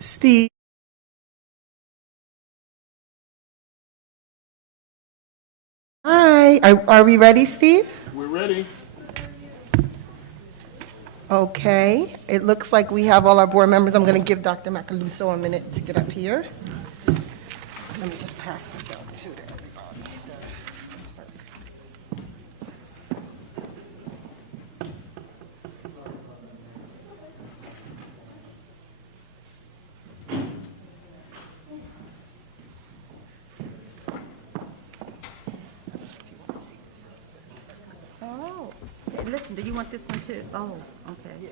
Steve. Hi, are we ready, Steve? We're ready. Okay, it looks like we have all our board members. I'm going to give Dr. Macaluso a minute to get up here. Let me just pass this out to everybody. Oh, hey, listen, do you want this one too? Oh, okay. Yeah.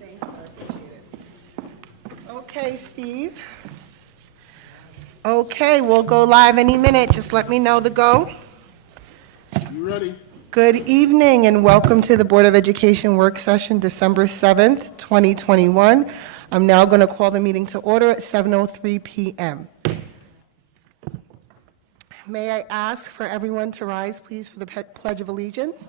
Thank you, I appreciate it. Okay, Steve. Okay, we'll go live any minute. Just let me know the go. You ready? Good evening and welcome to the Board of Education work session, December 7th, 2021. I'm now going to call the meeting to order at 7:03 p.m. May I ask for everyone to rise, please, for the Pledge of Allegiance?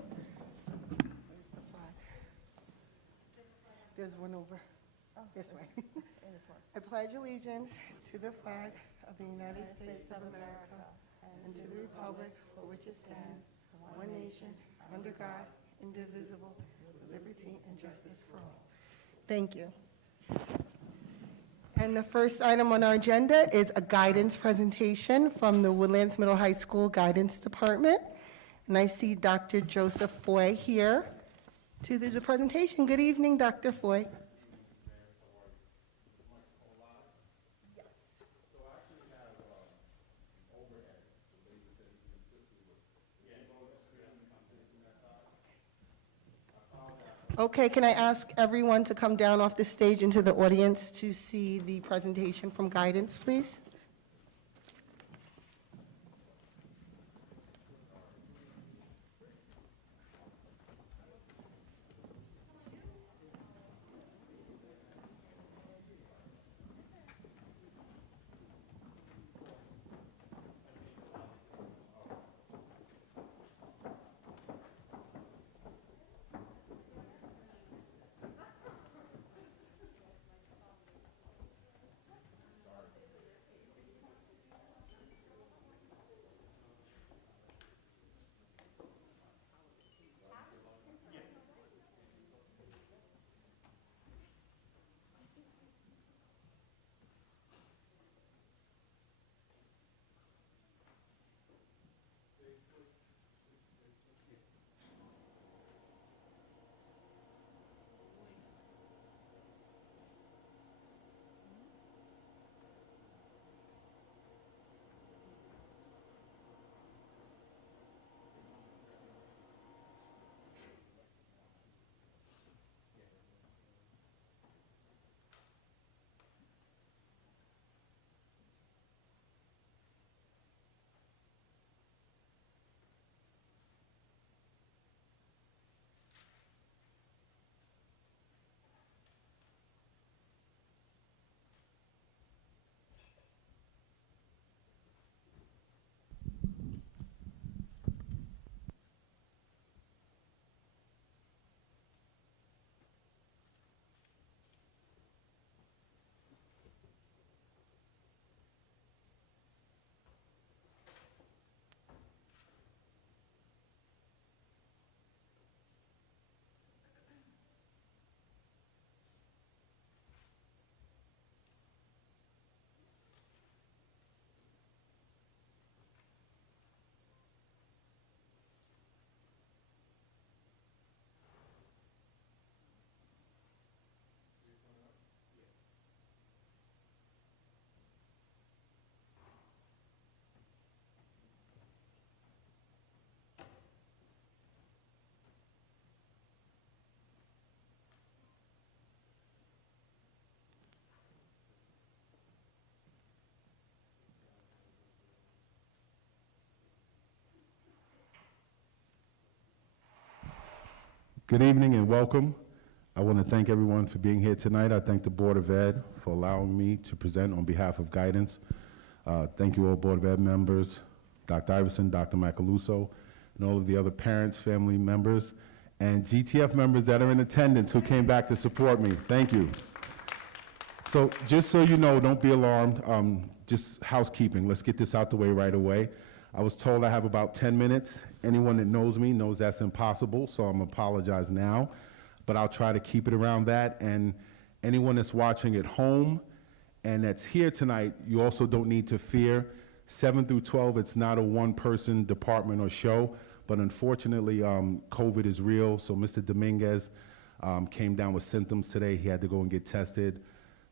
There's one over this way. I pledge allegiance to the flag of the United States of America and to the republic for which it stands, one nation, under God, indivisible, with liberty and justice for all. Thank you. And the first item on our agenda is a guidance presentation from the Woodlands Middle High School Guidance Department. And I see Dr. Joseph Foy here to do the presentation. Good evening, Dr. Foy. Okay, can I ask everyone to come down off the stage into the audience to see the presentation from guidance, please? Good evening and welcome. I want to thank everyone for being here tonight. I thank the Board of Ed for allowing me to present on behalf of guidance. Thank you all Board of Ed members, Dr. Iverson, Dr. Macaluso, and all of the other parents, family members, and GTF members that are in attendance who came back to support me. Thank you. So just so you know, don't be alarmed, just housekeeping. Let's get this out the way right away. I was told I have about 10 minutes. Anyone that knows me knows that's impossible, so I'm apologize now. But I'll try to keep it around that. And anyone that's watching at home and that's here tonight, you also don't need to fear. 7 through 12, it's not a one-person department or show, but unfortunately, COVID is real. So Mr. Dominguez came down with symptoms today. He had to go and get tested.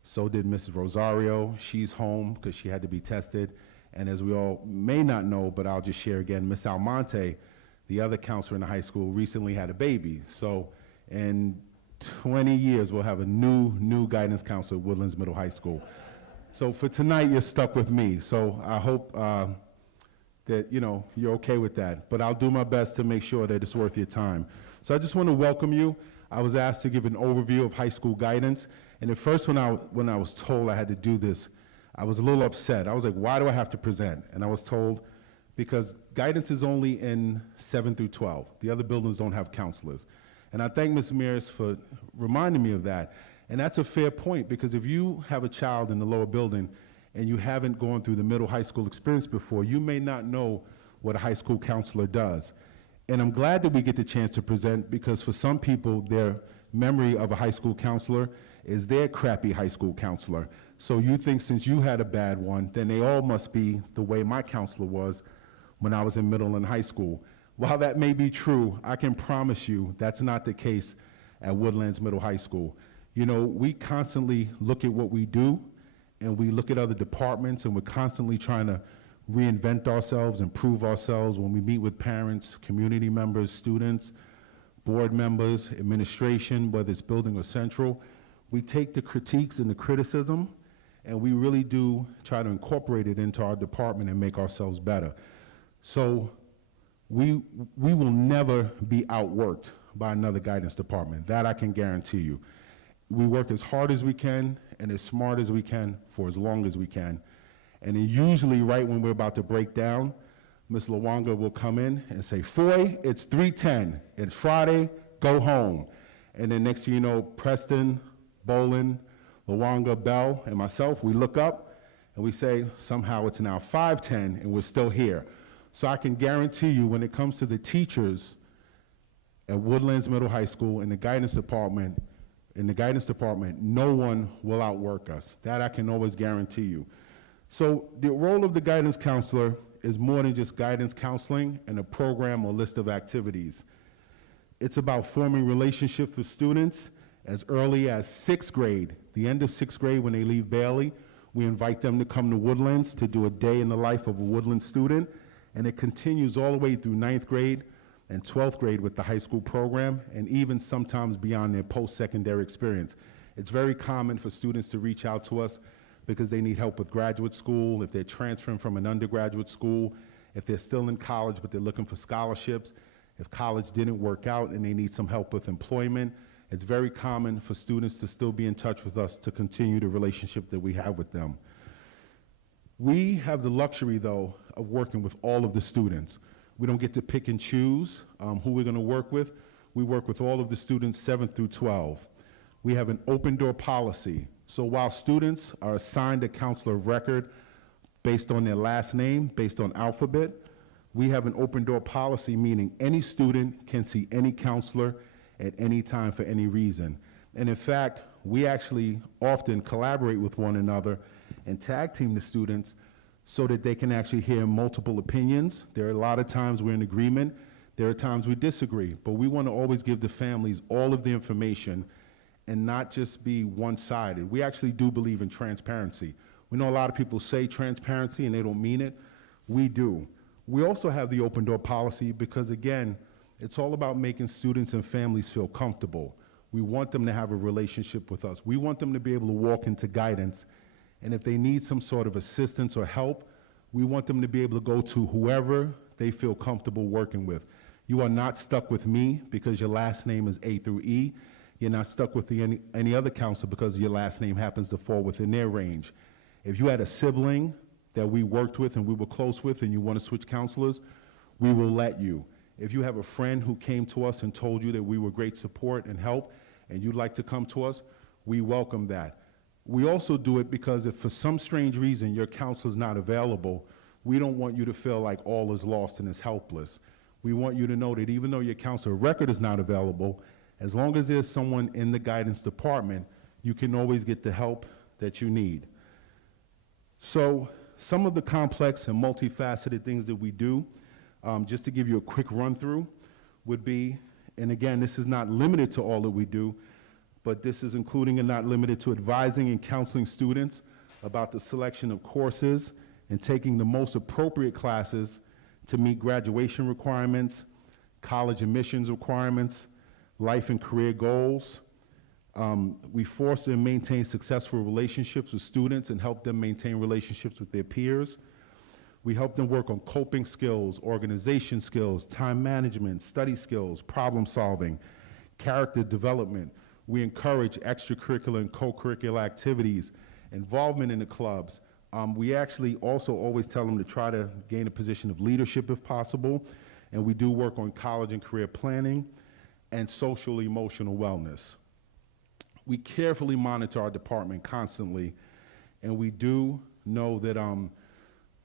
So did Mrs. Rosario. She's home because she had to be tested. And as we all may not know, but I'll just share again, Miss Almonte, the other counselor in the high school, recently had a baby. So in 20 years, we'll have a new guidance counselor at Woodlands Middle High School. So for tonight, you're stuck with me. So I hope that you're okay with that. But I'll do my best to make sure that it's worth your time. So I just want to welcome you. I was asked to give an overview of high school guidance. And at first, when I was told I had to do this, I was a little upset. I was like, why do I have to present? And I was told, because guidance is only in 7 through 12. The other buildings don't have counselors. And I thank Ms. Mears for reminding me of that. And that's a fair point, because if you have a child in the lower building and you haven't gone through the middle high school experience before, you may not know what a high school counselor does. And I'm glad that we get the chance to present, because for some people, their memory of a high school counselor is their crappy high school counselor. So you think since you had a bad one, then they all must be the way my counselor was when I was in middle and high school. While that may be true, I can promise you that's not the case at Woodlands Middle High School. We constantly look at what we do, and we look at other departments, and we're constantly trying to reinvent ourselves, improve ourselves when we meet with parents, community members, students, board members, administration, whether it's building or central. We take the critiques and the criticism, and we really do try to incorporate it into our department and make ourselves better. So we will never be outworked by another guidance department. That I can guarantee you. We work as hard as we can and as smart as we can for as long as we can. And then usually right when we're about to break down, Ms. Lawanga will come in and say, Foy, it's 3:10. It's Friday, go home. And then next thing you know, Preston, Bolin, Lawanga, Bell, and myself, we look up and we say, somehow it's now 5:10 and we're still here. So I can guarantee you when it comes to the teachers at Woodlands Middle High School in the guidance department, no one will outwork us. That I can always guarantee you. So the role of the guidance counselor is more than just guidance counseling and a program or list of activities. It's about forming relationships with students as early as 6th grade. The end of 6th grade, when they leave Bailey, we invite them to come to Woodlands to do a day in the life of a Woodlands student, and it continues all the way through 9th grade and 12th grade with the high school program, and even sometimes beyond their post-secondary experience. It's very common for students to reach out to us because they need help with graduate school, if they're transferring from an undergraduate school, if they're still in college but they're looking for scholarships, if college didn't work out and they need some help with employment. It's very common for students to still be in touch with us to continue the relationship that we have with them. We have the luxury, though, of working with all of the students. We don't get to pick and choose who we're going to work with. We work with all of the students 7 through 12. We have an open door policy. So while students are assigned a counselor of record based on their last name, based on alphabet, we have an open door policy, meaning any student can see any counselor at any time for any reason. And in fact, we actually often collaborate with one another and tag team the students so that they can actually hear multiple opinions. There are a lot of times we're in agreement. There are times we disagree, but we want to always give the families all of the information and not just be one-sided. We actually do believe in transparency. We know a lot of people say transparency and they don't mean it. We do. We also have the open door policy because, again, it's all about making students and families feel comfortable. We want them to have a relationship with us. We want them to be able to walk into guidance, and if they need some sort of assistance or help, we want them to be able to go to whoever they feel comfortable working with. You are not stuck with me because your last name is A through E. You're not stuck with any other counselor because your last name happens to fall within their range. If you had a sibling that we worked with and we were close with and you want to switch counselors, we will let you. If you have a friend who came to us and told you that we were great support and help and you'd like to come to us, we welcome that. We also do it because if for some strange reason your counselor's not available, we don't want you to feel like all is lost and is helpless. We want you to know that even though your counselor record is not available, as long as there's someone in the guidance department, you can always get the help that you need. So some of the complex and multifaceted things that we do, just to give you a quick run through, would be, and again, this is not limited to all that we do, but this is including and not limited to advising and counseling students about the selection of courses and taking the most appropriate classes to meet graduation requirements, college admissions requirements, life and career goals. We foster and maintain successful relationships with students and help them maintain relationships with their peers. We help them work on coping skills, organization skills, time management, study skills, problem solving, character development. We encourage extracurricular and co-curricular activities, involvement in the clubs. We actually also always tell them to try to gain a position of leadership if possible, and we do work on college and career planning and social emotional wellness. We carefully monitor our department constantly, and we do know that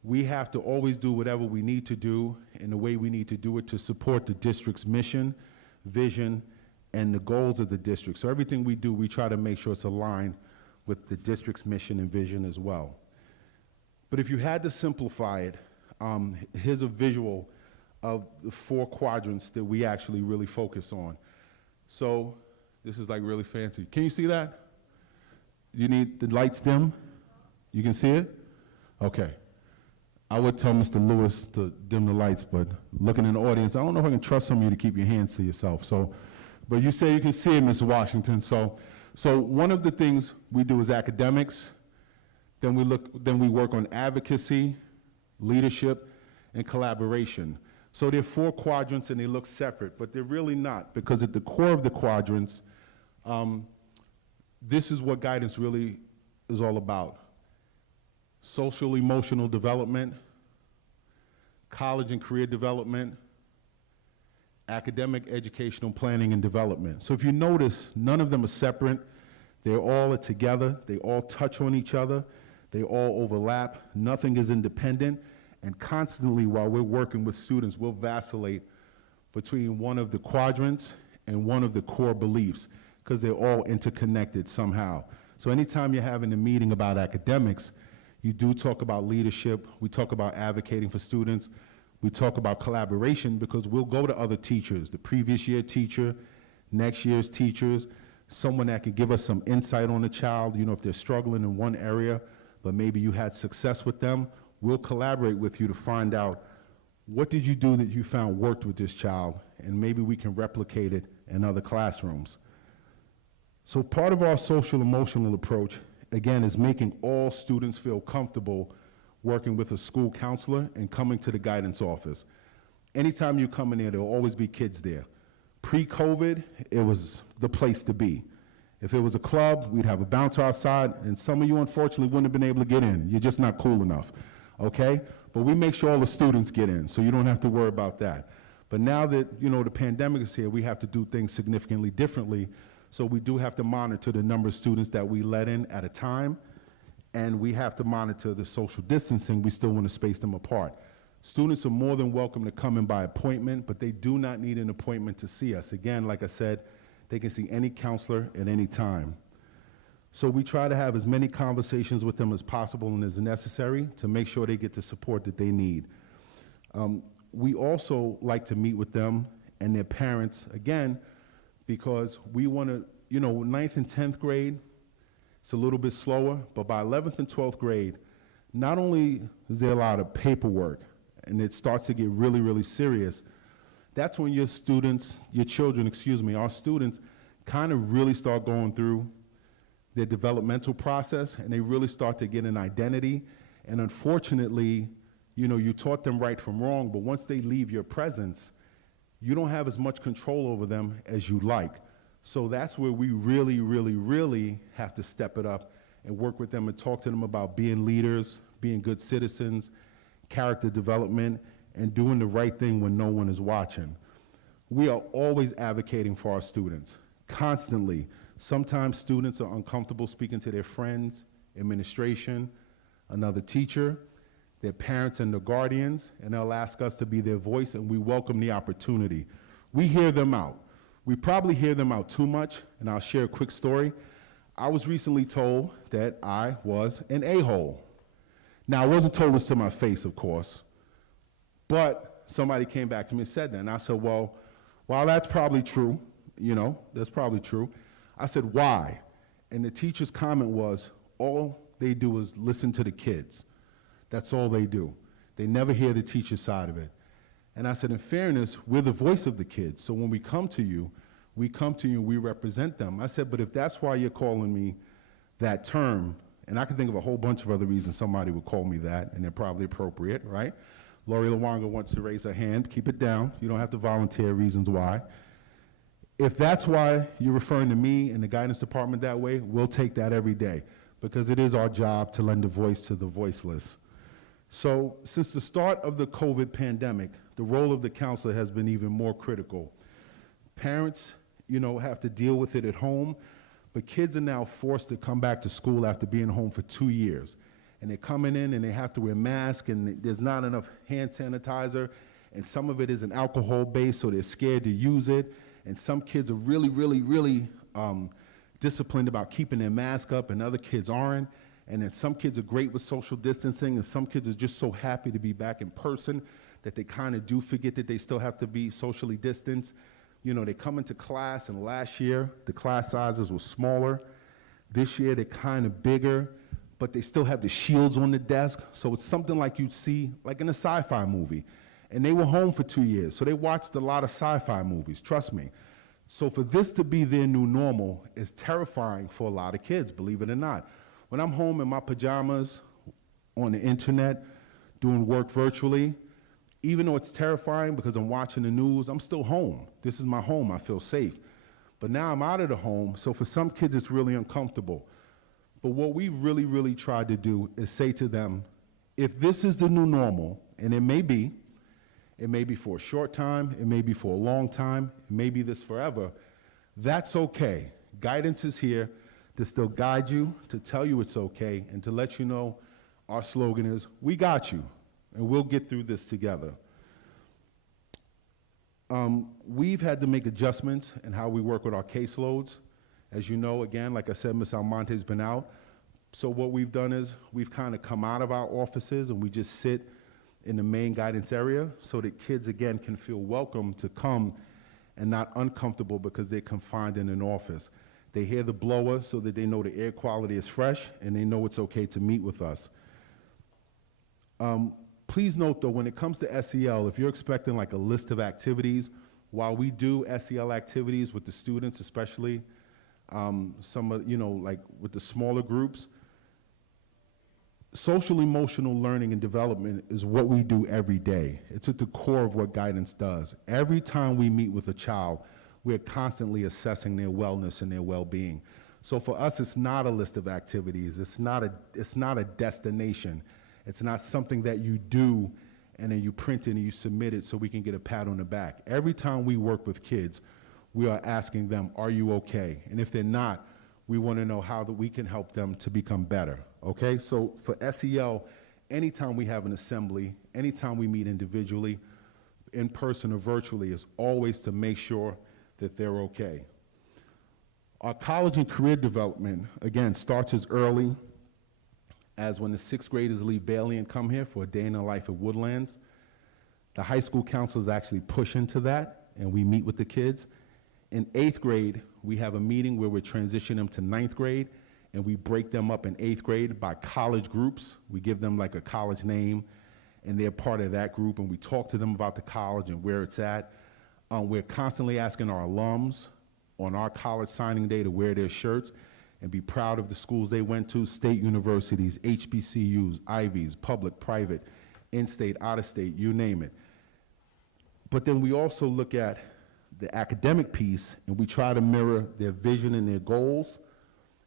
we have to always do whatever we need to do in the way we need to do it to support the district's mission, vision, and the goals of the district. So everything we do, we try to make sure it's aligned with the district's mission and vision as well. But if you had to simplify it, here's a visual of the 4 quadrants that we actually really focus on. So this is like really fancy. Can you see that? You need the lights dim? You can see it? Okay. I would tell Mr. Lewis to dim the lights, but looking in the audience, I don't know if I can trust some of you to keep your hands to yourself. But you say you can see it, Mr. Washington. So one of the things we do is academics. Then we work on advocacy, leadership, and collaboration. So there are 4 quadrants and they look separate, but they're really not, because at the core of the quadrants, this is what guidance really is all about. Social emotional development, college and career development, academic educational planning and development. So if you notice, none of them are separate. They're all together. They all touch on each other. They all overlap. Nothing is independent. And constantly, while we're working with students, we'll vacillate between one of the quadrants and one of the core beliefs, because they're all interconnected somehow. So anytime you're having a meeting about academics, you do talk about leadership. We talk about advocating for students. We talk about collaboration, because we'll go to other teachers, the previous year teacher, next year's teachers, someone that can give us some insight on the child, if they're struggling in one area, but maybe you had success with them. We'll collaborate with you to find out, what did you do that you found worked with this child, and maybe we can replicate it in other classrooms. So part of our social emotional approach, again, is making all students feel comfortable working with a school counselor and coming to the guidance office. Anytime you come in there, there'll always be kids there. Pre-COVID, it was the place to be. If it was a club, we'd have a bouncer outside, and some of you, unfortunately, wouldn't have been able to get in. You're just not cool enough, okay? But we make sure all the students get in, so you don't have to worry about that. But now that, the pandemic is here, we have to do things significantly differently, so we do have to monitor the number of students that we let in at a time, and we have to monitor the social distancing. We still want to space them apart. Students are more than welcome to come in by appointment, but they do not need an appointment to see us. Again, like I said, they can see any counselor at any time. So we try to have as many conversations with them as possible and as necessary to make sure they get the support that they need. We also like to meet with them and their parents, again, because we want to, 9th and 10th grade, it's a little bit slower, but by 11th and 12th grade, not only is there a lot of paperwork, and it starts to get really, really serious, that's when our students kind of really start going through their developmental process, and they really start to get an identity. And unfortunately, you taught them right from wrong, but once they leave your presence, you don't have as much control over them as you'd like. So that's where we really, really, really have to step it up and work with them and talk to them about being leaders, being good citizens, character development, and doing the right thing when no one is watching. We are always advocating for our students, constantly. Sometimes students are uncomfortable speaking to their friends, administration, another teacher, their parents and their guardians, and they'll ask us to be their voice, and we welcome the opportunity. We hear them out. We probably hear them out too much, and I'll share a quick story. I was recently told that I was an a-hole. Now, I wasn't told this to my face, of course, but somebody came back to me and said that, and I said, well, while that's probably true, that's probably true, I said, why? And the teacher's comment was, all they do is listen to the kids. That's all they do. They never hear the teacher's side of it. And I said, in fairness, we're the voice of the kids. So when we come to you, we represent them. I said, but if that's why you're calling me that term, and I can think of a whole bunch of other reasons somebody would call me that, and they're probably appropriate, right? Lori Lawanga wants to raise her hand. Keep it down. You don't have to volunteer reasons why. If that's why you're referring to me and the guidance department that way, we'll take that every day, because it is our job to lend a voice to the voiceless. So since the start of the COVID pandemic, the role of the counselor has been even more critical. Parents, have to deal with it at home, but kids are now forced to come back to school after being home for 2 years. And they're coming in and they have to wear masks, and there's not enough hand sanitizer, and some of it isn't alcohol-based, so they're scared to use it. And some kids are really, really, really disciplined about keeping their mask up, and other kids aren't. And then some kids are great with social distancing, and some kids are just so happy to be back in person that they kind of do forget that they still have to be socially distanced. They come into class, and last year the class sizes were smaller. This year they're kind of bigger, but they still have the shields on the desk. So it's something like you'd see like in a sci-fi movie. And they were home for 2 years, so they watched a lot of sci-fi movies, trust me. So for this to be their new normal is terrifying for a lot of kids, believe it or not. When I'm home in my pajamas, on the internet, doing work virtually, even though it's terrifying because I'm watching the news, I'm still home. This is my home, I feel safe. But now I'm out of the home, so for some kids it's really uncomfortable. But what we really, really tried to do is say to them, if this is the new normal, and it may be for a short time, it may be for a long time, it may be this forever, that's okay. Guidance is here to still guide you, to tell you it's okay, and to let you know our slogan is, we got you, and we'll get through this together. We've had to make adjustments in how we work with our caseloads. As you know, again, like I said, Ms. Almonte's been out. So what we've done is we've kind of come out of our offices and we just sit in the main guidance area so that kids, again, can feel welcome to come and not uncomfortable because they're confined in an office. They hear the blower so that they know the air quality is fresh and they know it's okay to meet with us. Please note, though, when it comes to SEL, if you're expecting like a list of activities, while we do SEL activities with the students, especially some of, like with the smaller groups, social emotional learning and development is what we do every day. It's at the core of what guidance does. Every time we meet with a child, we're constantly assessing their wellness and their well-being. So for us, it's not a list of activities. It's not a destination. It's not something that you do and then you print it and you submit it so we can get a pat on the back. Every time we work with kids, we are asking them, are you okay? And if they're not, we want to know how that we can help them to become better, okay? So for SEL, anytime we have an assembly, anytime we meet individually, in person or virtually, is always to make sure that they're okay. Our college and career development, again, starts as early as when the 6th graders leave Bailey and come here for a day in their life at Woodlands. The high school counselors actually push into that, and we meet with the kids. In 8th grade, we have a meeting where we transition them to 9th grade, and we break them up in 8th grade by college groups. We give them like a college name, and they're part of that group, and we talk to them about the college and where it's at. We're constantly asking our alums on our college signing day to wear their shirts and be proud of the schools they went to, state universities, HBCUs, Ivies, public, private, in-state, out-of-state, you name it. But then we also look at the academic piece, and we try to mirror their vision and their goals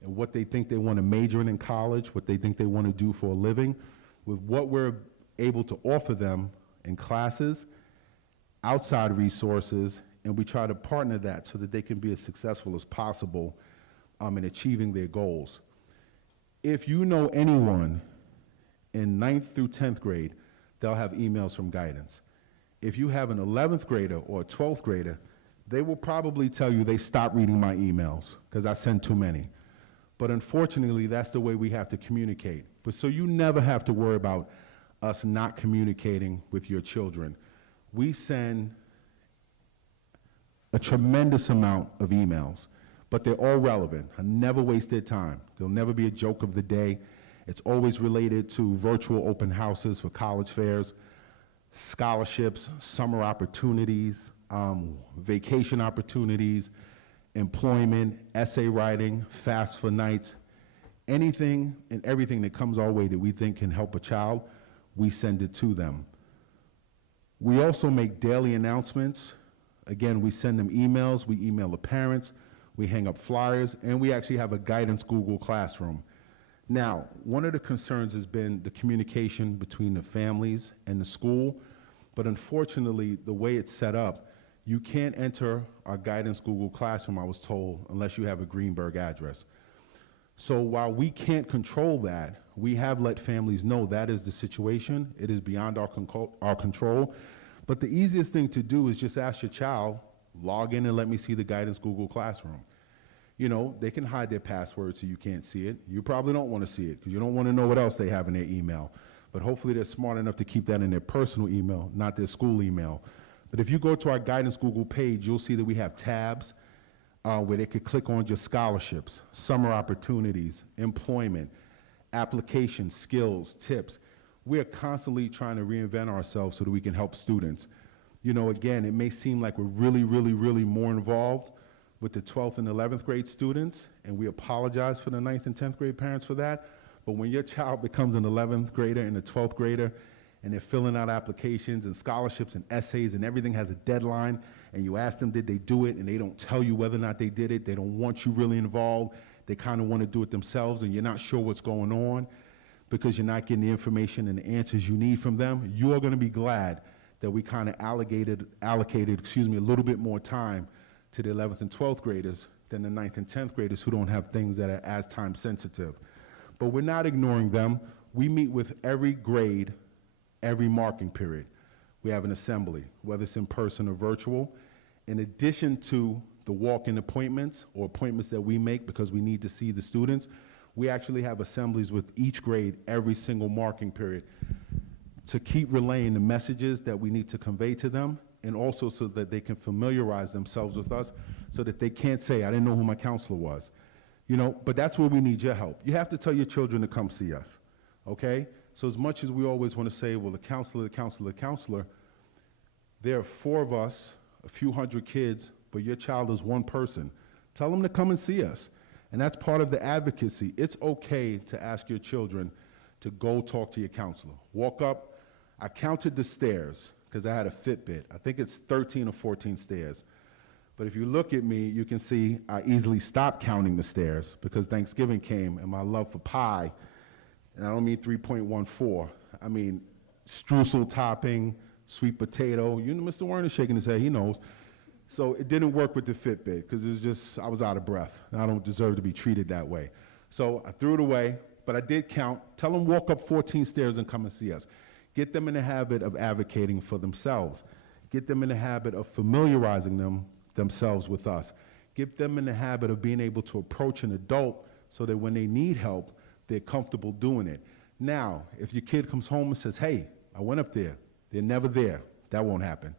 and what they think they want to major in college, what they think they want to do for a living, with what we're able to offer them in classes, outside resources, and we try to partner that so that they can be as successful as possible in achieving their goals. If you know anyone in 9th through 10th grade, they'll have emails from guidance. If you have an 11th grader or a 12th grader, they will probably tell you they stopped reading my emails because I send too many. But unfortunately, that's the way we have to communicate. But so you never have to worry about us not communicating with your children. We send a tremendous amount of emails, but they're all relevant. I never waste their time. There'll never be a joke of the day. It's always related to virtual open houses for college fairs, scholarships, summer opportunities, vacation opportunities, employment, essay writing, fast for nights, anything and everything that comes our way that we think can help a child, we send it to them. We also make daily announcements. Again, we send them emails, we email the parents, we hang up flyers, and we actually have a guidance Google Classroom. Now, one of the concerns has been the communication between the families and the school, but unfortunately, the way it's set up, you can't enter our guidance Google Classroom, I was told, unless you have a Greenberg address. So while we can't control that, we have let families know that is the situation. It is beyond our control. But the easiest thing to do is just ask your child, log in and let me see the guidance Google Classroom. You know, they can hide their password so you can't see it. You probably don't want to see it because you don't want to know what else they have in their email. But hopefully they're smart enough to keep that in their personal email, not their school email. But if you go to our guidance Google page, you'll see that we have tabs where they could click on just scholarships, summer opportunities, employment, applications, skills, tips. We are constantly trying to reinvent ourselves so that we can help students. You know, again, it may seem like we're really more involved with the 12th and 11th grade students, and we apologize for the 9th and 10th grade parents for that. But when your child becomes an 11th grader and a 12th grader, and they're filling out applications and scholarships and essays and everything has a deadline, and you ask them, did they do it, and they don't tell you whether or not they did it, they don't want you really involved, they kind of want to do it themselves, and you're not sure what's going on because you're not getting the information and the answers you need from them, you are going to be glad that we kind of allocated a little bit more time to the 11th and 12th graders than the 9th and 10th graders who don't have things that are as time sensitive. But we're not ignoring them. We meet with every grade every marking period. We have an assembly, whether it's in person or virtual. In addition to the walk-in appointments or appointments that we make because we need to see the students, we actually have assemblies with each grade every single marking period to keep relaying the messages that we need to convey to them, and also so that they can familiarize themselves with us so that they can't say, I didn't know who my counselor was. You know, but that's where we need your help. You have to tell your children to come see us, okay? So as much as we always want to say, well, the counselor, there are 4 of us, a few hundred kids, but your child is 1 person. Tell them to come and see us. And that's part of the advocacy. It's okay to ask your children to go talk to your counselor. Walk up. I counted the stairs because I had a Fitbit. I think it's 13 or 14 stairs. But if you look at me, you can see I easily stopped counting the stairs because Thanksgiving came and my love for pie, and I don't mean 3.14, I mean streusel topping, sweet potato. You know, Mr. Werner shaking his head, he knows. So it didn't work with the Fitbit because it was just, I was out of breath. And I don't deserve to be treated that way. So I threw it away, but I did count. Tell them walk up 14 stairs and come and see us. Get them in the habit of advocating for themselves. Get them in the habit of familiarizing themselves with us. Get them in the habit of being able to approach an adult so that when they need help, they're comfortable doing it. Now, if your kid comes home and says, hey, I went up there, they're never there, that won't happen.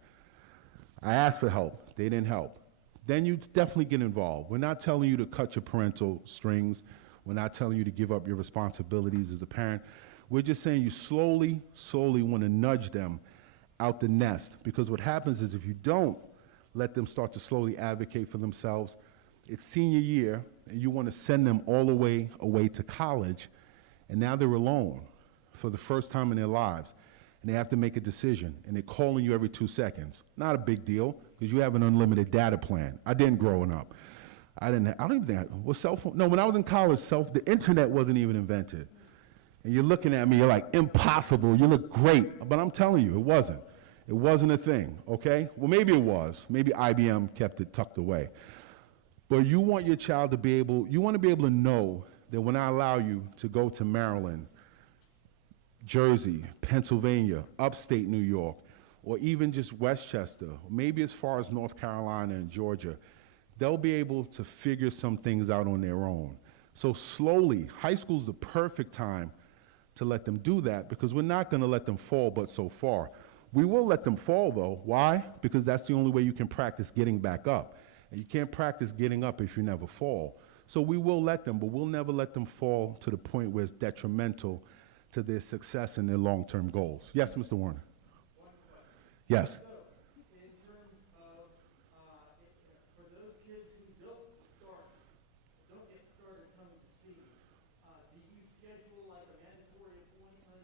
I asked for help, they didn't help. Then you definitely get involved. We're not telling you to cut your parental strings. We're not telling you to give up your responsibilities as a parent. We're just saying you slowly want to nudge them out the nest, because what happens is if you don't let them start to slowly advocate for themselves, it's senior year, and you want to send them all the way away to college, and now they're alone for the first time in their lives. and they have to make a decision, and they're calling you every 2 seconds. Not a big deal, because you have an unlimited data plan. I didn't growing up. I don't even think, was cell phone? No, when I was in college, the internet wasn't even invented. And you're looking at me, you're like, impossible, you look great. But I'm telling you, it wasn't. It wasn't a thing, okay? Well, maybe it was. Maybe IBM kept it tucked away. But you want your child to be able, you want to be able to know that when I allow you to go to Maryland, Jersey, Pennsylvania, upstate New York, or even just Westchester, maybe as far as North Carolina and Georgia, they'll be able to figure some things out on their own. So slowly, high school's the perfect time to let them do that, because we're not going to let them fall but so far. We will let them fall, though. Why? Because that's the only way you can practice getting back up. And you can't practice getting up if you never fall. So we will let them, but we'll never let them fall to the point where it's detrimental to their success and their long-term goals. Yes, Mr. Warner? Yes. In terms of, for those kids who don't get started coming to see you, do you schedule like a mandatory appointment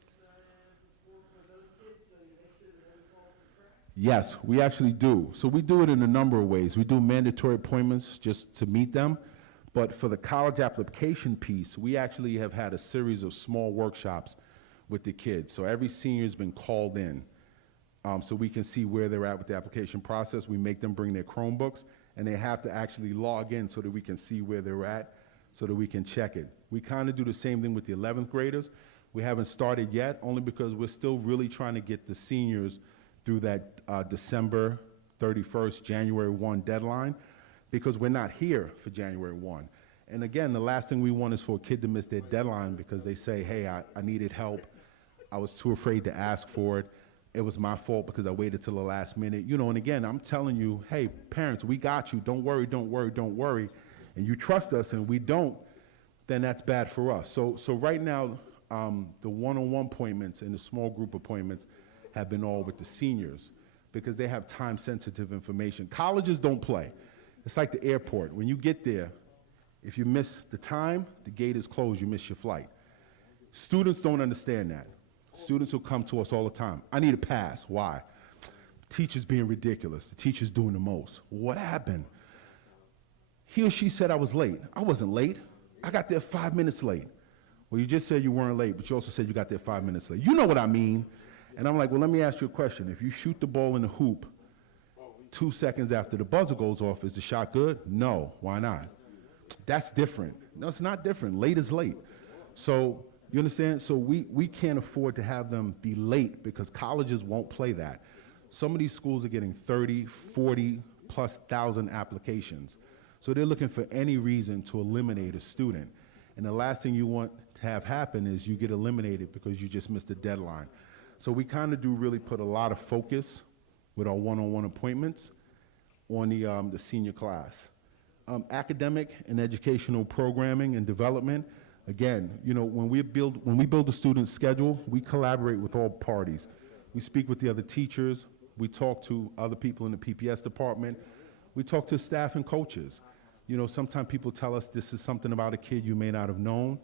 for those kids so you make sure that every falls on track? Yes, we actually do. So we do it in a number of ways. We do mandatory appointments just to meet them. But for the college application piece, we actually have had a series of small workshops with the kids. So every senior's been called in so we can see where they're at with the application process. We make them bring their Chromebooks, and they have to actually log in so that we can see where they're at, so that we can check it. We kind of do the same thing with the 11th graders. We haven't started yet, only because we're still really trying to get the seniors through that December 31st, January 1 deadline, because we're not here for January 1. And again, the last thing we want is for a kid to miss their deadline because they say, hey, I needed help. I was too afraid to ask for it. It was my fault because I waited till the last minute. You know, and again, I'm telling you, hey, parents, we got you. Don't worry, don't worry, don't worry. And you trust us and we don't, then that's bad for us. So right now, the one-on-one appointments and the small group appointments have been all with the seniors because they have time-sensitive information. Colleges don't play. It's like the airport. When you get there, if you miss the time, the gate is closed, you miss your flight. Students don't understand that. Students will come to us all the time. I need a pass. Why? Teacher's being ridiculous. The teacher's doing the most. What happened? He or she said I was late. I wasn't late. I got there 5 minutes late. Well, you just said you weren't late, but you also said you got there 5 minutes late. You know what I mean. And I'm like, well, let me ask you a question. If you shoot the ball in the hoop 2 seconds after the buzzer goes off, is the shot good? No. Why not? That's different. No, it's not different. Late is late. So, you understand? So we can't afford to have them be late because colleges won't play that. Some of these schools are getting 30, 40 plus thousand applications. So they're looking for any reason to eliminate a student. And the last thing you want to have happen is you get eliminated because you just missed the deadline. So we kind of do really put a lot of focus with our one-on-one appointments on the senior class. Academic and educational programming and development, again, you know, when we build a student's schedule, we collaborate with all parties. We speak with the other teachers, we talk to other people in the PPS department, we talk to staff and coaches. You know, sometimes people tell us this is something about a kid you may not have known,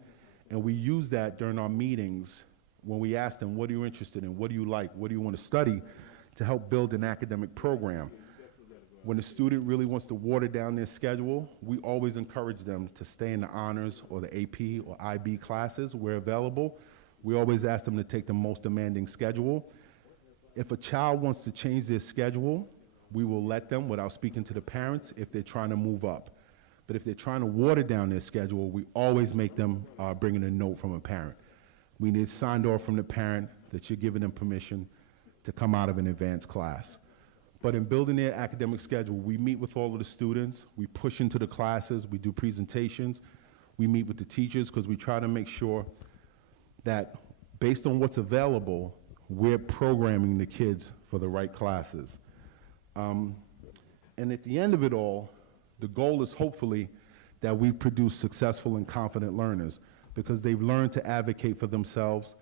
and we use that during our meetings when we ask them, what are you interested in, what do you like, what do you want to study, to help build an academic program. When a student really wants to water down their schedule, we always encourage them to stay in the honors or the AP or IB classes where available. We always ask them to take the most demanding schedule. If a child wants to change their schedule, we will let them without speaking to the parents if they're trying to move up. But if they're trying to water down their schedule, we always make them bring in a note from a parent. We need signed off from the parent that you're giving them permission to come out of an advanced class. But in building their academic schedule, we meet with all of the students, we push into the classes, we do presentations, we meet with the teachers because we try to make sure that based on what's available, we're programming the kids for the right classes. And at the end of it all, the goal is hopefully that we produce successful and confident learners because they've learned to advocate for themselves.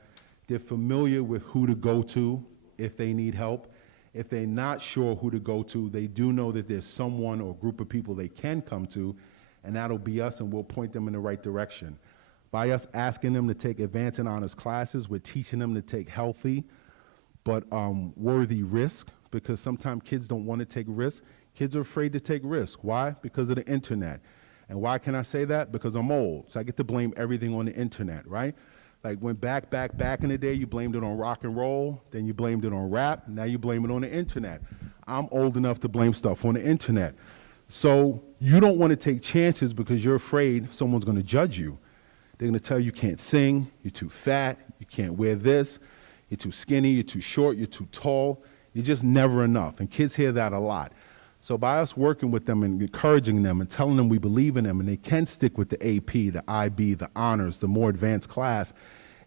They're familiar with who to go to if they need help. If they're not sure who to go to, they do know that there's someone or group of people they can come to, and that'll be us, and we'll point them in the right direction. By us asking them to take advanced and honors classes, we're teaching them to take healthy, but worthy risk, because sometimes kids don't want to take risks. Kids are afraid to take risks. Why? Because of the internet. And why can I say that? Because I'm old, so I get to blame everything on the internet, right? Like when back in the day, you blamed it on rock and roll, then you blamed it on rap, now you blame it on the internet. I'm old enough to blame stuff on the internet. So you don't want to take chances because you're afraid someone's going to judge you. They're going to tell you can't sing, you're too fat, you can't wear this, you're too skinny, you're too short, you're too tall. You're just never enough. And kids hear that a lot. So by us working with them and encouraging them and telling them we believe in them and they can stick with the AP, the IB, the honors, the more advanced class,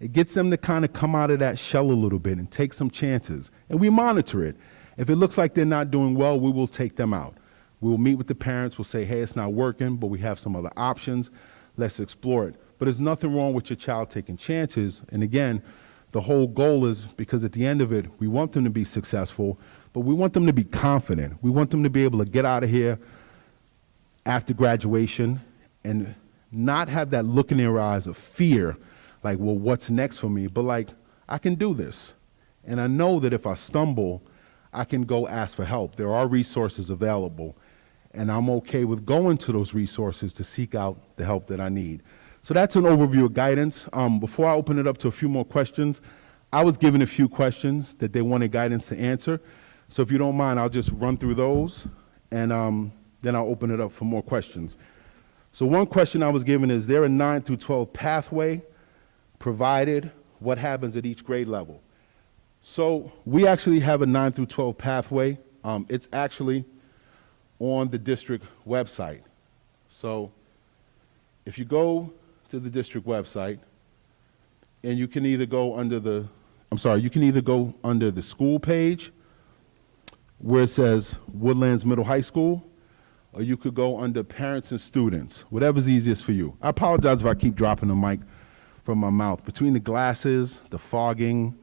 it gets them to kind of come out of that shell a little bit and take some chances. And we monitor it. If it looks like they're not doing well, we will take them out. We will meet with the parents. We'll say, hey, it's not working, but we have some other options. Let's explore it. But there's nothing wrong with your child taking chances. And again, the whole goal is, because at the end of it, we want them to be successful, but we want them to be confident. We want them to be able to get out of here after graduation and not have that look in their eyes of fear, like, well, what's next for me? But like, I can do this. And I know that if I stumble, I can go ask for help. There are resources available, and I'm okay with going to those resources to seek out the help that I need. So that's an overview of guidance. Before I open it up to a few more questions, I was given a few questions that they wanted guidance to answer. So if you don't mind, I'll just run through those, and then I'll open it up for more questions. So one question I was given is, there a 9 through 12 pathway provided? What happens at each grade level? So we actually have a 9 through 12 pathway. It's actually on the district website. So if you go to the district website, and you can either go under the, you can either go under the school page where it says Woodlands Middle High School, or you could go under parents and students, whatever's easiest for you. I apologize if I keep dropping the mic from my mouth. Between the glasses, the fogging,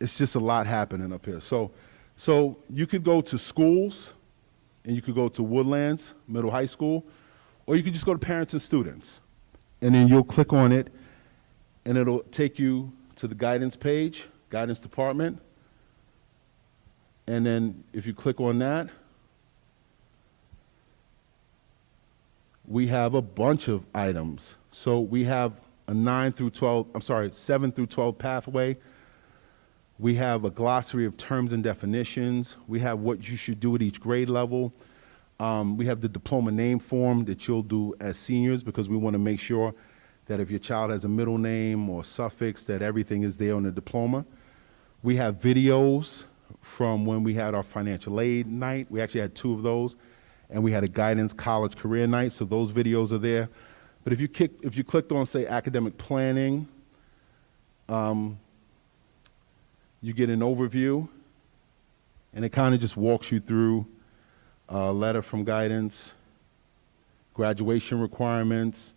it's just a lot happening up here. So you could go to schools, and you could go to Woodlands Middle High School, or you could just go to parents and students. And then you'll click on it, and it'll take you to the guidance page, guidance department. And then if you click on that, we have a bunch of items. So we have a 7 through 12 pathway. We have a glossary of terms and definitions. We have what you should do at each grade level. We have the diploma name form that you'll do as seniors, because we want to make sure that if your child has a middle name or suffix, that everything is there on the diploma. We have videos from when we had our financial aid night. We actually had 2 of those. And we had a guidance college career night, so those videos are there. But if you clicked on, say, academic planning, you get an overview, and it kind of just walks you through a letter from guidance, graduation requirements,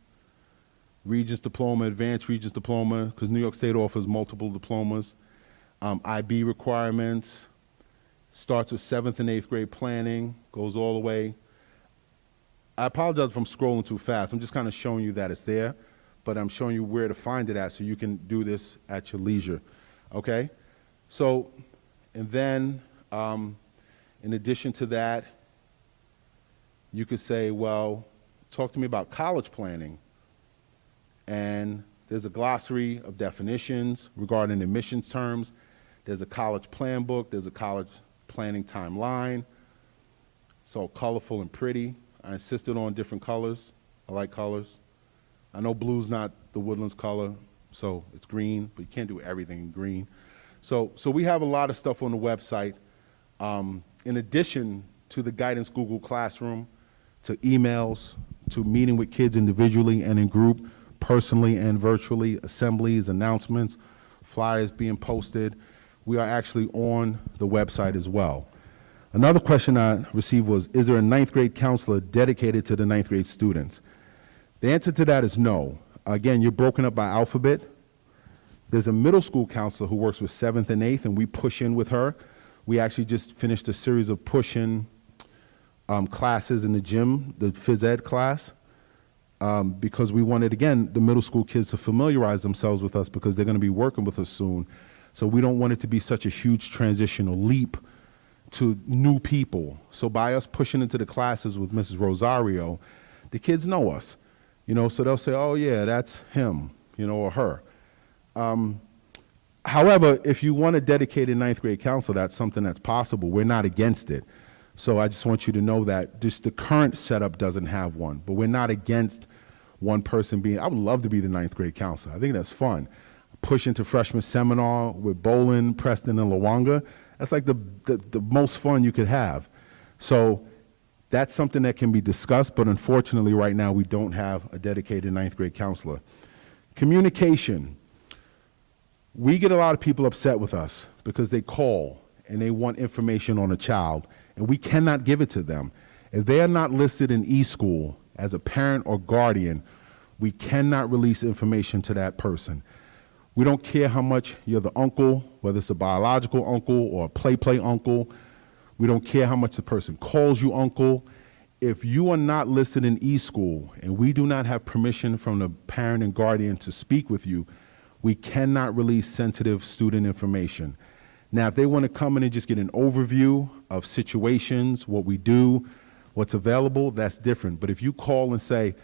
Regents Diploma, Advanced Regents Diploma, because New York State offers multiple diplomas, IB requirements, starts with 7th and 8th grade planning, goes all the way. I apologize if I'm scrolling too fast. I'm just kind of showing you that it's there, but I'm showing you where to find it at so you can do this at your leisure, okay? So, and then in addition to that, you could say, well, talk to me about college planning. And there's a glossary of definitions regarding admissions terms. There's a college plan book. There's a college planning timeline. So colorful and pretty. I insisted on different colors. I like colors. I know blue's not the Woodlands color, so it's green, but you can't do everything in green. So we have a lot of stuff on the website. In addition to the guidance Google Classroom, to emails, to meeting with kids individually and in group, personally and virtually, assemblies, announcements, flyers being posted. We are actually on the website as well. Another question I received was, is there a 9th grade counselor dedicated to the 9th grade students? The answer to that is no. Again, you're broken up by alphabet. There's a middle school counselor who works with 7th and 8th, and we push in with her. We actually just finished a series of push-in classes in the gym, the phys ed class, because we wanted, again, the middle school kids to familiarize themselves with us because they're going to be working with us soon. So we don't want it to be such a huge transitional leap to new people. So by us pushing into the classes with Mrs. Rosario, the kids know us, you know, so they'll say, oh yeah, that's him, you know, or her. However, if you want a dedicated ninth grade counselor, that's something that's possible. We're not against it. So I just want you to know that just the current setup doesn't have one, but we're not against one person being, I would love to be the ninth grade counselor. I think that's fun. Push into freshman seminar with Bolin, Preston, and Lawanga. That's like the most fun you could have. So that's something that can be discussed, but unfortunately right now we don't have a dedicated ninth grade counselor. Communication. We get a lot of people upset with us because they call and they want information on a child, and we cannot give it to them. If they are not listed in eSchool as a parent or guardian, we cannot release information to that person. We don't care how much you're the uncle, whether it's a biological uncle or a play uncle. We don't care how much the person calls you uncle. If you are not listed in eSchool and we do not have permission from the parent and guardian to speak with you, we cannot release sensitive student information. Now, if they want to come in and just get an overview of situations, what we do, what's available, that's different. But if you call and say,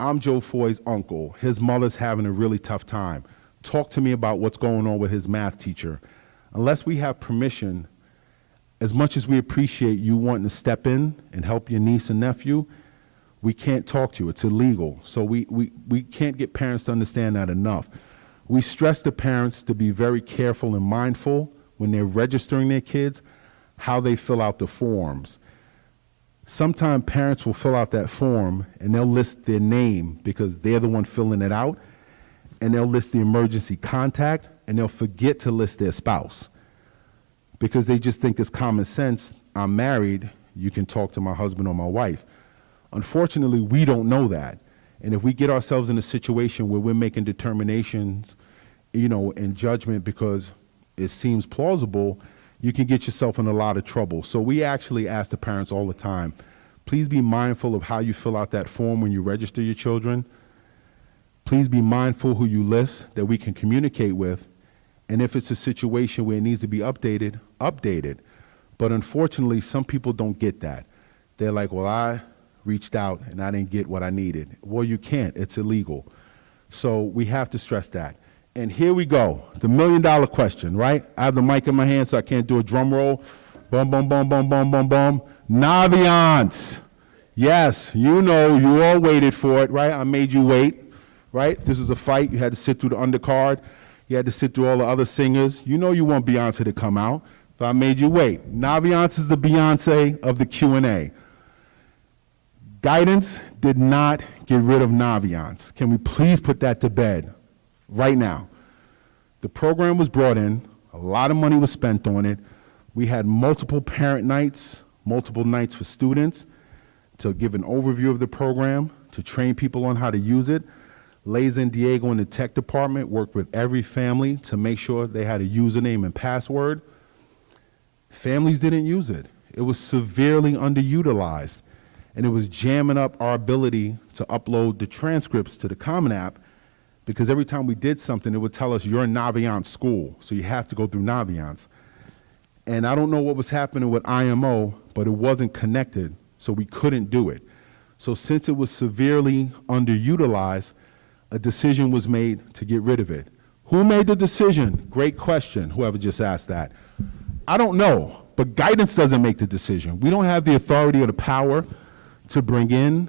I'm Joe Foy's uncle, his mother's having a really tough time, talk to me about what's going on with his math teacher. Unless we have permission, as much as we appreciate you wanting to step in and help your niece and nephew, we can't talk to you. It's illegal. So we can't get parents to understand that enough. We stress the parents to be very careful and mindful when they're registering their kids, how they fill out the forms. Sometimes parents will fill out that form and they'll list their name because they're the one filling it out, and they'll list the emergency contact, and they'll forget to list their spouse because they just think it's common sense. I'm married, you can talk to my husband or my wife. Unfortunately, we don't know that. And if we get ourselves in a situation where we're making determinations, you know, in judgment because it seems plausible, you can get yourself in a lot of trouble. So we actually ask the parents all the time, please be mindful of how you fill out that form when you register your children. Please be mindful who you list that we can communicate with. And if it's a situation where it needs to be updated, update it. But unfortunately, some people don't get that. They're like, well, I reached out and I didn't get what I needed. Well, you can't. It's illegal. So we have to stress that. And here we go, the $1 million question, right? I have the mic in my hand, so I can't do a drum roll. Boom, boom, boom, boom, boom, boom, boom. Naviance. Yes, you know, you all waited for it, right? I made you wait, right? This is a fight. You had to sit through the undercard. You had to sit through all the other singers. You know you want Beyonce to come out, but I made you wait. Naviance is the Beyonce of the Q&A. Guidance did not get rid of Naviance. Can we please put that to bed right now? The program was brought in. A lot of money was spent on it. We had multiple parent nights, multiple nights for students to give an overview of the program, to train people on how to use it. Lays and Diego in the tech department worked with every family to make sure they had a username and password. Families didn't use it. It was severely underutilized, and it was jamming up our ability to upload the transcripts to the Common App, because every time we did something, it would tell us you're in Naviance school, so you have to go through Naviance. And I don't know what was happening with IMO, but it wasn't connected, so we couldn't do it. So since it was severely underutilized, a decision was made to get rid of it. Who made the decision? Great question, whoever just asked that. I don't know, but guidance doesn't make the decision. We don't have the authority or the power to bring in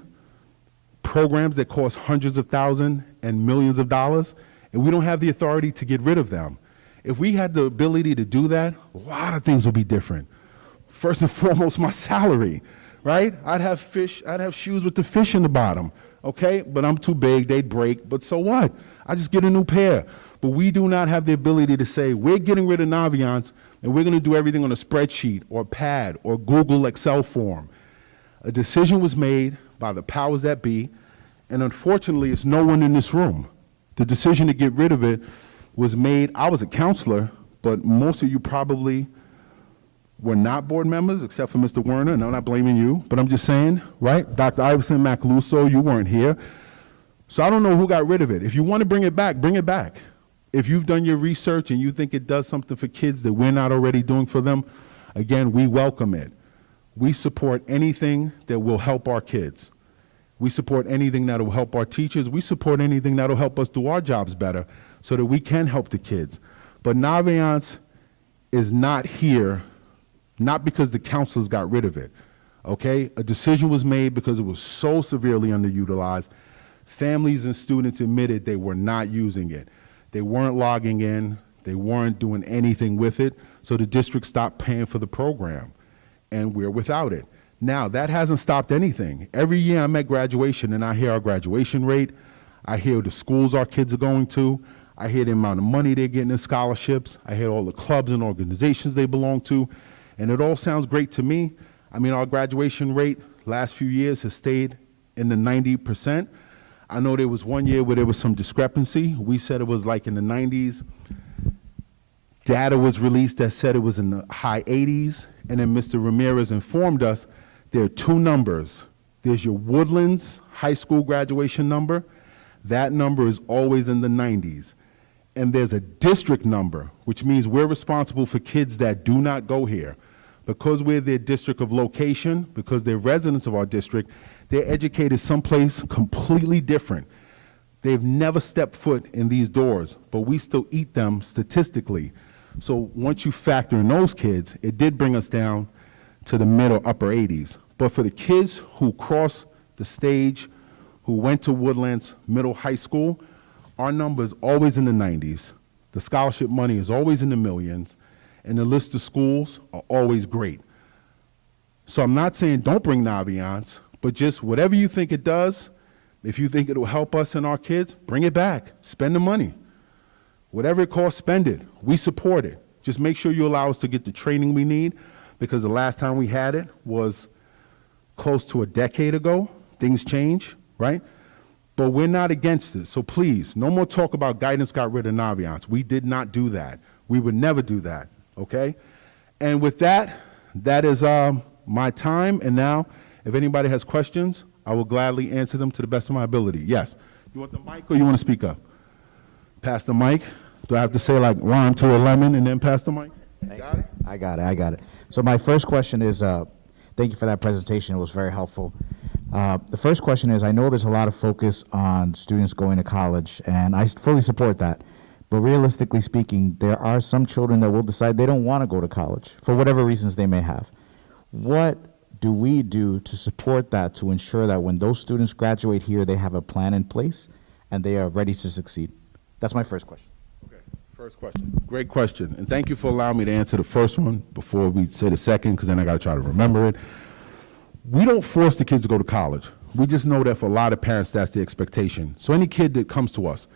programs that cost hundreds of thousands and millions of dollars, and we don't have the authority to get rid of them. If we had the ability to do that, a lot of things would be different. First and foremost, my salary, right? I'd have shoes with the fish in the bottom, okay? But I'm too big, they'd break, but so what? I just get a new pair. But we do not have the ability to say, we're getting rid of Naviance, and we're gonna do everything on a spreadsheet or pad or Google Excel form. A decision was made by the powers that be, and unfortunately, it's no one in this room. The decision to get rid of it was made. I was a counselor, but most of you probably were not board members, except for Mr. Werner, and I'm not blaming you, but I'm just saying, right? Dr. Iverson, Macaluso, you weren't here. So I don't know who got rid of it. If you want to bring it back, bring it back. If you've done your research and you think it does something for kids that we're not already doing for them, again, we welcome it. We support anything that will help our kids. We support anything that will help our teachers. We support anything that will help us do our jobs better so that we can help the kids. But Naviance is not here, not because the counselors got rid of it, okay? A decision was made because it was so severely underutilized. Families and students admitted they were not using it. They weren't logging in. They weren't doing anything with it. So the district stopped paying for the program, and we're without it. Now, that hasn't stopped anything. Every year I'm at graduation and I hear our graduation rate. I hear the schools our kids are going to. I hear the amount of money they're getting in scholarships. I hear all the clubs and organizations they belong to. And it all sounds great to me. I mean, our graduation rate last few years has stayed in the 90%. I know there was one year where there was some discrepancy. We said it was like in the 90s. Data was released that said it was in the high 80s. And then Mr. Ramirez informed us there are two numbers. There's your Woodlands high school graduation number. That number is always in the 90s. And there's a district number, which means we're responsible for kids that do not go here. Because we're their district of location, because they're residents of our district, they're educated someplace completely different. They've never stepped foot in these doors, but we still eat them statistically. So once you factor in those kids, it did bring us down to the mid or upper 80s. But for the kids who crossed the stage, who went to Woodlands Middle High School, our number is always in the 90s. The scholarship money is always in the millions, and the list of schools are always great. So I'm not saying don't bring Naviance, but just whatever you think it does, if you think it will help us and our kids, bring it back. Spend the money. Whatever it costs, spend it. We support it. Just make sure you allow us to get the training we need, because the last time we had it was close to a decade ago. Things change, right? But we're not against it. So please, no more talk about guidance got rid of Naviance. We did not do that. We would never do that, okay? And with that, that is my time. And now, if anybody has questions, I will gladly answer them to the best of my ability. Yes. You want the mic or you want to speak up? Pass the mic. Do I have to say like lime to a lemon and then pass the mic? Got it? I got it. So my first question is, thank you for that presentation. It was very helpful. The first question is, I know there's a lot of focus on students going to college, and I fully support that. But realistically speaking, there are some children that will decide they don't want to go to college for whatever reasons they may have. What do we do to support that, to ensure that when those students graduate here, they have a plan in place and they are ready to succeed? That's my first question. Okay, first question. Great question. And thank you for allowing me to answer the first one before we say the second, because then I got to try to remember it. We don't force the kids to go to college. We just know that for a lot of parents, that's the expectation. So any kid that comes to us,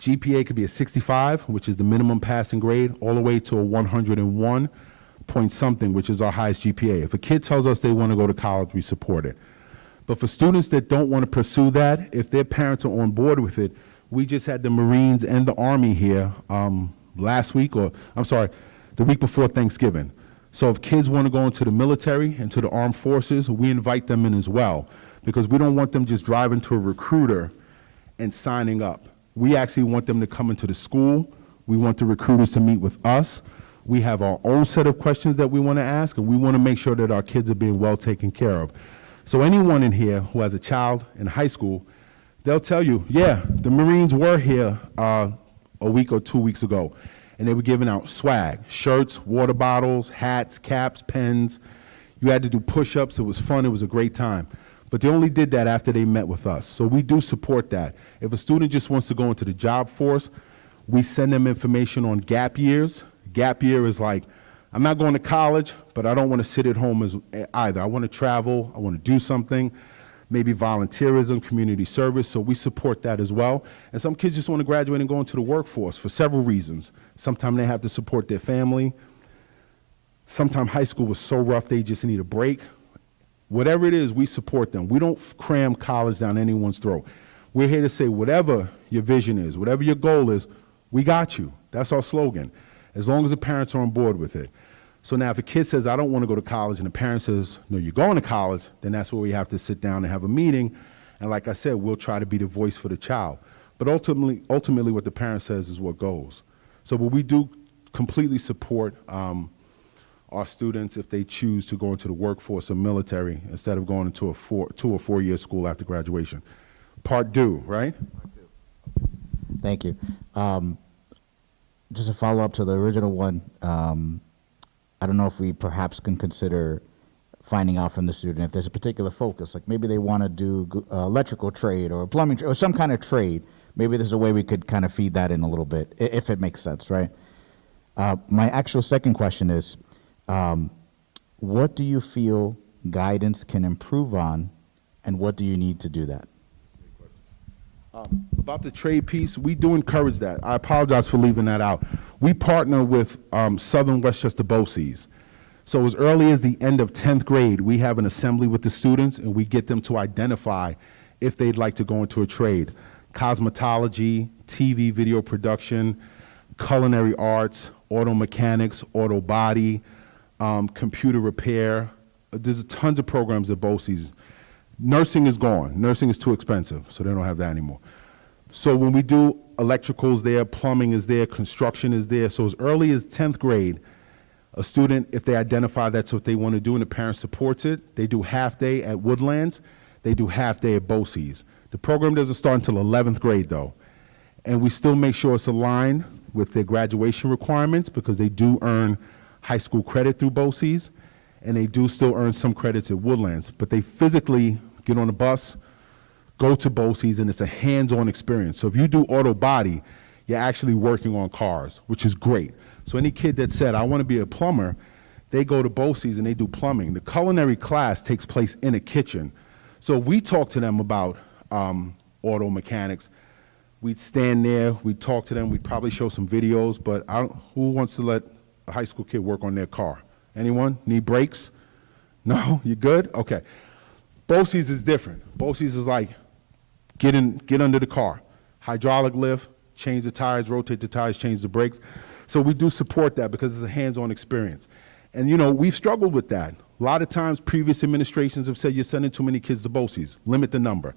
GPA could be a 65, which is the minimum passing grade, all the way to a 101 point something, which is our highest GPA. If a kid tells us they want to go to college, we support it. But for students that don't want to pursue that, if their parents are on board with it, we just had the Marines and the Army here last week, or I'm sorry, the week before Thanksgiving. So if kids want to go into the military and to the armed forces, we invite them in as well, because we don't want them just driving to a recruiter and signing up. We actually want them to come into the school. We want the recruiters to meet with us. We have our own set of questions that we want to ask, and we want to make sure that our kids are being well taken care of. So anyone in here who has a child in high school, they'll tell you, yeah, the Marines were here a week or 2 weeks ago, and they were giving out swag, shirts, water bottles, hats, caps, pens. You had to do push-ups. It was fun. It was a great time. But they only did that after they met with us. So we do support that. If a student just wants to go into the job force, we send them information on gap years. Gap year is like, I'm not going to college, but I don't want to sit at home either. I want to travel. I want to do something, maybe volunteerism, community service. So we support that as well. And some kids just want to graduate and go into the workforce for several reasons. Sometimes they have to support their family. Sometimes high school was so rough they just need a break. Whatever it is, we support them. We don't cram college down anyone's throat. We're here to say whatever your vision is, whatever your goal is, we got you. That's our slogan, as long as the parents are on board with it. So now if a kid says, I don't want to go to college, and the parent says, no, you're going to college, then that's where we have to sit down and have a meeting. And like I said, we'll try to be the voice for the child. but ultimately what the parent says is what goes. So but we do completely support our students if they choose to go into the workforce or military instead of going into a 2 or 4 year school after graduation. Part due, right? Thank you. Just a follow-up to the original one, I don't know if we perhaps can consider finding out from the student if there's a particular focus, like maybe they want to do electrical trade or plumbing or some kind of trade. Maybe there's a way we could kind of feed that in a little bit, if it makes sense, right? My actual second question is, what do you feel guidance can improve on, and what do you need to do that? About the trade piece, we do encourage that. I apologize for leaving that out. We partner with Southern Westchester BOCES. So as early as the end of 10th grade, we have an assembly with the students, and we get them to identify if they'd like to go into a trade. Cosmetology, TV, video production, culinary arts, auto mechanics, auto body, computer repair. There's tons of programs at BOCES. Nursing is gone. Nursing is too expensive, so they don't have that anymore. So when we do electricals there, plumbing is there, construction is there. So as early as 10th grade, a student, if they identify that's what they want to do and the parent supports it, they do half day at Woodlands, they do half day at BOCES. The program doesn't start until 11th grade though. And we still make sure it's aligned with their graduation requirements because they do earn high school credit through BOCES, and they do still earn some credits at Woodlands, but they physically get on a bus, go to BOCES, and it's a hands-on experience. So if you do auto body, you're actually working on cars, which is great. So any kid that said, I want to be a plumber, they go to BOCES and they do plumbing. The culinary class takes place in a kitchen. So we talk to them about auto mechanics. We'd stand there, we'd talk to them, we'd probably show some videos, but who wants to let a high school kid work on their car? Anyone? Need brakes? No? You good? Okay. BOCES is different. BOCES is like, get under the car. Hydraulic lift, change the tires, rotate the tires, change the brakes. So we do support that because it's a hands-on experience. And you know, we've struggled with that. A lot of times previous administrations have said you're sending too many kids to BOCES, limit the number.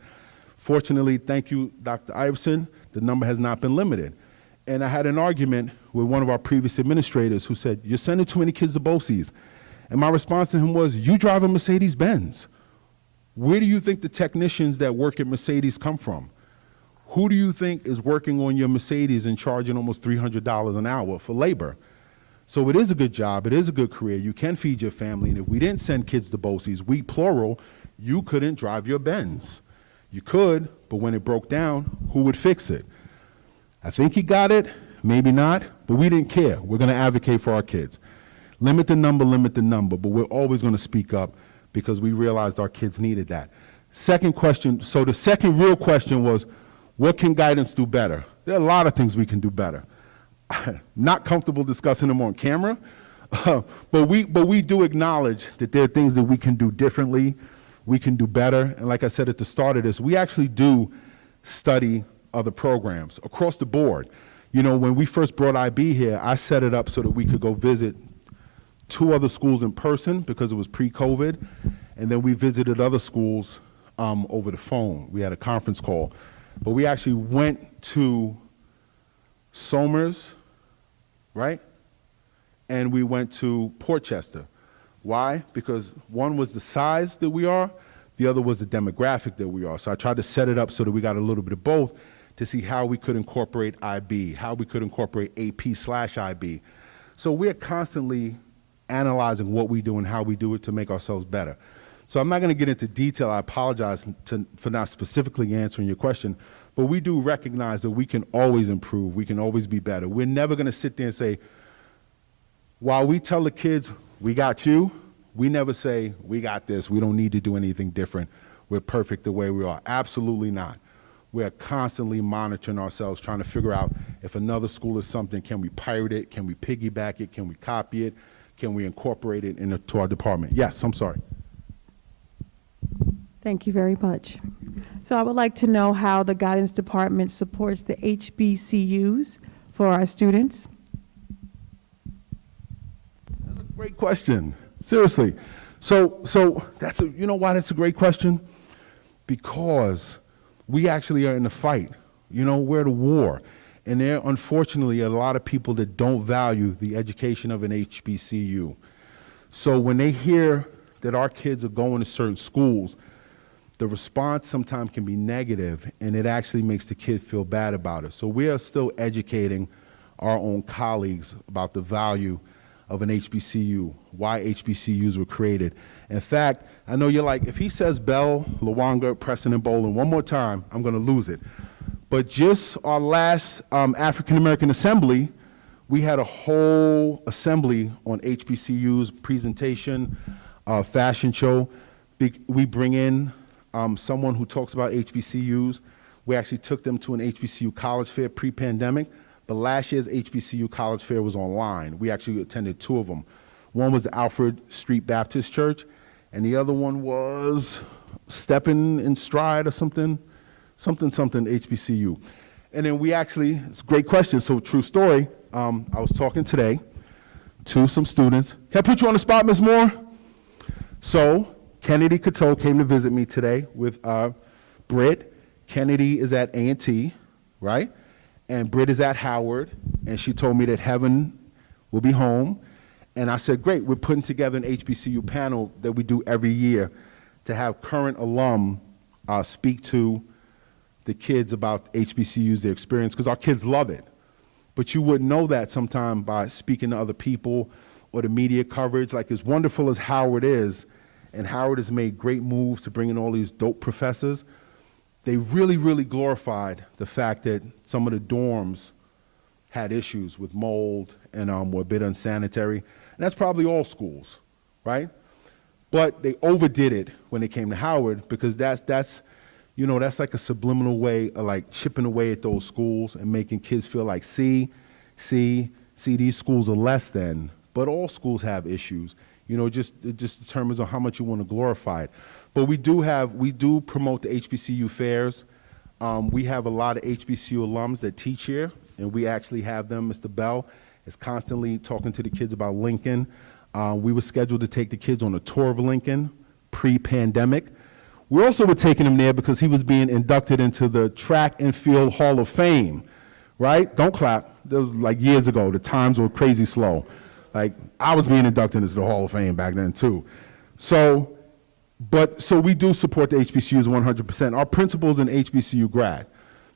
Fortunately, thank you, Dr. Iverson, the number has not been limited. And I had an argument with one of our previous administrators who said, you're sending too many kids to BOCES. And my response to him was, you drive a Mercedes-Benz. Where do you think the technicians that work at Mercedes come from? Who do you think is working on your Mercedes and charging almost $300 an hour for labor? So it is a good job, it is a good career, you can feed your family, and if we didn't send kids to BOCES, we plural, you couldn't drive your Benz. You could, but when it broke down, who would fix it? I think he got it, maybe not, but we didn't care. We're gonna advocate for our kids. Limit the number, but we're always gonna speak up because we realized our kids needed that. Second question, so the second real question was, what can guidance do better? There are a lot of things we can do better. Not comfortable discussing them on camera, but we do acknowledge that there are things that we can do differently, we can do better, and like I said at the start of this, we actually do study other programs across the board. You know, when we first brought IB here, I set it up so that we could go visit 2 other schools in person because it was pre-COVID, and then we visited other schools over the phone. We had a conference call, but we actually went to Somers, right? And we went to Portchester. Why? Because one was the size that we are, the other was the demographic that we are. So I tried to set it up so that we got a little bit of both to see how we could incorporate IB, how we could incorporate AP/IB. So we're constantly analyzing what we do and how we do it to make ourselves better. So I'm not going to get into detail. I apologize for not specifically answering your question, but we do recognize that we can always improve. We can always be better. We're never going to sit there and say, while we tell the kids, we got you, we never say, we got this, we don't need to do anything different, we're perfect the way we are. Absolutely not. We're constantly monitoring ourselves, trying to figure out if another school is something, can we pirate it, can we piggyback it, can we copy it, can we incorporate it into our department? Yes, I'm sorry. Thank you very much. So I would like to know how the guidance department supports the HBCUs for our students. That's a great question. Seriously. So that's you know why that's a great question? Because we actually are in the fight You know, we're at a war. And there, unfortunately, are a lot of people that don't value the education of an HBCU. So when they hear that our kids are going to certain schools, the response sometimes can be negative, and it actually makes the kid feel bad about it. So we are still educating our own colleagues about the value of an HBCU, why HBCUs were created. In fact, I know you're like, if he says Bell, Lawanga, Preston, and Bowling one more time, I'm going to lose it. But just our last African American assembly, we had a whole assembly on HBCUs, presentation, fashion show. We bring in someone who talks about HBCUs. We actually took them to an HBCU college fair pre-pandemic, but last year's HBCU college fair was online. We actually attended 2 of them. One was the Alfred Street Baptist Church, and the other one was Steppin' in Stride or something HBCU. And then we actually, it's a great question, so true story. I was talking today to some students. Can I put you on the spot, Ms. Moore? So Kennedy Cateau came to visit me today with Britt. Kennedy is at A&T, right? And Britt is at Howard, and she told me that Heaven will be home. And I said, great, we're putting together an HBCU panel that we do every year to have current alum speak to the kids about HBCUs, their experience, because our kids love it. But you wouldn't know that sometime by speaking to other people or the media coverage. Like, as wonderful as Howard is, and Howard has made great moves to bring in all these dope professors, they really, really glorified the fact that some of the dorms had issues with mold and were a bit unsanitary. And that's probably all schools, right? But they overdid it when they came to Howard, because that's you know, that's like a subliminal way of like chipping away at those schools and making kids feel like, see, these schools are less than, but all schools have issues. You know, it just determines on how much you want to glorify it. But we do promote the HBCU fairs. We have a lot of HBCU alums that teach here, and we actually have them. Mr. Bell is constantly talking to the kids about Lincoln. We were scheduled to take the kids on a tour of Lincoln pre-pandemic. We also were taking him there because he was being inducted into the Track and Field Hall of Fame, right? Don't clap. That was like years ago. The times were crazy slow. Like, I was being inducted into the Hall of Fame back then too. So we do support the HBCUs 100%. Our principal's an HBCU grad.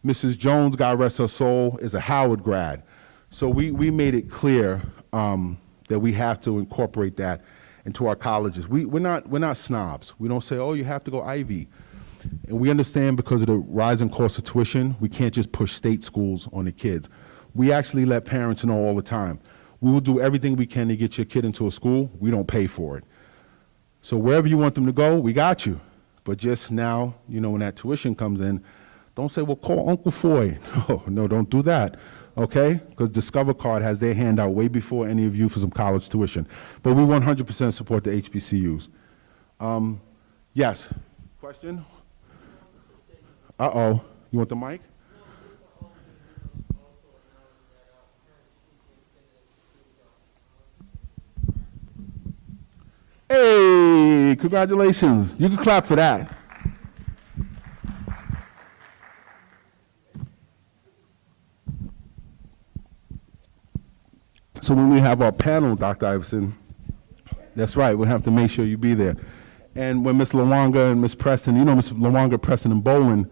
Mrs. Jones, God rest her soul, is a Howard grad. So we made it clear that we have to incorporate that into our colleges. We're not snobs. We don't say, oh, you have to go Ivy. And we understand, because of the rising cost of tuition, we can't just push state schools on the kids. We actually let parents know all the time, we will do everything we can to get your kid into a school. We don't pay for it. So wherever you want them to go, we got you. But just now, you know, when that tuition comes in, don't say, well, call Uncle Foy. No, don't do that, okay? Because Discover Card has their hand out way before any of you for some college tuition. But we 100% support the HBCUs. Yes, question? Uh-oh, you want the mic? Hey, congratulations. You can clap for that. So when we have our panel, Dr. Iverson, that's right, we'll have to make sure you be there. And when Ms. Lawanga and Ms. Preston, you know, Ms. Lawanga, Preston, and Bowen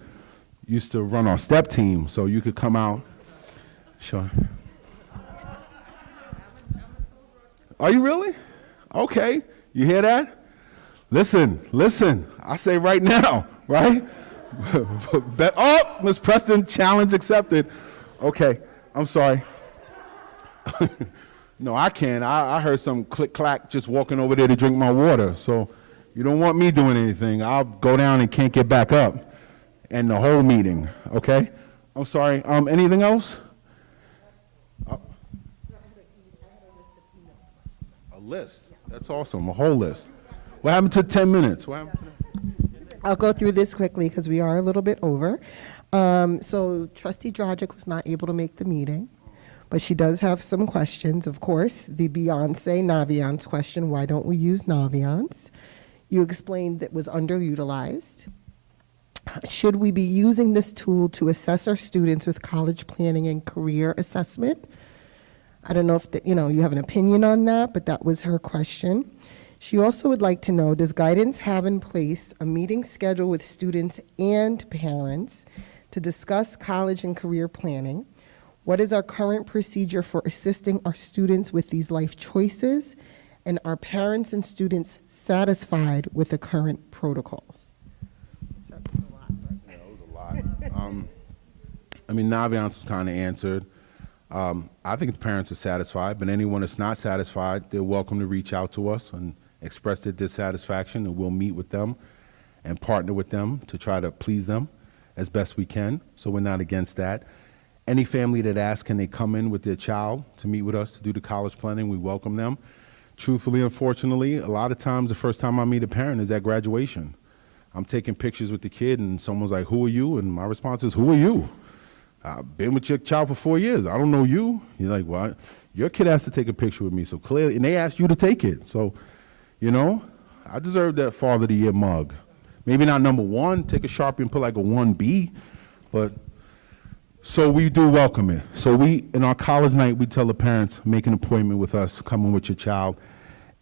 used to run our STEP team, so you could come out. Sure. Are you really? Okay. You hear that? Listen, I say right now, right? Oh, Ms. Preston, challenge accepted. Okay, I'm sorry. No, I can't. I heard some click-clack just walking over there to drink my water, so you don't want me doing anything. I'll go down and can't get back up, and the whole meeting, okay? I'm sorry. Anything else? A list. That's awesome, a whole list. What happened to 10 minutes? What happened to I'll go through this quickly because we are a little bit over. So Trustee Dragic was not able to make the meeting, but she does have some questions, of course. The Beyonce Naviance question, why don't we use Naviance? You explained that was underutilized. Should we be using this tool to assess our students with college planning and career assessment? I don't know if you have an opinion on that, but that was her question. She also would like to know, does guidance have in place a meeting schedule with students and parents to discuss college and career planning? What is our current procedure for assisting our students with these life choices? And are parents and students satisfied with the current protocols? Yeah, it was a lot. I mean, Naviance was kind of answered. I think the parents are satisfied, but anyone that's not satisfied, they're welcome to reach out to us and express their dissatisfaction, and we'll meet with them and partner with them to try to please them as best we can. So we're not against that. Any family that asks, can they come in with their child to meet with us to do the college planning, we welcome them. Truthfully, unfortunately, a lot of times the first time I meet a parent is at graduation. I'm taking pictures with the kid and someone's like, who are you? And my response is, who are you? I've been with your child for 4 years. I don't know you. You're like, well, your kid has to take a picture with me. So clearly, and they asked you to take it. So, I deserve that Father of the Year mug. Maybe not number 1, take a Sharpie and put like a 1B, but so we do welcome it. So in our college night, we tell the parents, make an appointment with us, come in with your child.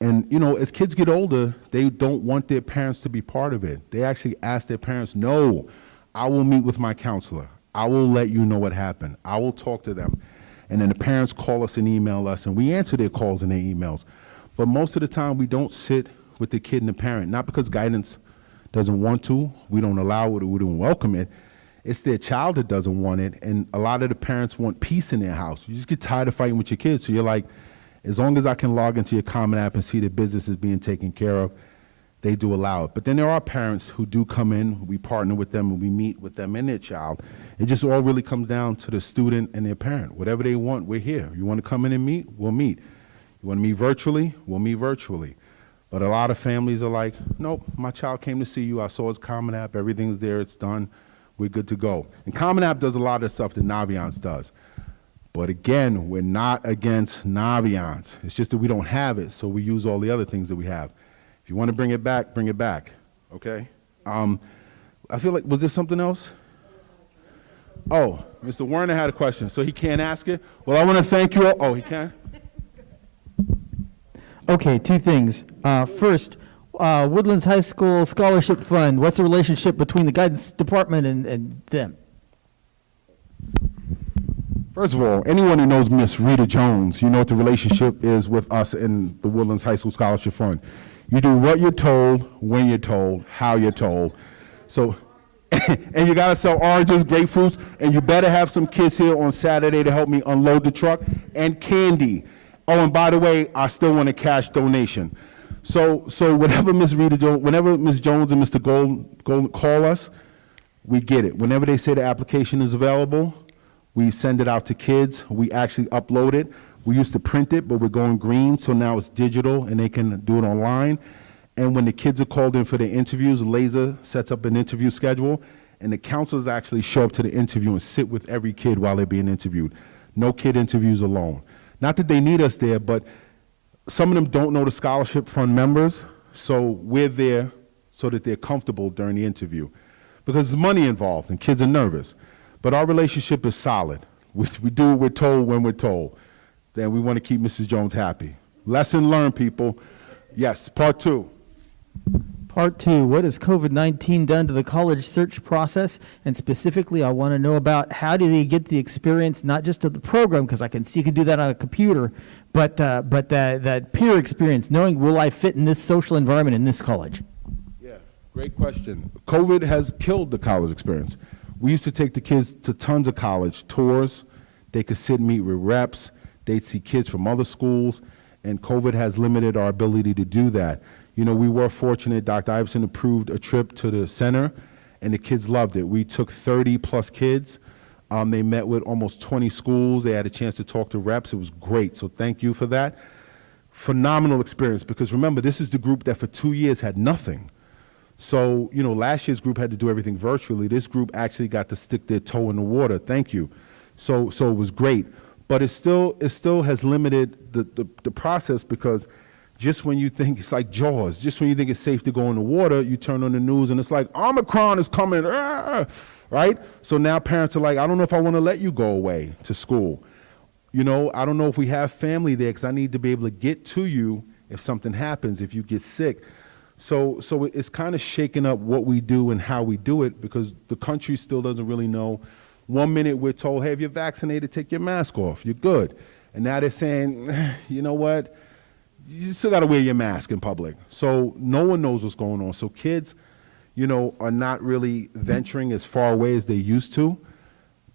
And, as kids get older, they don't want their parents to be part of it. They actually ask their parents, no, I will meet with my counselor. I will let you know what happened. I will talk to them. And then the parents call us and email us, and we answer their calls and their emails. But most of the time, we don't sit with the kid and the parent, not because guidance doesn't want to, we don't allow it, or we don't welcome it. It's their child that doesn't want it, and a lot of the parents want peace in their house. You just get tired of fighting with your kids, so you're like, as long as I can log into your Common App and see that business is being taken care of, they do allow it. But then there are parents who do come in, we partner with them, and we meet with them and their child. It just all really comes down to the student and their parent. Whatever they want, we're here. You want to come in and meet? We'll meet. You want to meet virtually? We'll meet virtually. But a lot of families are like, nope, my child came to see you, I saw his Common App, everything's there, it's done, we're good to go. And Common App does a lot of the stuff that Naviance does. But again, we're not against Naviance. It's just that we don't have it, so we use all the other things that we have. If you want to bring it back, okay? I feel like, was there something else? Oh, Mr. Werner had a question, so he can't ask it? Well, I want to thank you all. Oh, he can? Okay, 2 things. First, Woodlands High School Scholarship Fund, what's the relationship between the guidance department and them? First of all, anyone who knows Miss Rita Jones, you know what the relationship is with us in the Woodlands High School Scholarship Fund. You do what you're told, when you're told, how you're told. So, and you gotta sell oranges, grapefruits, and you better have some kids here on Saturday to help me unload the truck, and candy. Oh, and by the way, I still want a cash donation. So whatever Miss Rita Jones, whenever Ms. Jones and Mr. Gold call us, we get it. Whenever they say the application is available, we send it out to kids. We actually upload it. We used to print it, but we're going green, so now it's digital and they can do it online. And when the kids are called in for their interviews, Laser sets up an interview schedule, and the counselors actually show up to the interview and sit with every kid while they're being interviewed. No kid interviews alone. Not that they need us there, but some of them don't know the scholarship fund members, so we're there so that they're comfortable during the interview. Because there's money involved and kids are nervous. But our relationship is solid. We do what we're told when we're told. Then we want to keep Mrs. Jones happy. Lesson learned, people. Yes, part 2. Part 2, what has COVID-19 done to the college search process? And specifically, I want to know about how do they get the experience, not just of the program, because I can see you can do that on a computer, but that peer experience, knowing will I fit in this social environment in this college? Yeah, great question. COVID has killed the college experience. We used to take the kids to tons of college tours. They could sit and meet with reps. They'd see kids from other schools, and COVID has limited our ability to do that. You know, we were fortunate. Dr. Iverson approved a trip to the center, and the kids loved it. We took 30-plus kids. They met with almost 20 schools. They had a chance to talk to reps. It was great, so thank you for that. Phenomenal experience, because remember, this is the group that for 2 years had nothing. So, you know, last year's group had to do everything virtually. This group actually got to stick their toe in the water. Thank you. So it was great. But it still has limited the process, because just when you think it's like Jaws, just when you think it's safe to go in the water, you turn on the news and it's like, Omicron is coming, right? So now parents are like, I don't know if I want to let you go away to school. You know, I don't know if we have family there because I need to be able to get to you if something happens, if you get sick. So it's kind of shaking up what we do and how we do it, because the country still doesn't really know. 1 minute we're told, hey, if you're vaccinated, take your mask off, you're good. And now they're saying, you know what, you still got to wear your mask in public. So no one knows what's going on. So kids, you know, are not really venturing as far away as they used to.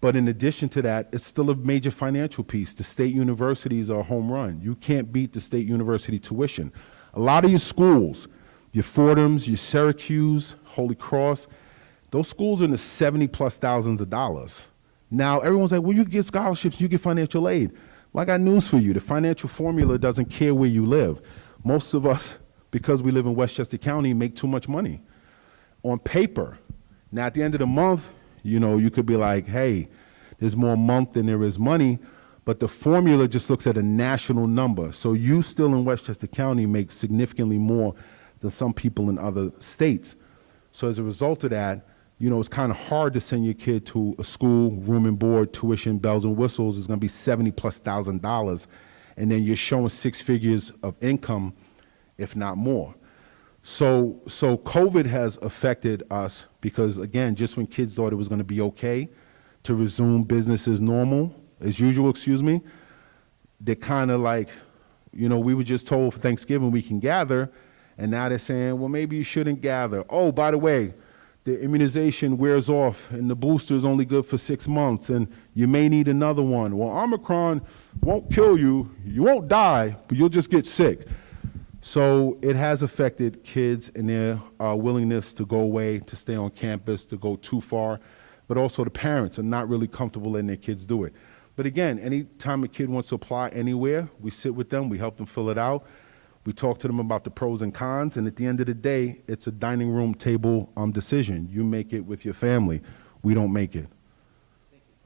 But in addition to that, it's still a major financial piece. The state universities are a home run. You can't beat the state university tuition. A lot of your schools, your Fordhams, your Syracuse, Holy Cross, those schools are in the 70+ thousands of dollars. Now, everyone's like, well, you get scholarships, you get financial aid. Well, I got news for you. The financial formula doesn't care where you live. Most of us, because we live in Westchester County, make too much money on paper. Now, at the end of the month, you know, you could be like, hey, there's more month than there is money, but the formula just looks at a national number. So you still in Westchester County make significantly more than some people in other states. So as a result of that, you know, it's kind of hard to send your kid to a school, room and board, tuition, bells and whistles is going to be $70+ thousand, and then you're showing 6 figures of income, if not more. So COVID has affected us because, again, just when kids thought it was going to be okay to resume business as normal, as usual, they're kind of like, you know, we were just told for Thanksgiving we can gather, and now they're saying, well, maybe you shouldn't gather. Oh, by the way, the immunization wears off, and the booster is only good for 6 months, and you may need another one. Well, Omicron won't kill you. You won't die, but you'll just get sick. So it has affected kids and their willingness to go away, to stay on campus, to go too far, but also the parents are not really comfortable letting their kids do it. But again, anytime a kid wants to apply anywhere, we sit with them, we help them fill it out, we talk to them about the pros and cons, and at the end of the day, it's a dining room table decision. You make it with your family. We don't make it.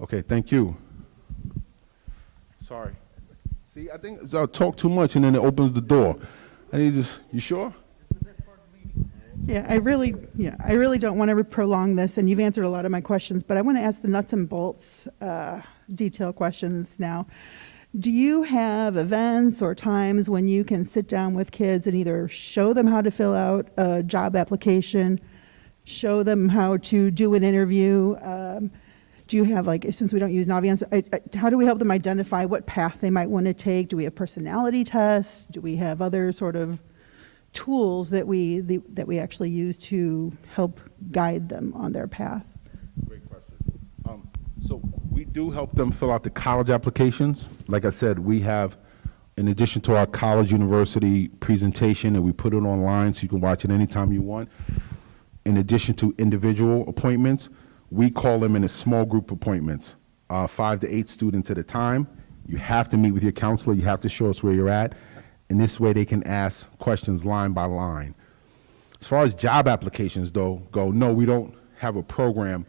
Okay, thank you. Sorry. See, I think I'll talk too much and then it opens the door. You sure? Yeah, I really don't want to prolong this, and you've answered a lot of my questions, but I want to ask the nuts and bolts detail questions now. Do you have events or times when you can sit down with kids and either show them how to fill out a job application, show them how to do an interview? Do you have, like, since we don't use Naviance, how do we help them identify what path they might want to take? Do we have personality tests? Do we have other sort of tools that we actually use to help guide them on their path? Great question. So we do help them fill out the college applications. Like I said, we have, in addition to our college university presentation, and we put it online so you can watch it anytime you want, in addition to individual appointments, we call them in a small group appointments, 5 to 8 students at a time. You have to meet with your counselor. You have to show us where you're at. And this way they can ask questions line by line. As far as job applications, though, no, we don't have a program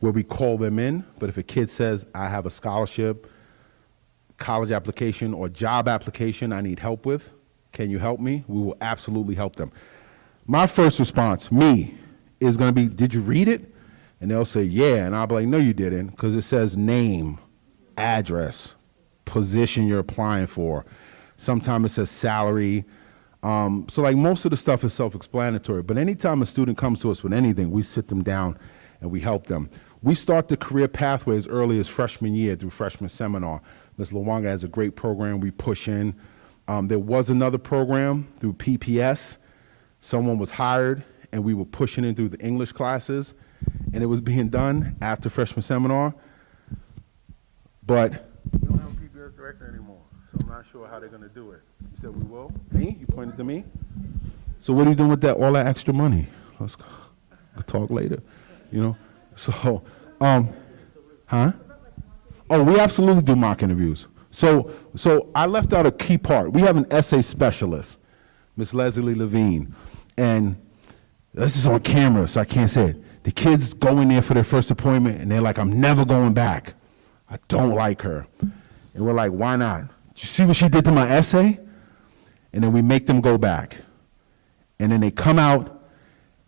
where we call them in. But if a kid says, I have a scholarship, college application, or job application I need help with, can you help me? We will absolutely help them. My first response, is going to be, did you read it? And they'll say, yeah. And I'll be like, no, you didn't, because it says name, address, position you're applying for. Sometimes it says salary. So like most of the stuff is self-explanatory. But anytime a student comes to us with anything, we sit them down and we help them. We start the career pathway as early as freshman year through freshman seminar. Ms. Lawanga has a great program we push in. There was another program through PPS. Someone was hired, and we were pushing in through the English classes. And it was being done after freshman seminar, but we don't have a PBS director anymore, so I'm not sure how they're going to do it. You said we will? Me? You pointed to me? So what are you doing with all that extra money? Let's talk later, you know? So, Oh, we absolutely do mock interviews. So I left out a key part. We have an essay specialist, Ms. Leslie Levine, and this is on camera, so I can't say it. The kids go in there for their first appointment, and they're like, I'm never going back. I don't like her. And we're like, why not? Did you see what she did to my essay? and then we make them go back. And then they come out,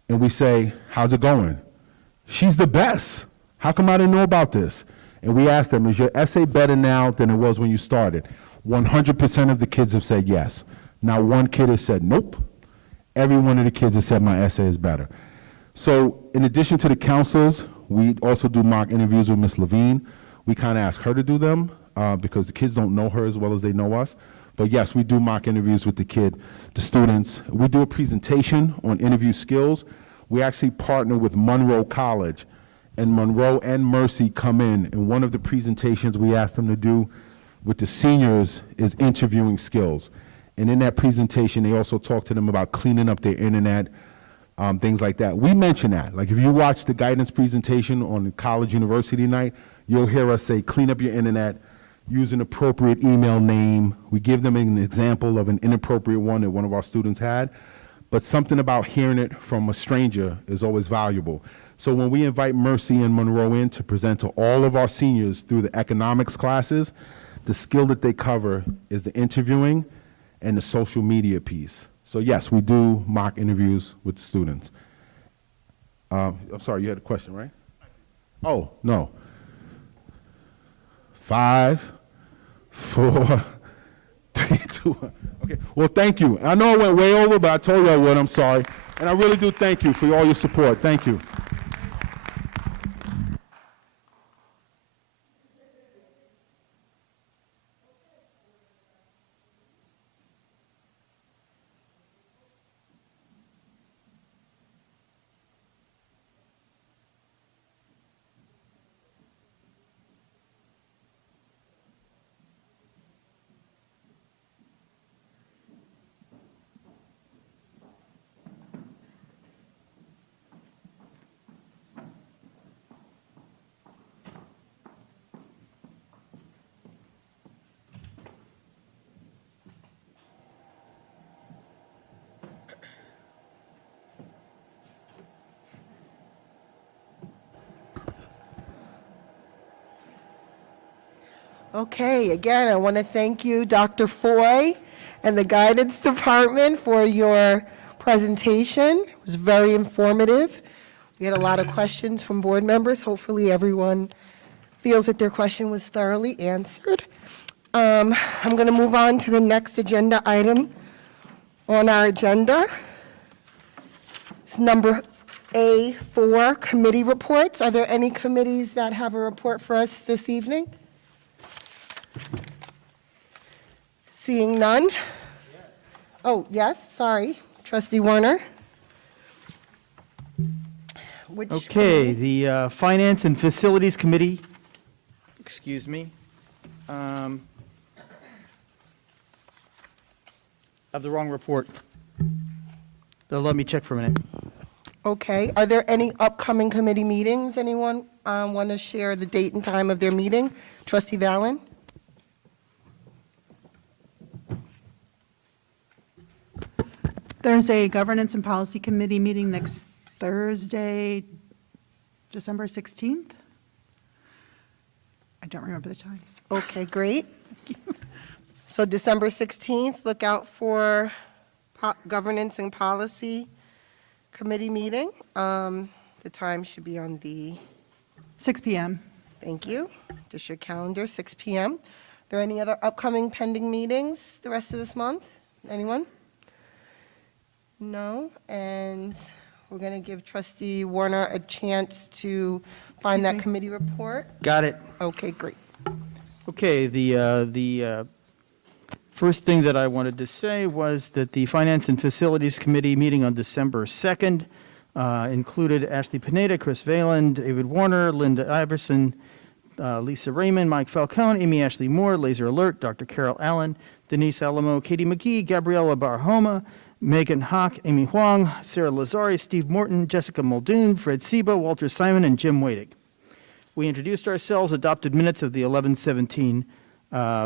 and we say, how's it going? She's the best. How come I didn't know about this? And we ask them, is your essay better now than it was when you started? 100% of the kids have said yes. Now one kid has said nope. Every one of the kids has said my essay is better. So in addition to the counselors, we also do mock interviews with Ms. Levine. We kind of ask her to do them because the kids don't know her as well as they know us. But yes, we do mock interviews with the students. We do a presentation on interview skills. We actually partner with Monroe College, and Monroe and Mercy come in, and one of the presentations we asked them to do with the seniors is interviewing skills. And in that presentation, they also talk to them about cleaning up their internet, things like that. We mention that. Like if you watch the guidance presentation on college university night, you'll hear us say, clean up your internet, use an appropriate email name. We give them an example of an inappropriate one that one of our students had, but something about hearing it from a stranger is always valuable. So when we invite Mercy and Monroe in to present to all of our seniors through the economics classes, the skill that they cover is the interviewing and the social media piece. So yes, we do mock interviews with the students. I'm sorry, you had a question, right? Oh, no. 5, 4, 3, 2, 1. Okay, well, thank you. I know I went way over, but I told you I would, I'm sorry. And I really do thank you for all your support. Thank you. Okay, again, I want to thank you, Dr. Foy, and the guidance department for your presentation. It was very informative. We had a lot of questions from board members. Hopefully everyone feels that their question was thoroughly answered. I'm going to move on to the next agenda item on our agenda. It's number A4, committee reports. Are there any committees that have a report for us this evening? Seeing none? Oh, yes, sorry. Trustee Warner? Okay, the Finance and Facilities Committee, excuse me, have the wrong report. Let me check for a minute. Okay, are there any upcoming committee meetings? Anyone want to share the date and time of their meeting? Trustee Valen? There's a Governance and Policy Committee meeting next Thursday, December 16th. I don't remember the time. Okay, great. So December 16th, look out for Governance and Policy Committee meeting. The time should be on the... 6 p.m. Thank you. Just your calendar, 6 p.m. Are there any other upcoming pending meetings the rest of this month? Anyone? No? And we're going to give Trustee Warner a chance to find that committee report. Got it. Okay, great. Okay, the first thing that I wanted to say was that the Finance and Facilities Committee meeting on December 2nd included Ashley Pineda, Chris Valen, David Warner, Linda Iverson, Lisa Raymond, Mike Falcone, Amy Ashley Moore, Laser Alert, Dr. Carol Allen, Denise Alamo, Katie McGee, Gabriella Barhoma, Megan Hawk, Amy Huang, Sarah Lazari, Steve Morton, Jessica Muldoon, Fred Seba, Walter Simon, and Jim Waitig. We introduced ourselves, adopted minutes of the 11/17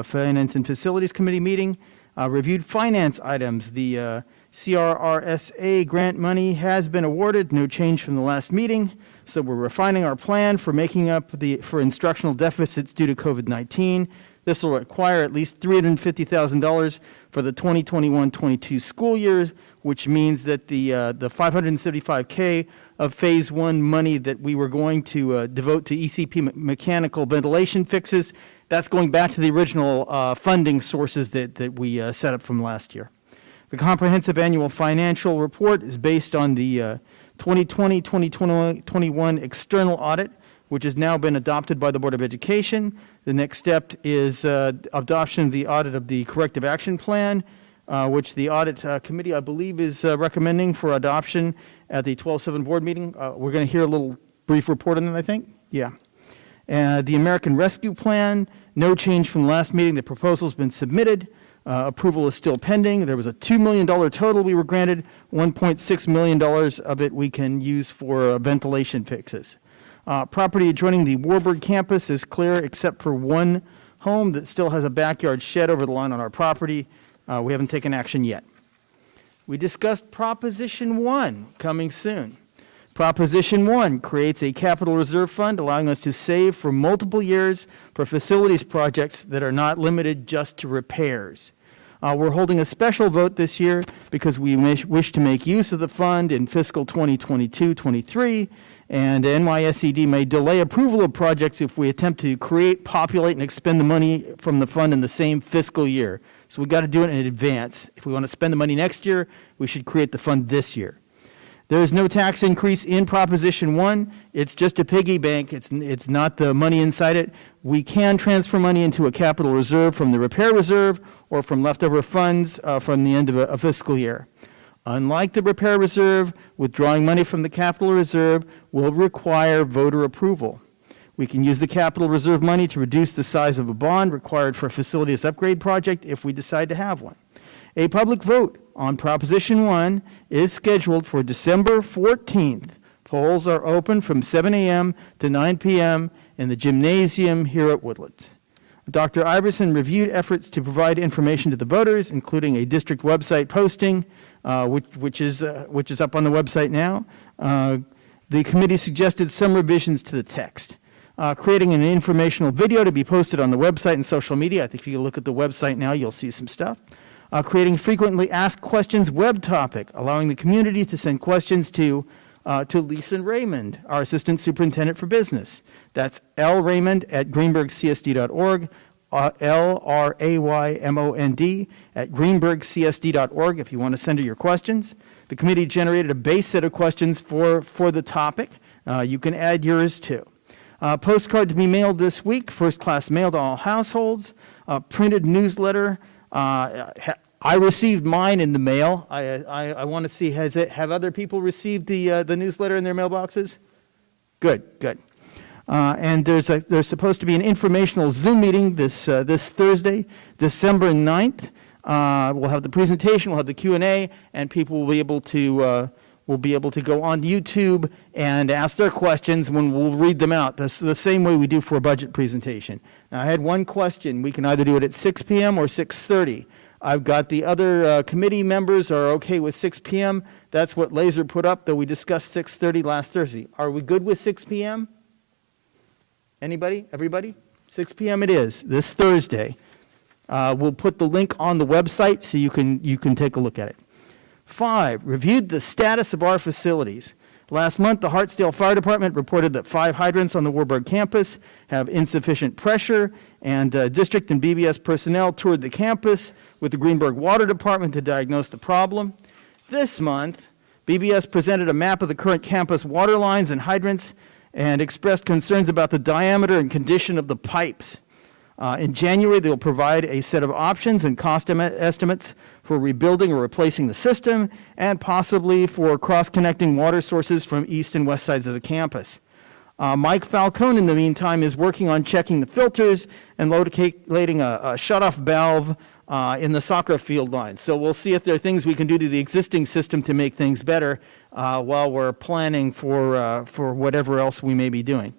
Finance and Facilities Committee meeting, reviewed finance items. The CRRSA grant money has been awarded, no change from the last meeting, so we're refining our plan for making up for instructional deficits due to COVID-19. This will require at least $350,000 for the 2021-22 school year, which means that the $575K of Phase 1 money that we were going to devote to ECP mechanical ventilation fixes, that's going back to the original funding sources that we set up from last year. The comprehensive annual financial report is based on the 2020-2021 external audit, which has now been adopted by the Board of Education. The next step is adoption of the audit of the corrective action plan, which the audit committee, I believe, is recommending for adoption at the 12/7 board meeting. We're going to hear a little brief report on that, I think. Yeah. The American Rescue Plan, no change from the last meeting. The proposal's been submitted. Approval is still pending. There was a $2 million total we were granted. $1.6 million of it we can use for ventilation fixes. Property adjoining the Warburg campus is clear except for one home that still has a backyard shed over the line on our property. We haven't taken action yet. We discussed Proposition 1 coming soon. Proposition 1 creates a capital reserve fund allowing us to save for multiple years for facilities projects that are not limited just to repairs. We're holding a special vote this year because we wish to make use of the fund in fiscal 2022-23, and NYSED may delay approval of projects if we attempt to create, populate, and expend the money from the fund in the same fiscal year. So we've got to do it in advance. If we want to spend the money next year, we should create the fund this year. There is no tax increase in Proposition 1. It's just a piggy bank. It's not the money inside it. We can transfer money into a capital reserve from the repair reserve or from leftover funds from the end of a fiscal year. Unlike the repair reserve, withdrawing money from the capital reserve will require voter approval. We can use the capital reserve money to reduce the size of a bond required for a facilities upgrade project if we decide to have one. A public vote on Proposition 1 is scheduled for December 14th. Polls are open from 7 a.m. to 9 p.m. in the gymnasium here at Woodlands. Dr. Iverson reviewed efforts to provide information to the voters, including a district website posting, which is up on the website now. The committee suggested some revisions to the text. Creating an informational video to be posted on the website and social media. I think if you look at the website now, you'll see some stuff. Creating frequently asked questions web topic, allowing the community to send questions to Lisa Raymond, our Assistant Superintendent for Business. That's lraymond@greenbergcsd.org, LRAYMOND@greenbergcsd.org if you want to send her your questions. The committee generated a base set of questions for the topic. You can add yours too. Postcard to be mailed this week, first class mail to all households. Printed newsletter. I received mine in the mail. I want to see, have other people received the newsletter in their mailboxes? Good, good. And there's supposed to be an informational Zoom meeting this Thursday, December 9th. We'll have the presentation, we'll have the Q&A, and people will be able to go on YouTube and ask their questions when we'll read them out, the same way we do for a budget presentation. Now, I had one question. We can either do it at 6 p.m. or 6:30. I've got the other committee members are okay with 6 p.m. That's what Laser put up, though we discussed 6:30 last Thursday. Are we good with 6 p.m.? Anybody? Everybody? 6 p.m. it is, this Thursday. We'll put the link on the website so you can take a look at it. 5, reviewed the status of our facilities. Last month, the Hartsdale Fire Department reported that 5 hydrants on the Warburg campus have insufficient pressure, and district and BBS personnel toured the campus with the Greenberg Water Department to diagnose the problem. This month, BBS presented a map of the current campus water lines and hydrants and expressed concerns about the diameter and condition of the pipes. In January, they'll provide a set of options and cost estimates for rebuilding or replacing the system, and possibly for cross-connecting water sources from east and west sides of the campus. Mike Falcone, in the meantime, is working on checking the filters and locating a shutoff valve in the soccer field line. So we'll see if there are things we can do to the existing system to make things better while we're planning for whatever else we may be doing.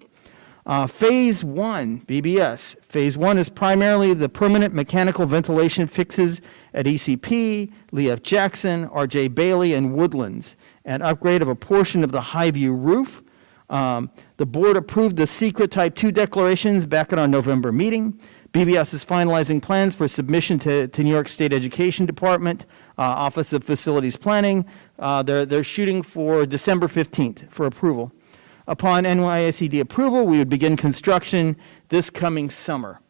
Phase 1, BBS. Phase 1 is primarily the permanent mechanical ventilation fixes at ECP, Lee F. Jackson, R.J. Bailey, and Woodlands, and upgrade of a portion of the Highview roof. The board approved the secret Type 2 declarations back at our November meeting. BBS is finalizing plans for submission to New York State Education Department, Office of Facilities Planning. They're shooting for December 15th for approval. Upon NYSED approval, we would begin construction this coming summer.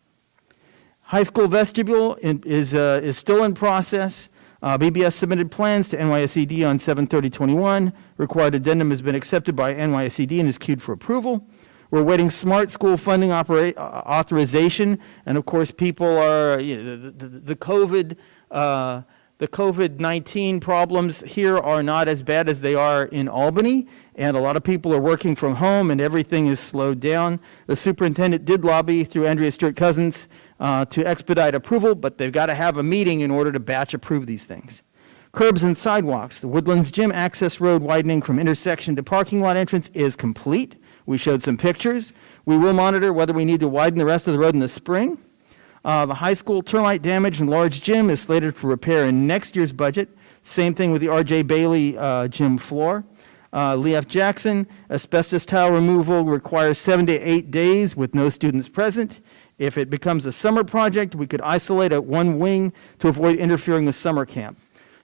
High school vestibule is still in process. BBS submitted plans to NYSED on 7/30/21. Required addendum has been accepted by NYSED and is queued for approval. We're waiting smart school funding authorization, and of course, people are, the COVID-19 problems here are not as bad as they are in Albany, and a lot of people are working from home, and everything is slowed down. The superintendent did lobby through Andrea Stewart-Cousins to expedite approval, but they've got to have a meeting in order to batch approve these things. Curbs and sidewalks. The Woodlands Gym access road widening from intersection to parking lot entrance is complete. We showed some pictures. We will monitor whether we need to widen the rest of the road in the spring. The high school termite damage and large gym is slated for repair in next year's budget. Same thing with the R.J. Bailey gym floor. Lee F. Jackson, asbestos tile removal requires 7 to 8 days with no students present. If it becomes a summer project, we could isolate at one wing to avoid interfering with summer camp.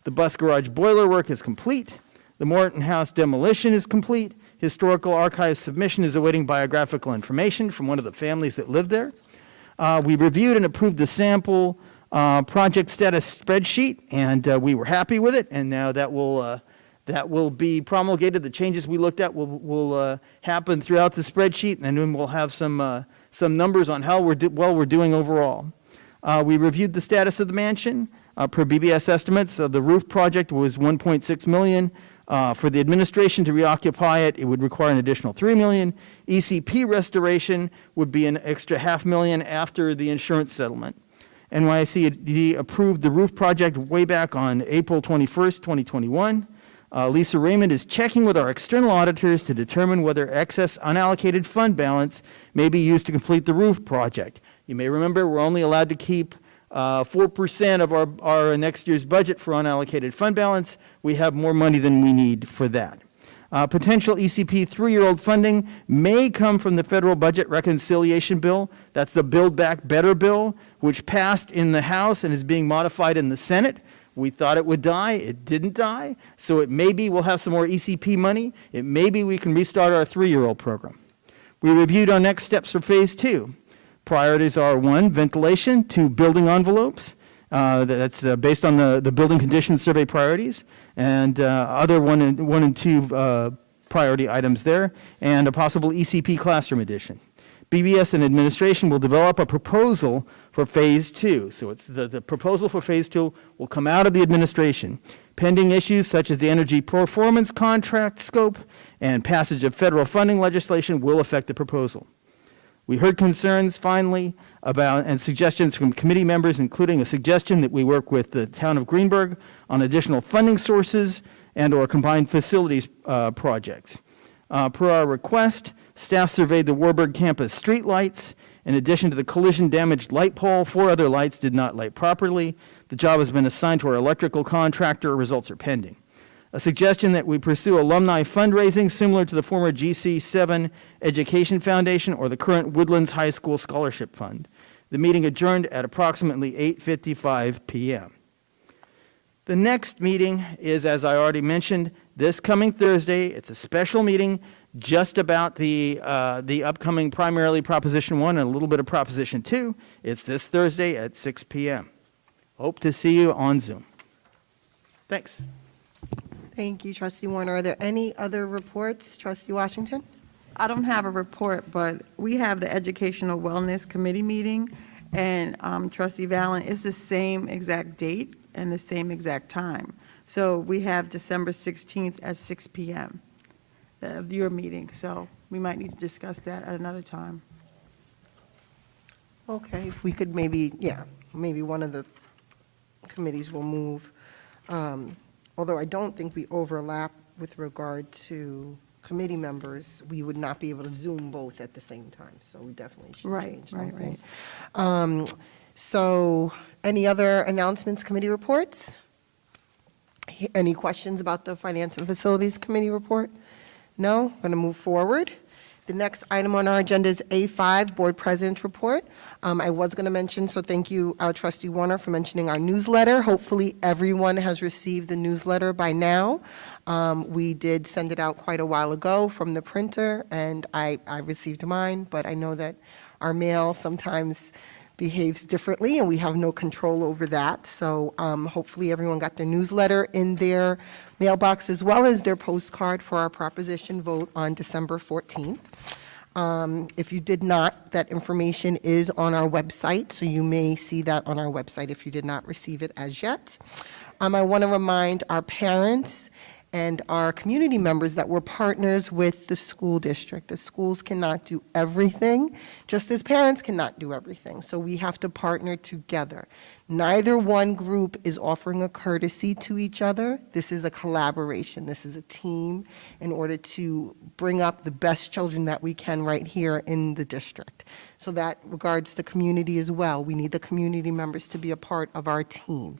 The bus garage boiler work is complete. The Morton House demolition is complete. Historical Archives submission is awaiting biographical information from one of the families that lived there. We reviewed and approved the sample project status spreadsheet, and we were happy with it, and now that will be promulgated. The changes we looked at will happen throughout the spreadsheet, and then we'll have some numbers on how well we're doing overall. We reviewed the status of the mansion. Per BBS estimates, the roof project was $1.6 million. For the administration to reoccupy it, it would require an additional $3 million. ECP restoration would be an extra $500,000 after the insurance settlement. NYSED approved the roof project way back on April 21st, 2021. Lisa Raymond is checking with our external auditors to determine whether excess unallocated fund balance may be used to complete the roof project. You may remember we're only allowed to keep 4% of our next year's budget for unallocated fund balance. We have more money than we need for that. Potential ECP 3-year-old funding may come from the federal budget reconciliation bill. That's the Build Back Better bill, which passed in the House and is being modified in the Senate. We thought it would die. It didn't die. So it may be we'll have some more ECP money. It may be we can restart our 3-year-old program. We reviewed our next steps for Phase 2. Priorities are 1, ventilation, 2, building envelopes. That's based on the building conditions survey priorities, and other 1 and 2 priority items there, and a possible ECP classroom addition. BBS and administration will develop a proposal for Phase 2. So it's the proposal for Phase 2 will come out of the administration. Pending issues such as the energy performance contract scope and passage of federal funding legislation will affect the proposal. We heard concerns, finally, about and suggestions from committee members, including a suggestion that we work with the town of Greenburgh on additional funding sources and/or combined facilities projects. Per our request, staff surveyed the Warburg campus streetlights. In addition to the collision-damaged light pole, 4 other lights did not light properly. The job has been assigned to our electrical contractor. Results are pending. A suggestion that we pursue alumni fundraising similar to the former GC7 Education Foundation or the current Woodlands High School Scholarship Fund. The meeting adjourned at approximately 8:55 p.m. The next meeting is, as I already mentioned, this coming Thursday. It's a special meeting just about the upcoming primarily Proposition 1 and a little bit of Proposition 2. It's this Thursday at 6 p.m. Hope to see you on Zoom. Thanks. Thank you, Trustee Warner. Are there any other reports? Trustee Washington? I don't have a report, but we have the Educational Wellness Committee meeting, and Trustee Valen, it's the same exact date and the same exact time. So we have December 16th at 6 p.m., your meeting, so we might need to discuss that at another time. Okay, if we could maybe one of the committees will move. Although I don't think we overlap with regard to committee members, we would not be able to Zoom both at the same time, so we definitely should change something. Right. So any other announcements, committee reports? Any questions about the Finance and Facilities Committee report? No? I'm going to move forward. The next item on our agenda is A5, Board President's Report. I was going to mention, so thank you, Trustee Warner, for mentioning our newsletter. Hopefully, everyone has received the newsletter by now. We did send it out quite a while ago from the printer, and I received mine, but I know that our mail sometimes behaves differently, and we have no control over that. So hopefully, everyone got their newsletter in their mailbox, as well as their postcard for our proposition vote on December 14th. If you did not, that information is on our website, so you may see that on our website if you did not receive it as yet. I want to remind our parents and our community members that we're partners with the school district. The schools cannot do everything, just as parents cannot do everything. So we have to partner together. Neither one group is offering a courtesy to each other. This is a collaboration. This is a team in order to bring up the best children that we can right here in the district. So that regards the community as well. We need the community members to be a part of our team.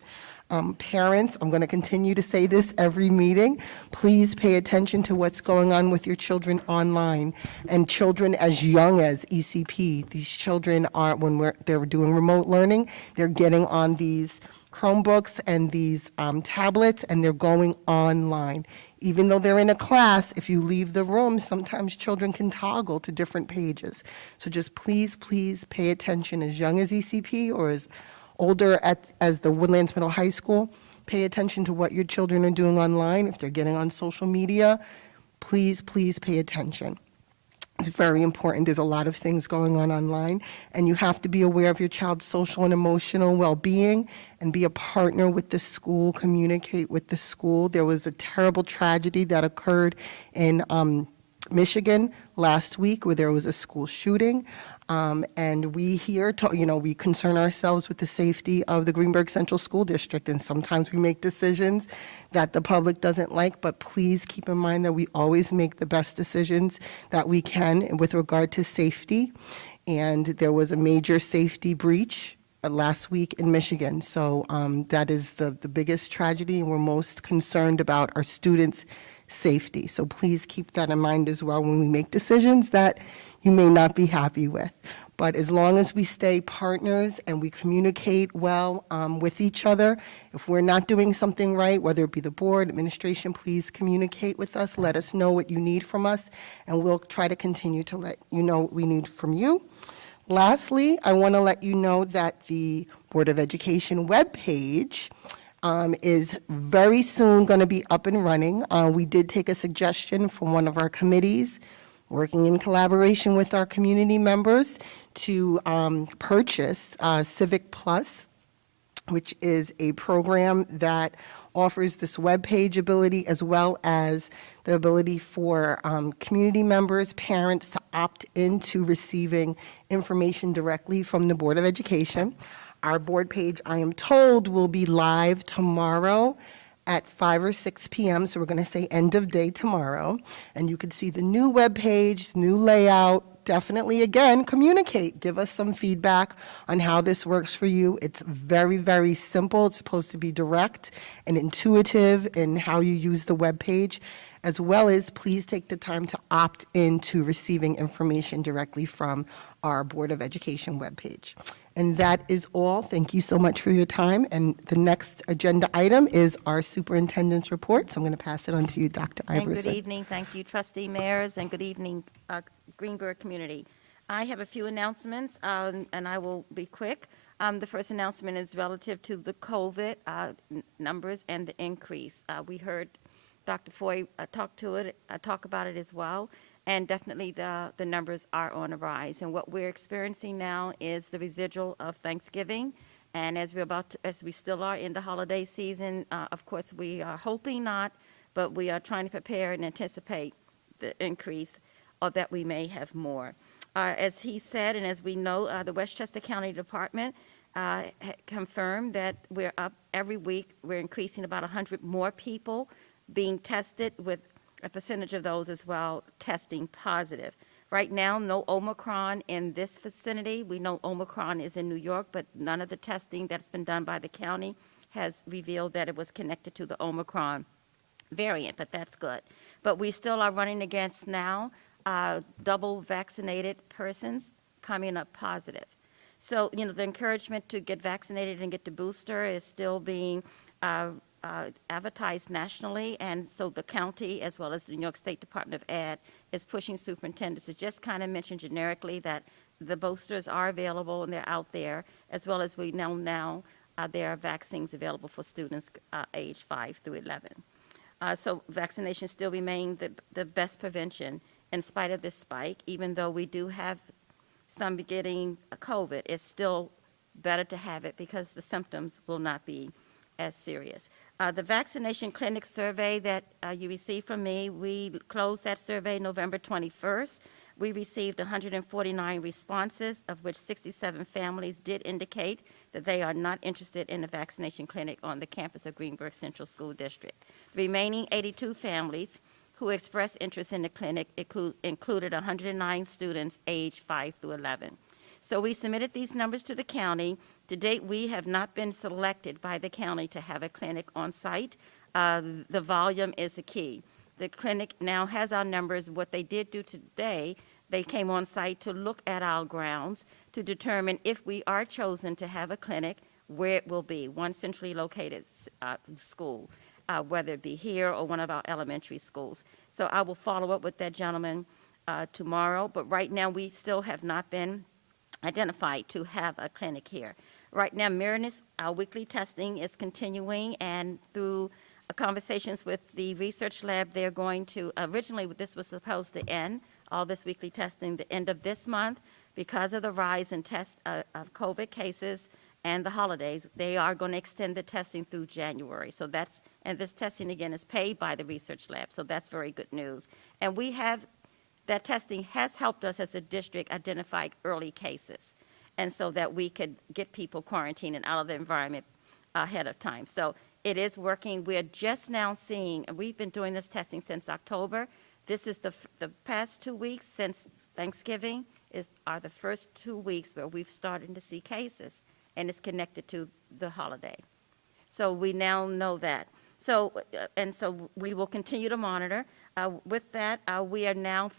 Parents, I'm going to continue to say this every meeting, please pay attention to what's going on with your children online, and children as young as ECP. These children are, they're doing remote learning, they're getting on these Chromebooks and these tablets, and they're going online. Even though they're in a class, if you leave the room, sometimes children can toggle to different pages. So just please, please pay attention, as young as ECP or as older as the Woodlands Middle High School. Pay attention to what your children are doing online. If they're getting on social media, please, please pay attention. It's very important. There's a lot of things going on online, and you have to be aware of your child's social and emotional well-being and be a partner with the school, communicate with the school. There was a terrible tragedy that occurred in Michigan last week where there was a school shooting. And we here, we concern ourselves with the safety of the Greenberg Central School District, and sometimes we make decisions that the public doesn't like, but please keep in mind that we always make the best decisions that we can with regard to safety. And there was a major safety breach last week in Michigan, so that is the biggest tragedy, and we're most concerned about our students' safety. So please keep that in mind as well when we make decisions that you may not be happy with. But as long as we stay partners and we communicate well with each other, if we're not doing something right, whether it be the board, administration, please communicate with us. Let us know what you need from us, and we'll try to continue to let you know what we need from you. Lastly, I want to let you know that the Board of Education webpage is very soon going to be up and running. We did take a suggestion from one of our committees, working in collaboration with our community members, to purchase Civic Plus, which is a program that offers this web page ability, as well as the ability for community members, parents to opt into receiving information directly from the Board of Education. Our board page, I am told, will be live tomorrow at 5 or 6 p.m., so we're going to say end of day tomorrow. And you can see the new web page, new layout. Definitely, again, communicate. Give us some feedback on how this works for you. It's very, very simple. It's supposed to be direct and intuitive in how you use the web page, as well as please take the time to opt into receiving information directly from our Board of Education webpage. And that is all. Thank you so much for your time. And the next agenda item is our superintendent's report. So I'm going to pass it on to you, Dr. Iverson. And good evening. Thank you, trustee mayors, and good evening, Greenberg community. I have a few announcements, and I will be quick. The first announcement is relative to the COVID numbers and the increase. We heard Dr. Foy talk about it as well. And definitely the numbers are on a rise. And what we're experiencing now is the residual of Thanksgiving. And as we still are in the holiday season, of course, we are hoping not, but we are trying to prepare and anticipate the increase, or that we may have more. As he said, and as we know, the Westchester County Department confirmed that we're up every week. We're increasing about 100 more people being tested, with a percentage of those as well testing positive. Right now, no Omicron in this vicinity. We know Omicron is in New York, but none of the testing that's been done by the county has revealed that it was connected to the Omicron variant, but that's good. But we still are running against now double vaccinated persons coming up positive. So, you know, the encouragement to get vaccinated and get the booster is still being advertised nationally, and so the county, as well as the New York State Department of Ed, is pushing superintendents to just kind of mention generically that the boosters are available and they're out there, as well as we know now there are vaccines available for students age 5 through 11. So vaccination still remains the best prevention in spite of this spike. Even though we do have some getting COVID, it's still better to have it because the symptoms will not be as serious. The vaccination clinic survey that you received from me, we closed that survey November 21st. We received 149 responses, of which 67 families did indicate that they are not interested in a vaccination clinic on the campus of Greenburgh Central School District. The remaining 82 families who expressed interest in the clinic included 109 students aged 5 through 11. So we submitted these numbers to the county. To date, we have not been selected by the county to have a clinic on site. The volume is the key. The clinic now has our numbers. What they did do today, they came on site to look at our grounds to determine if we are chosen to have a clinic, where it will be, one centrally located school, whether it be here or one of our elementary schools. So I will follow up with that gentleman tomorrow, but right now we still have not been identified to have a clinic here. Right now, Marinus, our weekly testing is continuing, and through conversations with the research lab, they're going to, originally this was supposed to end, all this weekly testing, the end of this month. Because of the rise in of COVID cases and the holidays, they are going to extend the testing through January. So that's, and this testing again is paid by the research lab, so that's very good news. And we have, that testing has helped us as a district identify early cases, and so that we could get people quarantined and out of the environment ahead of time. So it is working. We're just now seeing, and we've been doing this testing since October. This is the past 2 weeks since Thanksgiving are the first 2 weeks where we've started to see cases, and it's connected to the holiday. So we now know that. So, and so we will continue to monitor. With that, we are now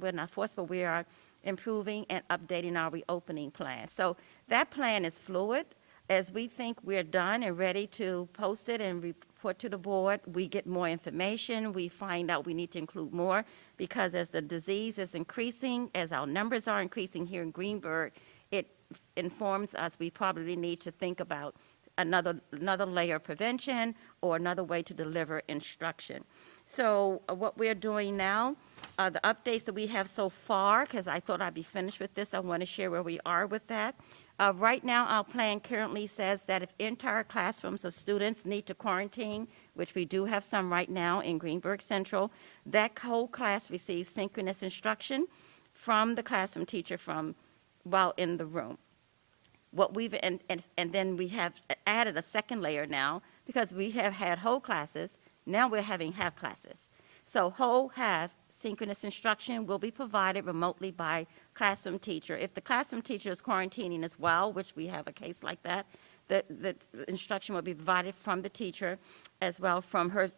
we're not forced, but we are improving and updating our reopening plan. So that plan is fluid. As we think we're done and ready to post it and report to the board, we get more information. We find out we need to include more, because as the disease is increasing, as our numbers are increasing here in Greenburgh, it informs us we probably need to think about another layer of prevention or another way to deliver instruction. So what we're doing now, the updates that we have so far, because I thought I'd be finished with this, I want to share where we are with that. Right now, our plan currently says that if entire classrooms of students need to quarantine, which we do have some right now in Greenburgh Central, that whole class receives synchronous instruction from the classroom teacher while in the room. What we've, and then we have added a second layer now, because we have had whole classes, now we're having half classes. So whole half synchronous instruction will be provided remotely by classroom teacher. If the classroom teacher is quarantining as well, which we have a case like that, the instruction will be provided from the teacher as well from her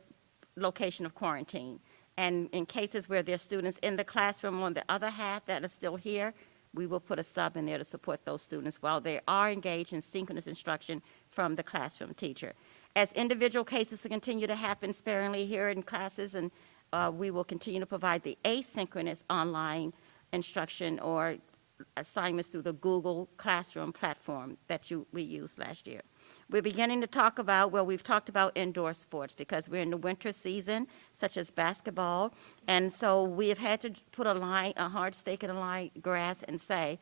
location of quarantine. And in cases where there's students in the classroom on the other half that are still here, we will put a sub in there to support those students while they are engaged in synchronous instruction from the classroom teacher. As individual cases continue to happen sparingly here in classes, and we will continue to provide the asynchronous online instruction or assignments through the Google Classroom platform that we used last year. We're beginning to talk about, well, we've talked about indoor sports because we're in the winter season, such as basketball, and so we have had to put a hard stake in the line grass and say,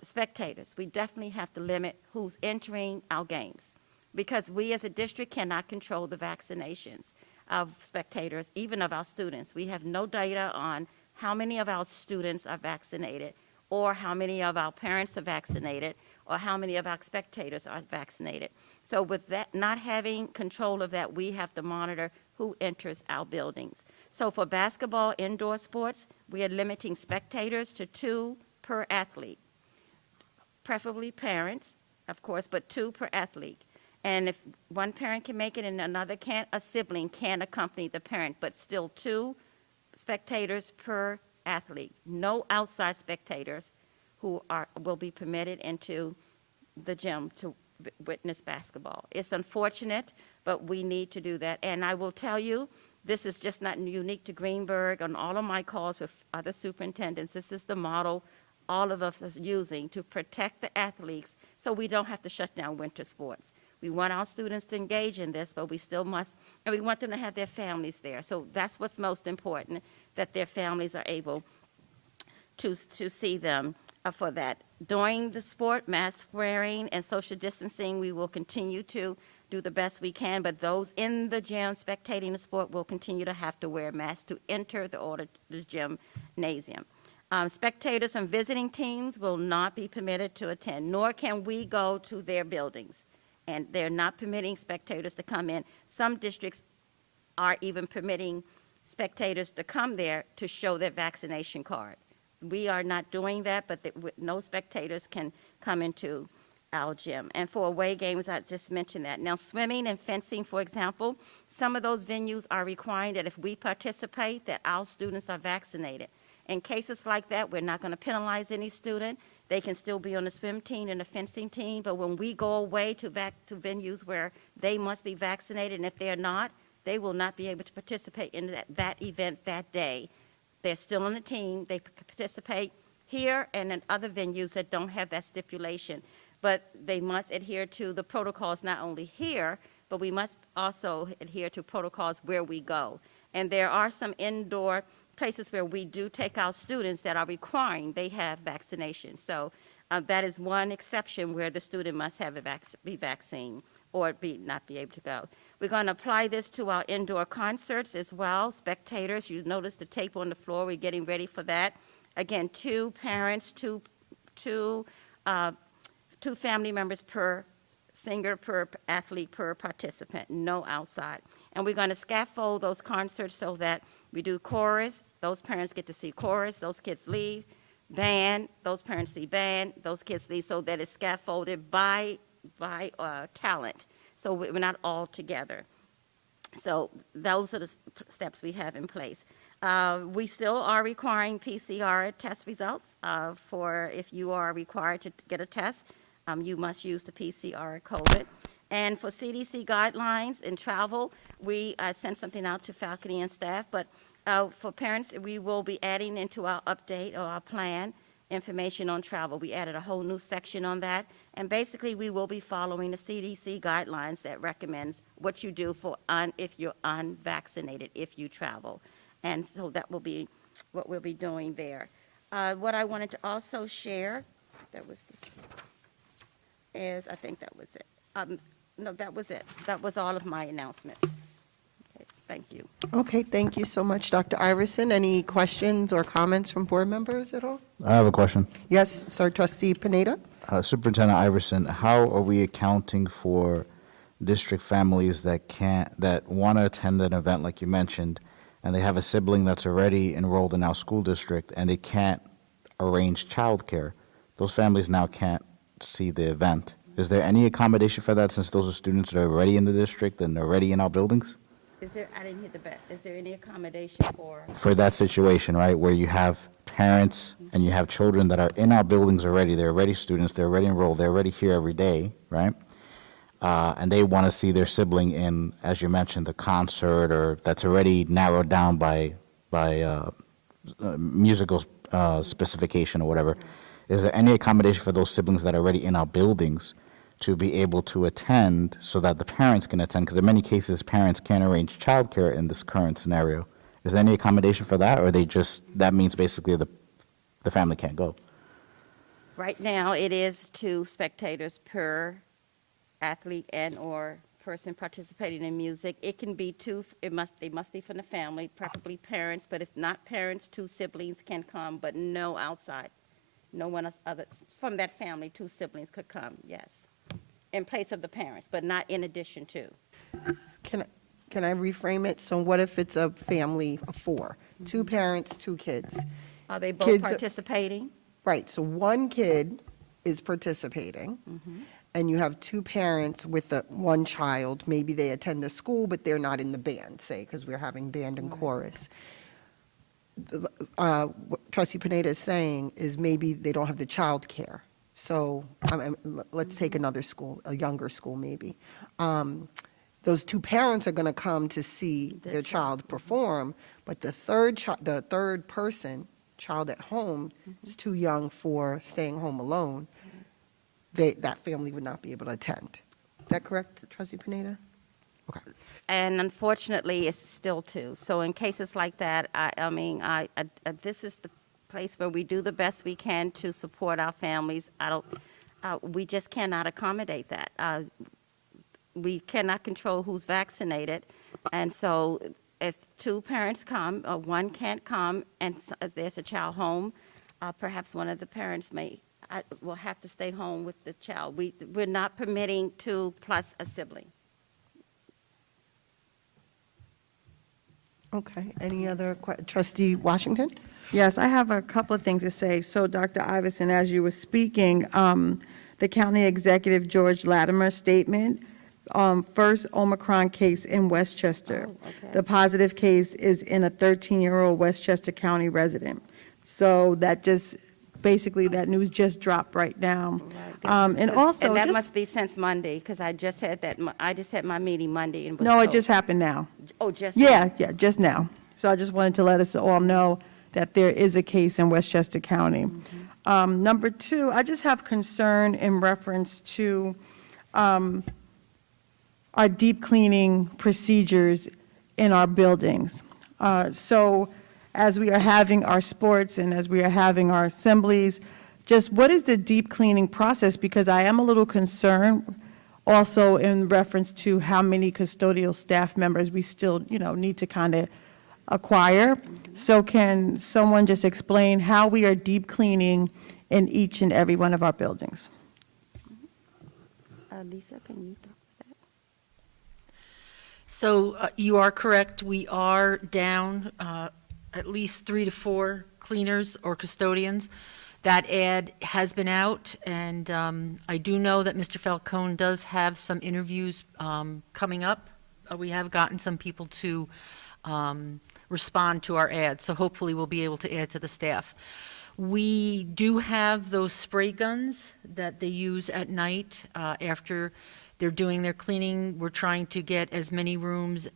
spectators, we definitely have to limit who's entering our games, because we as a district cannot control the vaccinations of spectators, even of our students. We have no data on how many of our students are vaccinated, or how many of our parents are vaccinated, or how many of our spectators are vaccinated. So with that, not having control of that, we have to monitor who enters our buildings. So for basketball indoor sports, we are limiting spectators to 2 per athlete, preferably parents, of course, but 2 per athlete. And if one parent can make it and another can't, a sibling can accompany the parent, but still 2 spectators per athlete. No outside spectators will be permitted into the gym to witness basketball. It's unfortunate, but we need to do that. And I will tell you, this is just not unique to Greenburgh. On all of my calls with other superintendents, this is the model all of us are using to protect the athletes so we don't have to shut down winter sports. We want our students to engage in this, but we still must, and we want them to have their families there. So that's what's most important, that their families are able to see them for that. During the sport, mask wearing and social distancing, we will continue to do the best we can, but those in the gym spectating the sport will continue to have to wear masks to enter the gymnasium. Spectators and visiting teams will not be permitted to attend, nor can we go to their buildings. And they're not permitting spectators to come in. Some districts are even permitting spectators to come there to show their vaccination card. We are not doing that, but no spectators can come into our gym. And for away games, I just mentioned that. Now, swimming and fencing, for example, some of those venues are requiring that if we participate, that our students are vaccinated. In cases like that, we're not going to penalize any student. They can still be on the swim team and the fencing team, but when we go away to venues where they must be vaccinated, and if they're not, they will not be able to participate in that event that day. They're still on the team. They participate here and in other venues that don't have that stipulation. But they must adhere to the protocols not only here, but we must also adhere to protocols where we go. And there are some indoor places where we do take our students that are requiring they have vaccination. So that is one exception where the student must have be vaccinated or not be able to go. We're going to apply this to our indoor concerts as well. Spectators, you notice the tape on the floor. We're getting ready for that. Again, 2 parents, two family members per singer, per athlete, per participant, no outside. And we're going to scaffold those concerts so that we do chorus, those parents get to see chorus, those kids leave, band, those parents see band, those kids leave, so that it's scaffolded by talent. So we're not all together. So those are the steps we have in place. We still are requiring PCR test results for if you are required to get a test, you must use the PCR COVID. And for CDC guidelines and travel, we sent something out to faculty and staff, but for parents, we will be adding into our update or our plan information on travel. We added a whole new section on that, and basically we will be following the CDC guidelines that recommends what you do for if you're unvaccinated, if you travel. And so that will be what we'll be doing there. What I wanted to also share, I think that was it. No, that was it. That was all of my announcements. Okay, thank you. Okay, thank you so much, Dr. Iverson. Any questions or comments from board members at all? I have a question. Yes, sir, Trustee Pineda? Superintendent Iverson, how are we accounting for district families that want to attend an event like you mentioned, and they have a sibling that's already enrolled in our school district, and they can't arrange childcare? Those families now can't see the event. Is there any accommodation for that, since those are students that are already in the district and already in our buildings? I didn't hit the bet. Is there any accommodation For that situation, right, where you have parents and you have children that are in our buildings already, they're already students, they're already enrolled, they're already here every day, right? And they want to see their sibling in, as you mentioned, the concert, or that's already narrowed down by musical specification or whatever. Is there any accommodation for those siblings that are already in our buildings to be able to attend so that the parents can attend? Because in many cases, parents can't arrange childcare in this current scenario. Is there any accommodation for that, or that means basically the family can't go? Right now, it is 2 spectators per athlete and or person participating in music. It can be 2, they must be from the family, preferably parents, but if not parents, 2 siblings can come, but no outside. No one else other from that family, 2 siblings could come, yes, in place of the parents, but not in addition to. Can I reframe it? So what if it's a family of 4, 2 parents, 2 kids? Are they both Kids- participating? Right, so one kid is participating, and you have 2 parents with one child. Maybe they attend a school, but they're not in the band, say, because we're having band and chorus. Trustee Pineda is saying is maybe they don't have the childcare. So let's take another school, a younger school maybe. Those two parents are going to come to see their child perform, but the third person, child at home, is too young for staying home alone. That family would not be able to attend. Is that correct, Trustee Pineda? Okay. And unfortunately, it's still two. So in cases like that, this is the place where we do the best we can to support our families. We just cannot accommodate that. We cannot control who's vaccinated, and so if two parents come, or one can't come, and there's a child home, perhaps one of the parents will have to stay home with the child. We're not permitting 2 plus a sibling. Okay, any other, Trustee Washington? Yes, I have a couple of things to say. So, Dr. Iverson, as you were speaking, the county executive, George Latimer's statement, first Omicron case in Westchester. The positive case is in a 13-year-old Westchester County resident. So that just, basically, that news just dropped right now. And also, And that must be since Monday, because I just had my meeting Monday and was no, it told. just happened now. Oh, just. Yeah, just now. So I just wanted to let us all know that there is a case in Westchester County. Number two, I just have concern in reference to our deep cleaning procedures in our buildings. So as we are having our sports and as we are having our assemblies, just what is the deep cleaning process? Because I am a little concerned also in reference to how many custodial staff members we still, need to kind of acquire. So can someone just explain how we are deep cleaning in each and every one of our buildings? Lisa, can you talk about that? So you are correct. We are down at least 3 to 4 cleaners or custodians. That ad has been out, and I do know that Mr. Falcone does have some interviews coming up. We have gotten some people to respond to our ad, so hopefully we'll be able to add to the staff. We do have those spray guns that they use at night after they're doing their cleaning. We're trying to get as many rooms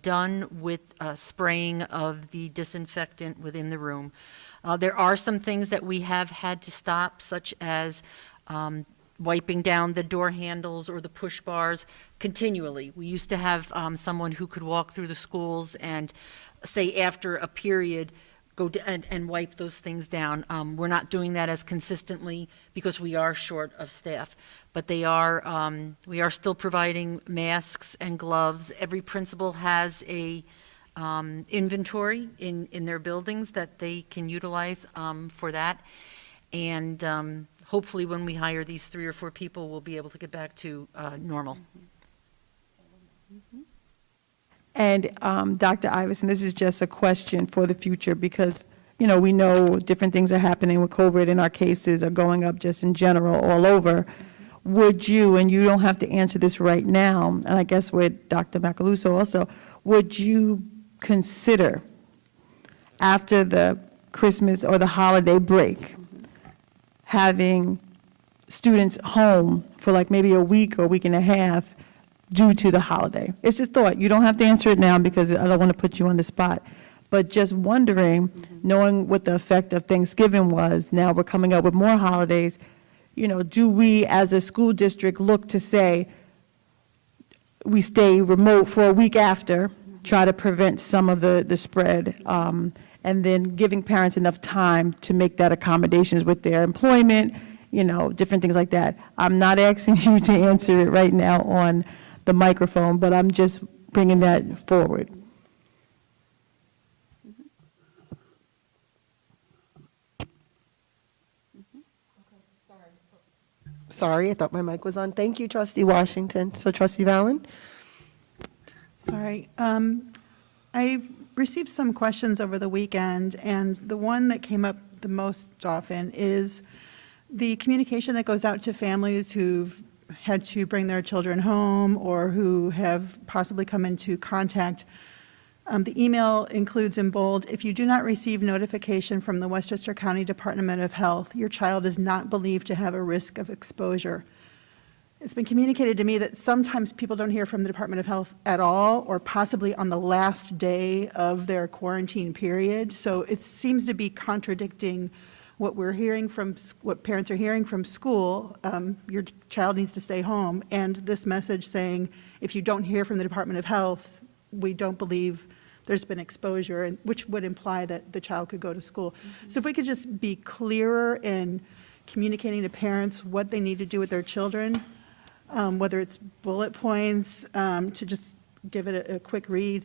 done with spraying of the disinfectant within the room. There are some things that we have had to stop, such as wiping down the door handles or the push bars continually. We used to have someone who could walk through the schools and, say, after a period, go and wipe those things down. We're not doing that as consistently because we are short of staff. But we are still providing masks and gloves. Every principal has a inventory in their buildings that they can utilize for that. And hopefully when we hire these 3 or 4 people, we'll be able to get back to normal. And Dr. Iverson, this is just a question for the future because, we know different things are happening with COVID and our cases are going up just in general all over. Would you, and you don't have to answer this right now, and I guess with Dr. Macaluso also, would you consider after the Christmas or the holiday break having students home for like maybe a week or week and a half due to the holiday? It's just thought. You don't have to answer it now because I don't want to put you on the spot. But just wondering, knowing what the effect of Thanksgiving was, now we're coming up with more holidays, do we as a school district look to say we stay remote for a week after, try to prevent some of the spread, and then giving parents enough time to make that accommodations with their employment, different things like that. I'm not asking you to answer it right now on the microphone, but I'm just bringing that forward. Sorry, I thought my mic was on. Thank you, Trustee Washington. So Trustee Valen? Sorry. I've received some questions over the weekend, and the one that came up the most often is the communication that goes out to families who've had to bring their children home or who have possibly come into contact The email includes in bold, if you do not receive notification from the Westchester County Department of Health, your child is not believed to have a risk of exposure. It's been communicated to me that sometimes people don't hear from the Department of Health at all, or possibly on the last day of their quarantine period. So it seems to be contradicting what we're hearing from, what parents are hearing from school, your child needs to stay home, and this message saying, if you don't hear from the Department of Health, we don't believe there's been exposure, and which would imply that the child could go to school. So if we could just be clearer in communicating to parents what they need to do with their children, whether it's bullet points, to just give it a quick read.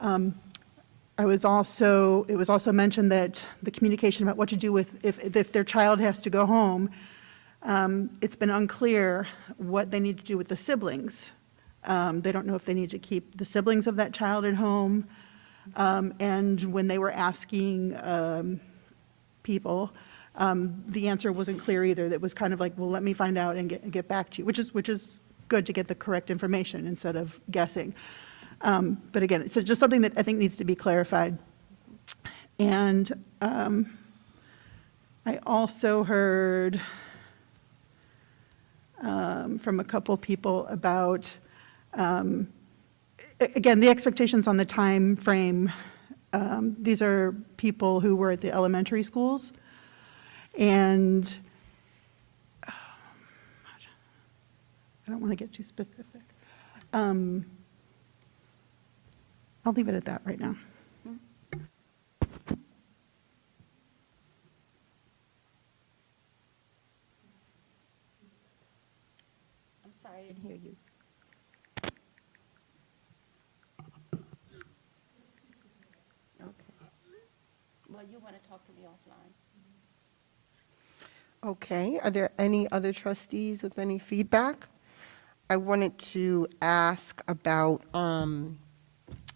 It was also mentioned that the communication about what to do with if their child has to go home, it's been unclear what they need to do with the siblings. They don't know if they need to keep the siblings of that child at home. And when they were asking people, the answer wasn't clear either. That was kind of like, well, let me find out and get back to you, which is good to get the correct information instead of guessing. But again, it's just something that I think needs to be clarified. And I also heard from a couple people about, again, the expectations on the time frame. These are people who were at the elementary schools. And I don't want to get too specific. I'll leave it at that right now. I'm sorry, I didn't hear you. Okay. Well, you want to talk to me offline? Okay, are there any other trustees with any feedback? I wanted to ask about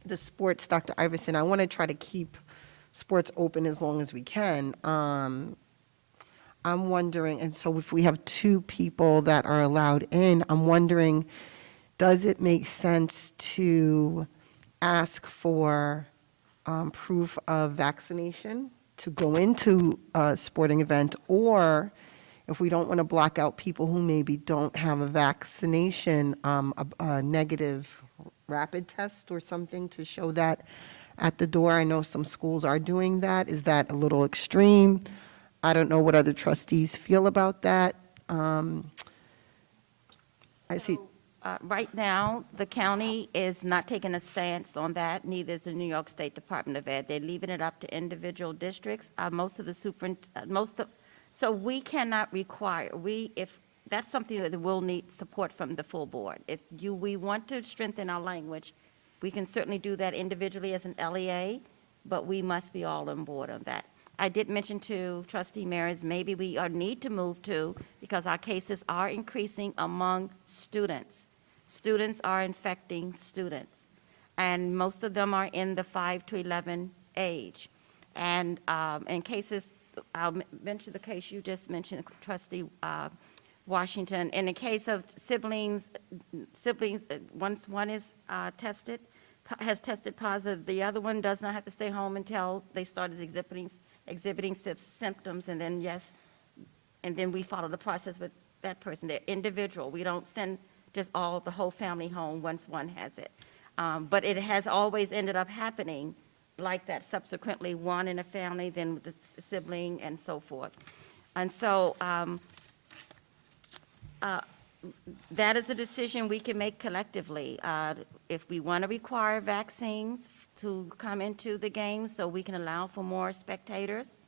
the sports, Dr. Iverson. I want to try to keep sports open as long as we can. I'm wondering, and so if we have 2 people that are allowed in, I'm wondering, does it make sense to ask for proof of vaccination to go into a sporting event, or if we don't want to block out people who maybe don't have a vaccination, a negative rapid test or something to show that at the door? I know some schools are doing that. Is that a little extreme? I don't know what other trustees feel about that. I see. Right now, the county is not taking a stance on that, neither is the New York State Department of Ed. They're leaving it up to individual districts. So we cannot require, if that's something that will need support from the full board. If we want to strengthen our language, we can certainly do that individually as an LEA, but we must be all on board on that. I did mention to Trustee Mears, maybe we need to move to, because our cases are increasing among students. Students are infecting students, and most of them are in the 5 to 11 age. And in cases, I'll mention the case you just mentioned, Trustee Washington. In the case of siblings, once one is has tested positive, the other one does not have to stay home until they start exhibiting symptoms, and then and then we follow the process with that person. They're individual. We don't send just the whole family home once one has it. But it has always ended up happening like that subsequently, one in a family, then with the sibling, and so forth. And so that is a decision we can make collectively. If we want to require vaccines to come into the games so we can allow for more spectators,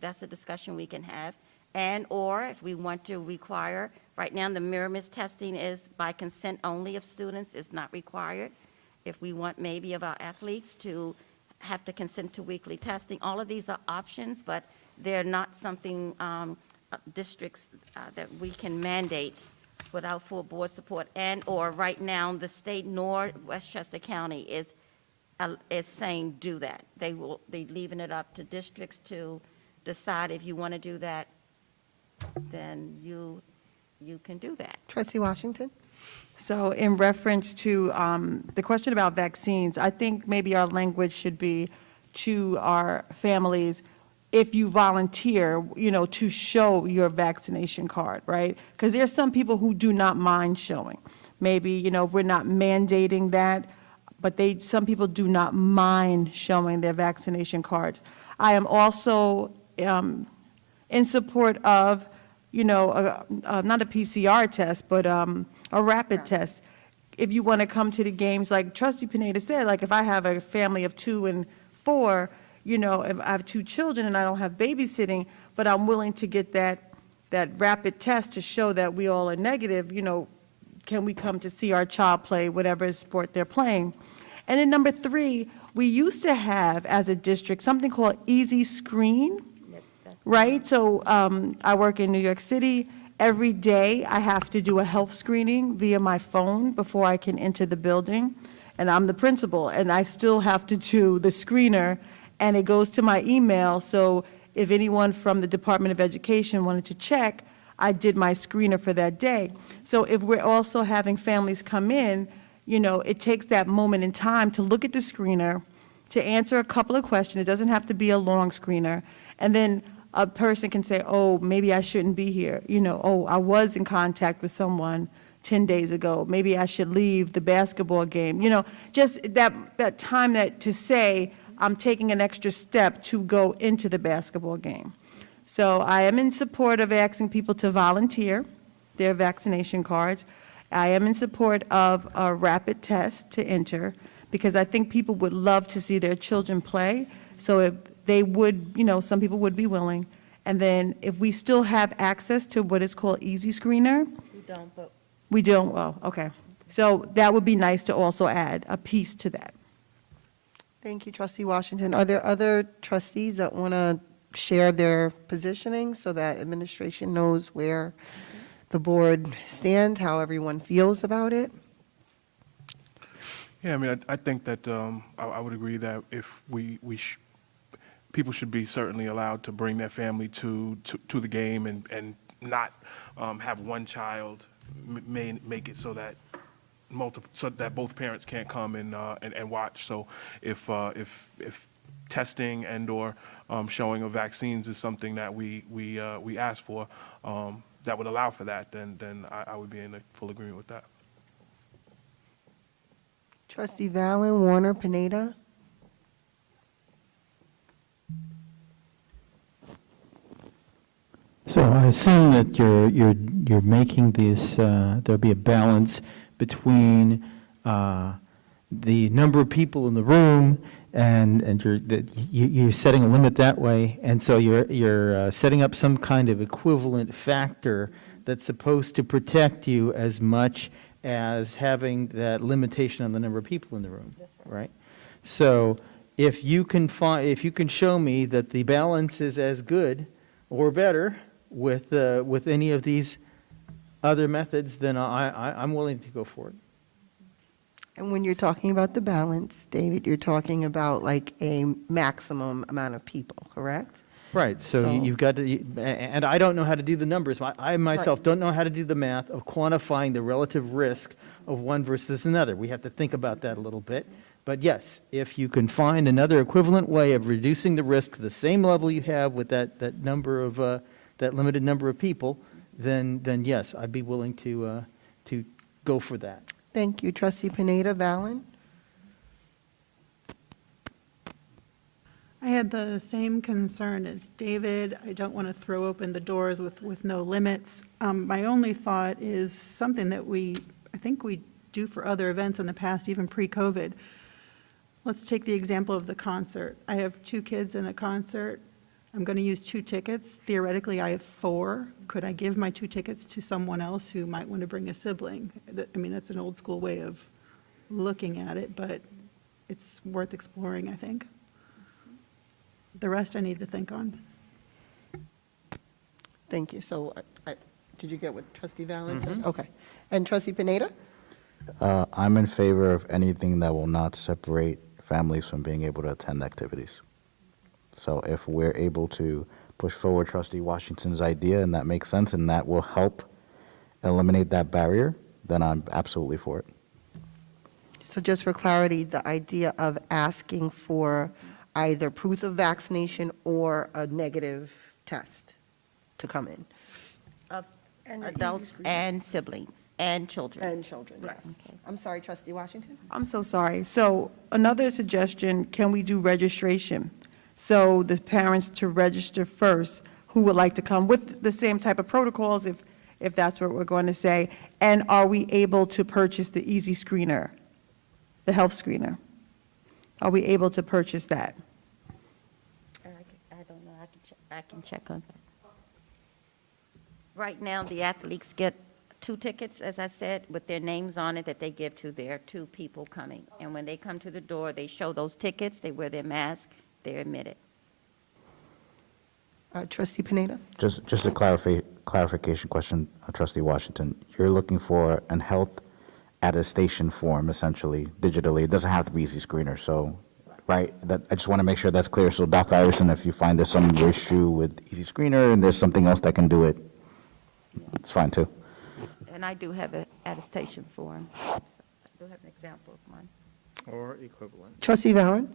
that's a discussion we can have. And or if we want to require, right now the Miramis testing is by consent only of students, is not required. If we want maybe of our athletes to have to consent to weekly testing, all of these are options, but they're not something districts that we can mandate without full board support. And or right now the state nor Westchester County is saying do that. They're leaving it up to districts to decide. If you want to do that, then you can do that. Trustee Washington? So in reference to the question about vaccines, I think maybe our language should be to our families, if you volunteer, to show your vaccination card, right? Because there's some people who do not mind showing. Maybe, we're not mandating that, but some people do not mind showing their vaccination card. I am also in support of, not a PCR test, but a rapid test. If you want to come to the games, like Trustee Pineda said, like if I have a family of 2 and 4, if I have 2 children and I don't have babysitting, but I'm willing to get that rapid test to show that we all are negative, can we come to see our child play whatever sport they're playing? And then number 3, we used to have, as a district, something called Easy Screen, right? So I work in New York City. Every day, I have to do a health screening via my phone before I can enter the building. And I'm the principal, and I still have to do the screener, and it goes to my email. So if anyone from the Department of Education wanted to check, I did my screener for that day. So if we're also having families come in, it takes that moment in time to look at the screener, to answer a couple of questions. It doesn't have to be a long screener. And then a person can say, oh, maybe I shouldn't be here. Oh, I was in contact with someone 10 days ago. Maybe I should leave the basketball game. Just that time to say, I'm taking an extra step to go into the basketball game. So I am in support of asking people to volunteer their vaccination cards. I am in support of a rapid test to enter, because I think people would love to see their children play. So if they would, some people would be willing. And then if we still have access to what is called Easy Screener. We don't, but. We don't, well, okay. So that would be nice to also add a piece to that. Thank you, Trustee Washington. Are there other trustees that want to share their positioning so that administration knows where the board stands, how everyone feels about it? Yeah, I mean, I think that I would agree that if people should be certainly allowed to bring their family to the game and not have one child make it so that both parents can't come and watch. So if testing and/or showing of vaccines is something that we ask for, that would allow for that, then I would be in full agreement with that. Trustee Valen, Warner, Pineda? So I assume that you're making this, there'll be a balance between the number of people in the room and you're setting a limit that way, and so you're setting up some kind of equivalent factor that's supposed to protect you as much as having that limitation on the number of people in the room, right? So if you can show me that the balance is as good or better with any of these other methods, then I'm willing to go for it. And when you're talking about the balance, David, you're talking about like a maximum amount of people, correct? Right, so you've got to, and I don't know how to do the numbers. I myself don't know how to do the math of quantifying the relative risk of one versus another. We have to think about that a little bit. But yes, if you can find another equivalent way of reducing the risk to the same level you have with that number of, that limited number of people, then yes, I'd be willing to go for that. Thank you. Trustee Pineda, Valen? I had the same concern as David. I don't want to throw open the doors with no limits. My only thought is something that I think we do for other events in the past, even pre-COVID. Let's take the example of the concert. I have 2 kids in a concert. I'm going to use 2 tickets. Theoretically, I have 4. Could I give my 2 tickets to someone else who might want to bring a sibling? I mean, that's an old school way of looking at it, but it's worth exploring, I think. The rest I need to think on. Thank you. So did you get what Trustee Valen said? Okay. And Trustee Pineda? I'm in favor of anything that will not separate families from being able to attend activities. So if we're able to push forward Trustee Washington's idea and that makes sense and that will help eliminate that barrier, then I'm absolutely for it. So just for clarity, the idea of asking for either proof of vaccination or a negative test to come in. And the easy Adults screen. and siblings and children. And children, yes. I'm sorry, trustee Washington? I'm so sorry. So another suggestion, can we do registration? So the parents to register first who would like to come with the same type of protocols, if that's what we're going to say. And are we able to purchase the easy screener, the health screener? Are we able to purchase that? I don't know, I can check on that. Right now, the athletes get 2 tickets, as I said, with their names on it that they give to their 2 people coming. And when they come to the door, they show those tickets, they wear their mask, they're admitted. Trustee Pineda? Just a clarification question, Trustee Washington. You're looking for an health attestation form, essentially, digitally. It doesn't have to be easy screener, so, right? That, I just want to make sure that's clear. So, Dr. Iverson, if you find there's some issue with easy screener and there's something else that can do it, it's fine, too. And I do have an attestation form. I do have an example of one. Or equivalent. Trustee Valen?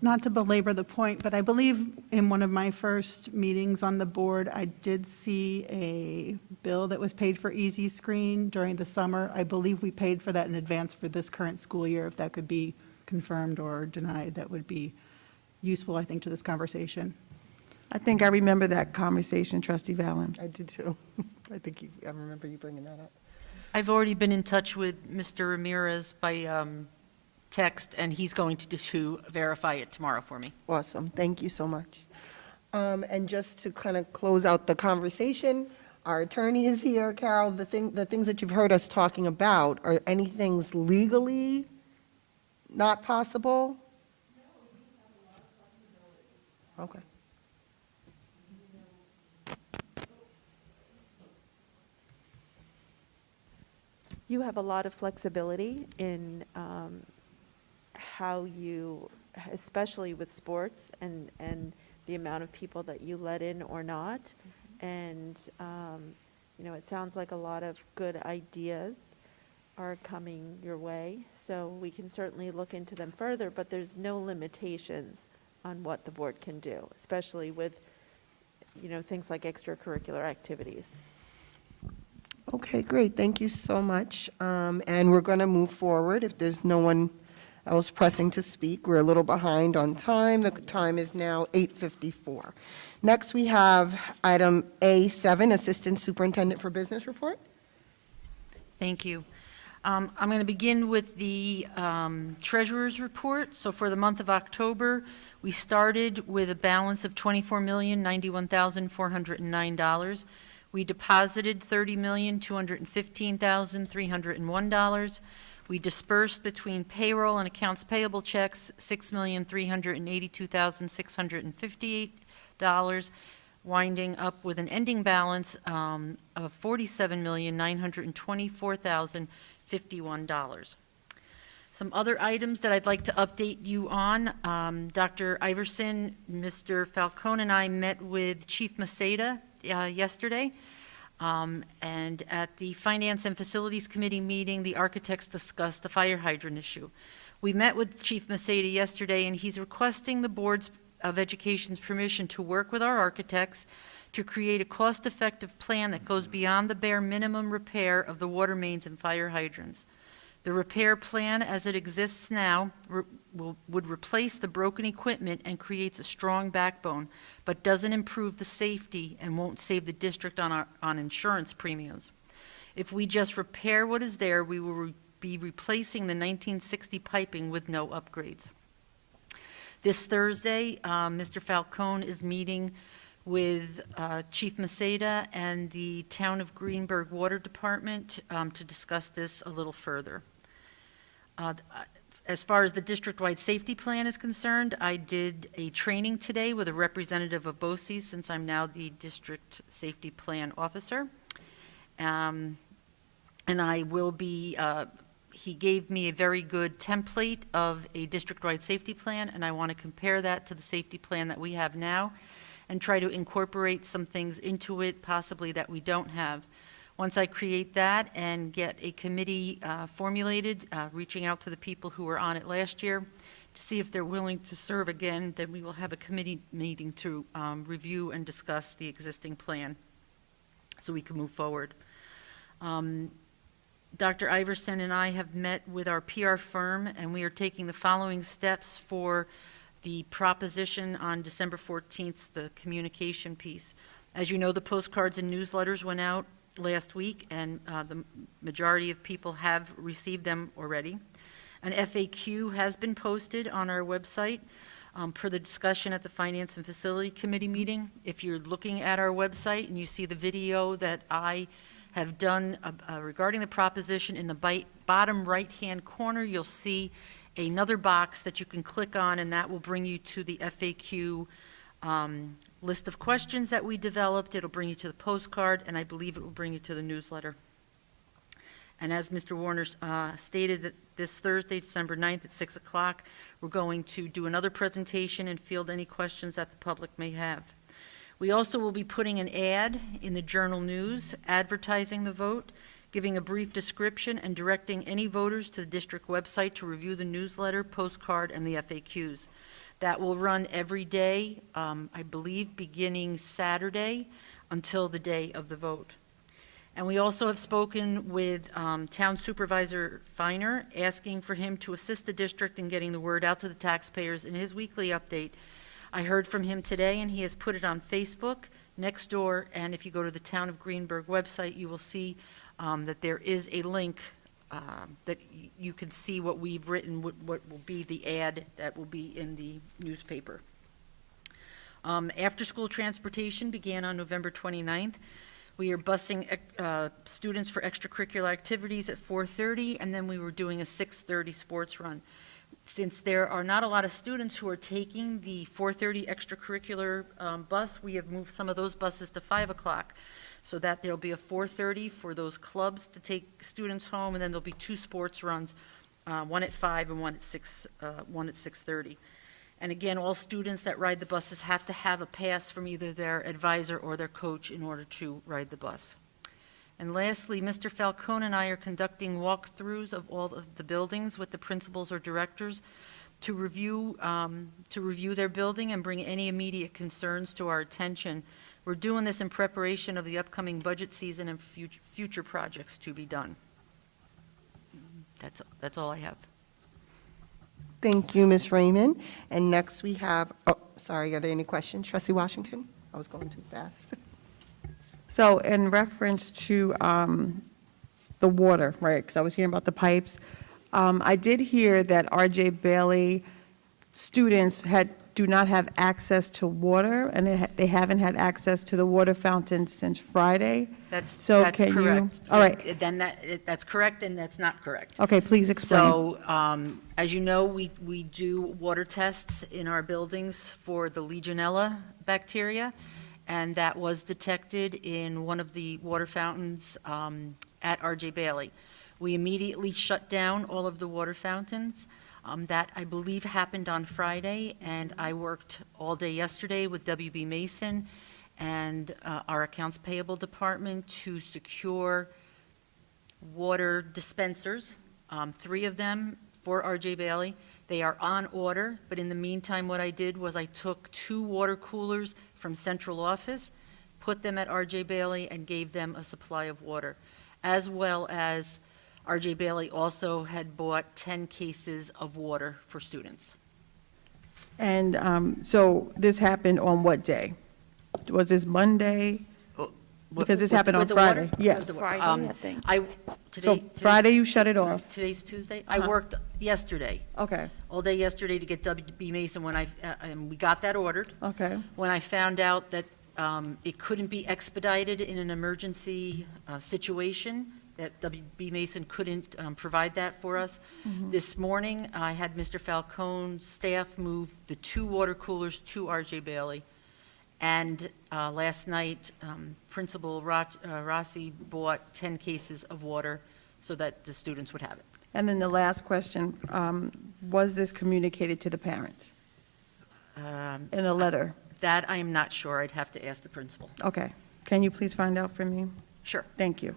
Not to belabor the point, but I believe in one of my first meetings on the board, I did see a bill that was paid for Easy Screen during the summer. I believe we paid for that in advance for this current school year. If that could be confirmed or denied, that would be useful, I think, to this conversation. I think I remember that conversation, Trustee Valen. I did too. I remember you bringing that up. I've already been in touch with Mr. Ramirez by text, and he's going to verify it tomorrow for me. Awesome, thank you so much. And just to kind of close out the conversation, our attorney is here. Carol, the things that you've heard us talking about, are any things legally not possible? Okay. You have a lot of flexibility in how you, especially with sports and the amount of people that you let in or not. And, you know, it sounds like a lot of good ideas are coming your way. So we can certainly look into them further, but there's no limitations on what the board can do, especially with, you know, things like extracurricular activities. Okay, great, thank you so much. And we're going to move forward. If there's no one else pressing to speak, we're a little behind on time. The time is now 8:54. Next, we have item A7, Assistant Superintendent for Business Report. Thank you. I'm going to begin with the treasurer's report. So for the month of October, we started with a balance of $24,091,409. We deposited $30,215,301. We dispersed between payroll and accounts payable checks $6,382,658, winding up with an ending balance of $47,924,051. Some other items that I'd like to update you on. Dr. Iverson, Mr. Falcone, and I met with Chief Maceda yesterday. And at the Finance and Facilities Committee meeting, the architects discussed the fire hydrant issue. We met with Chief Maceda yesterday, and he's requesting the Board of Education's permission to work with our architects to create a cost-effective plan that goes beyond the bare minimum repair of the water mains and fire hydrants. The repair plan, as it exists now, would replace the broken equipment and creates a strong backbone, but doesn't improve the safety and won't save the district on insurance premiums. If we just repair what is there, we will be replacing the 1960 piping with no upgrades. This Thursday, Mr. Falcone is meeting with Chief Maceda and the Town of Greenburgh Water Department to discuss this a little further. As far as the district-wide safety plan is concerned, I did a training today with a representative of BOCES, since I'm now the district safety plan officer. And I will be, he gave me a very good template of a district-wide safety plan, and I want to compare that to the safety plan that we have now and try to incorporate some things into it, possibly that we don't have. Once I create that and get a committee formulated, reaching out to the people who were on it last year to see if they're willing to serve again, then we will have a committee meeting to review and discuss the existing plan so we can move forward. Dr. Iverson and I have met with our PR firm, and we are taking the following steps for the proposition on December 14th, the communication piece. As you know, the postcards and newsletters went out last week, and the majority of people have received them already. An FAQ has been posted on our website per the discussion at the Finance and Facility Committee meeting. If you're looking at our website and you see the video that I have done regarding the proposition, in the bottom right-hand corner, you'll see another box that you can click on, and that will bring you to the FAQ list of questions that we developed. It'll bring you to the postcard, and I believe it will bring you to the newsletter. And as Mr. Warner stated, that this Thursday, December 9th at 6 o'clock, we're going to do another presentation and field any questions that the public may have. We also will be putting an ad in the Journal News advertising the vote, giving a brief description, and directing any voters to the district website to review the newsletter, postcard, and the FAQs. That will run every day, I believe, beginning Saturday until the day of the vote. And we also have spoken with Town Supervisor Feiner, asking for him to assist the district in getting the word out to the taxpayers in his weekly update. I heard from him today, and he has put it on Facebook, Nextdoor, and if you go to the Town of Greenburgh website, you will see that there is a link that you can see what we've written, what will be the ad that will be in the newspaper. After-school transportation began on November 29th. We are busing students for extracurricular activities at 4:30, and then we were doing a 6:30 sports run. Since there are not a lot of students who are taking the 4:30 extracurricular bus, we have moved some of those buses to 5 o'clock, so that there'll be a 4:30 for those clubs to take students home, and then there'll be 2 sports runs, one at 5 and one at 6:30. And again, all students that ride the buses have to have a pass from either their advisor or their coach in order to ride the bus. And lastly, Mr. Falcone and I are conducting walkthroughs of all of the buildings with the principals or directors to review their building and bring any immediate concerns to our attention. We're doing this in preparation of the upcoming budget season and future projects to be done. That's all I have. Thank you, Ms. Raymond. And next we have, oh, sorry, are there any questions? Trustee Washington? I was going too fast. So in reference to the water, right, because I was hearing about the pipes, I did hear that R.J. Bailey students do not have access to water, and they haven't had access to the water fountain since Friday. That's can you- correct. all right. Then that's correct, and that's not correct. Okay, please explain. So, as you know, we do water tests in our buildings for the Legionella bacteria, and that was detected in one of the water fountains at R.J. Bailey. We immediately shut down all of the water fountains. That, I believe, happened on Friday, and I worked all day yesterday with W.B. Mason and our accounts payable department to secure water dispensers, 3 of them for R.J. Bailey. They are on order, but in the meantime, what I did was I took 2 water coolers from central office, put them at R.J. Bailey, and gave them a supply of water, as well as R.J. Bailey also had bought 10 cases of water for students. And so this happened on what day? Was this Monday? Because this happened on With the water? Friday. Yeah. With the wa- Friday, I think. So Today, Friday you shut it off? today's Tuesday? I worked yesterday, Okay, all day yesterday to get W.B. Mason and we got that ordered. okay. When I found out that it couldn't be expedited in an emergency situation, that W.B. Mason couldn't provide that for us. This morning, I had Mr. Falcone's staff move the 2 water coolers to R.J. Bailey. And last night, Principal Rossi bought 10 cases of water so that the students would have it. And then the last question, was this communicated to the parents in a letter? That I am not sure. I'd have to ask the principal. Okay. Can you please find out for me? Sure. Thank you.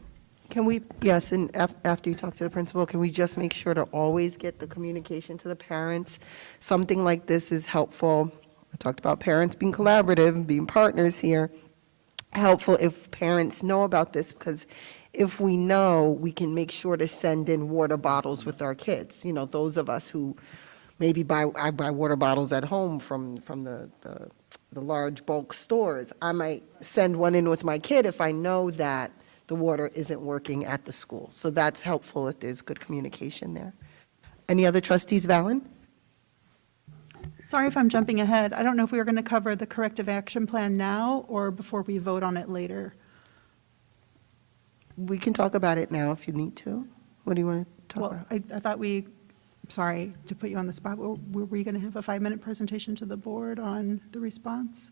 Can we, yes, and after you talk to the principal, can we just make sure to always get the communication to the parents? Something like this is helpful. I talked about parents being collaborative, being partners here. Helpful if parents know about this, because if we know, we can make sure to send in water bottles with our kids. You know, those of us who maybe I buy water bottles at home from the large bulk stores. I might send one in with my kid if I know that the water isn't working at the school. So that's helpful if there's good communication there. Any other trustees, Valen? Sorry if I'm jumping ahead. I don't know if we were going to cover the corrective action plan now or before we vote on it later. We can talk about it now if you need to. What do you want to talk Well, about? I thought sorry to put you on the spot, were we going to have a 5-minute presentation to the board on the response?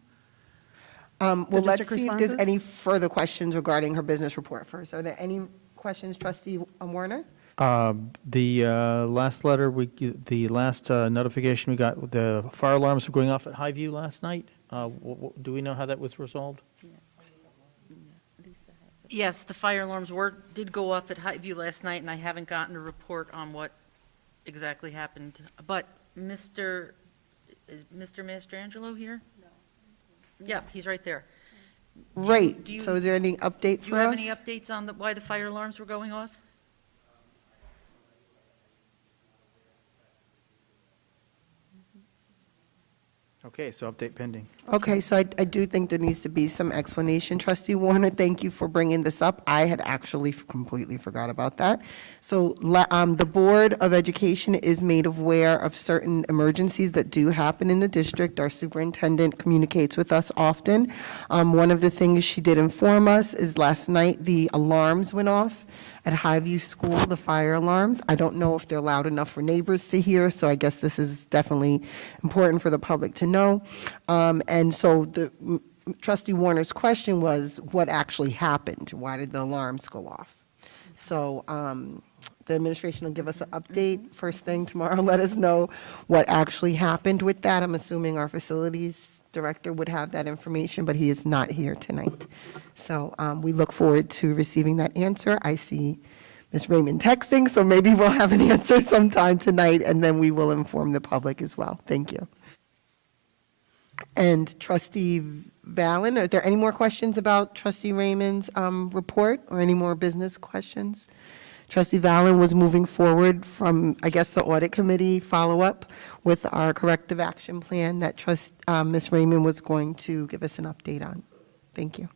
Well, let's district see if there's responses? any further questions regarding her business report first. Are there any questions, trustee Warner? The last letter, the last notification we got, the fire alarms were going off at Highview last night. Do we know how that was resolved? Yes, the fire alarms did go off at Highview last night, and I haven't gotten a report on what exactly happened. But is Mr. Mastrangelo here? No. Yep, he's right there. Right. do you- So is there any update Do you for us? have any updates on why the fire alarms were going off? Okay, so update pending. Okay, so I do think there needs to be some explanation. Trustee Warner, thank you for bringing this up. I had actually completely forgot about that. So the Board of Education is made aware of certain emergencies that do happen in the district. Our superintendent communicates with us often. One of the things she did inform us is last night the alarms went off at Highview School, the fire alarms. I don't know if they're loud enough for neighbors to hear, so I guess this is definitely important for the public to know. And so Trustee Warner's question was, what actually happened? Why did the alarms go off? So the administration will give us an update first thing tomorrow, let us know what actually happened with that. I'm assuming our facilities director would have that information, but he is not here tonight. So we look forward to receiving that answer. I see Ms. Raymond texting, so maybe we'll have an answer sometime tonight, and then we will inform the public as well. Thank you. And Trustee Valen, are there any more questions about Trustee Raymond's report, or any more business questions? Trustee Valen was moving forward from, I guess, the audit committee follow-up with our corrective action plan that Ms. Raymond was going to give us an update on. Thank you.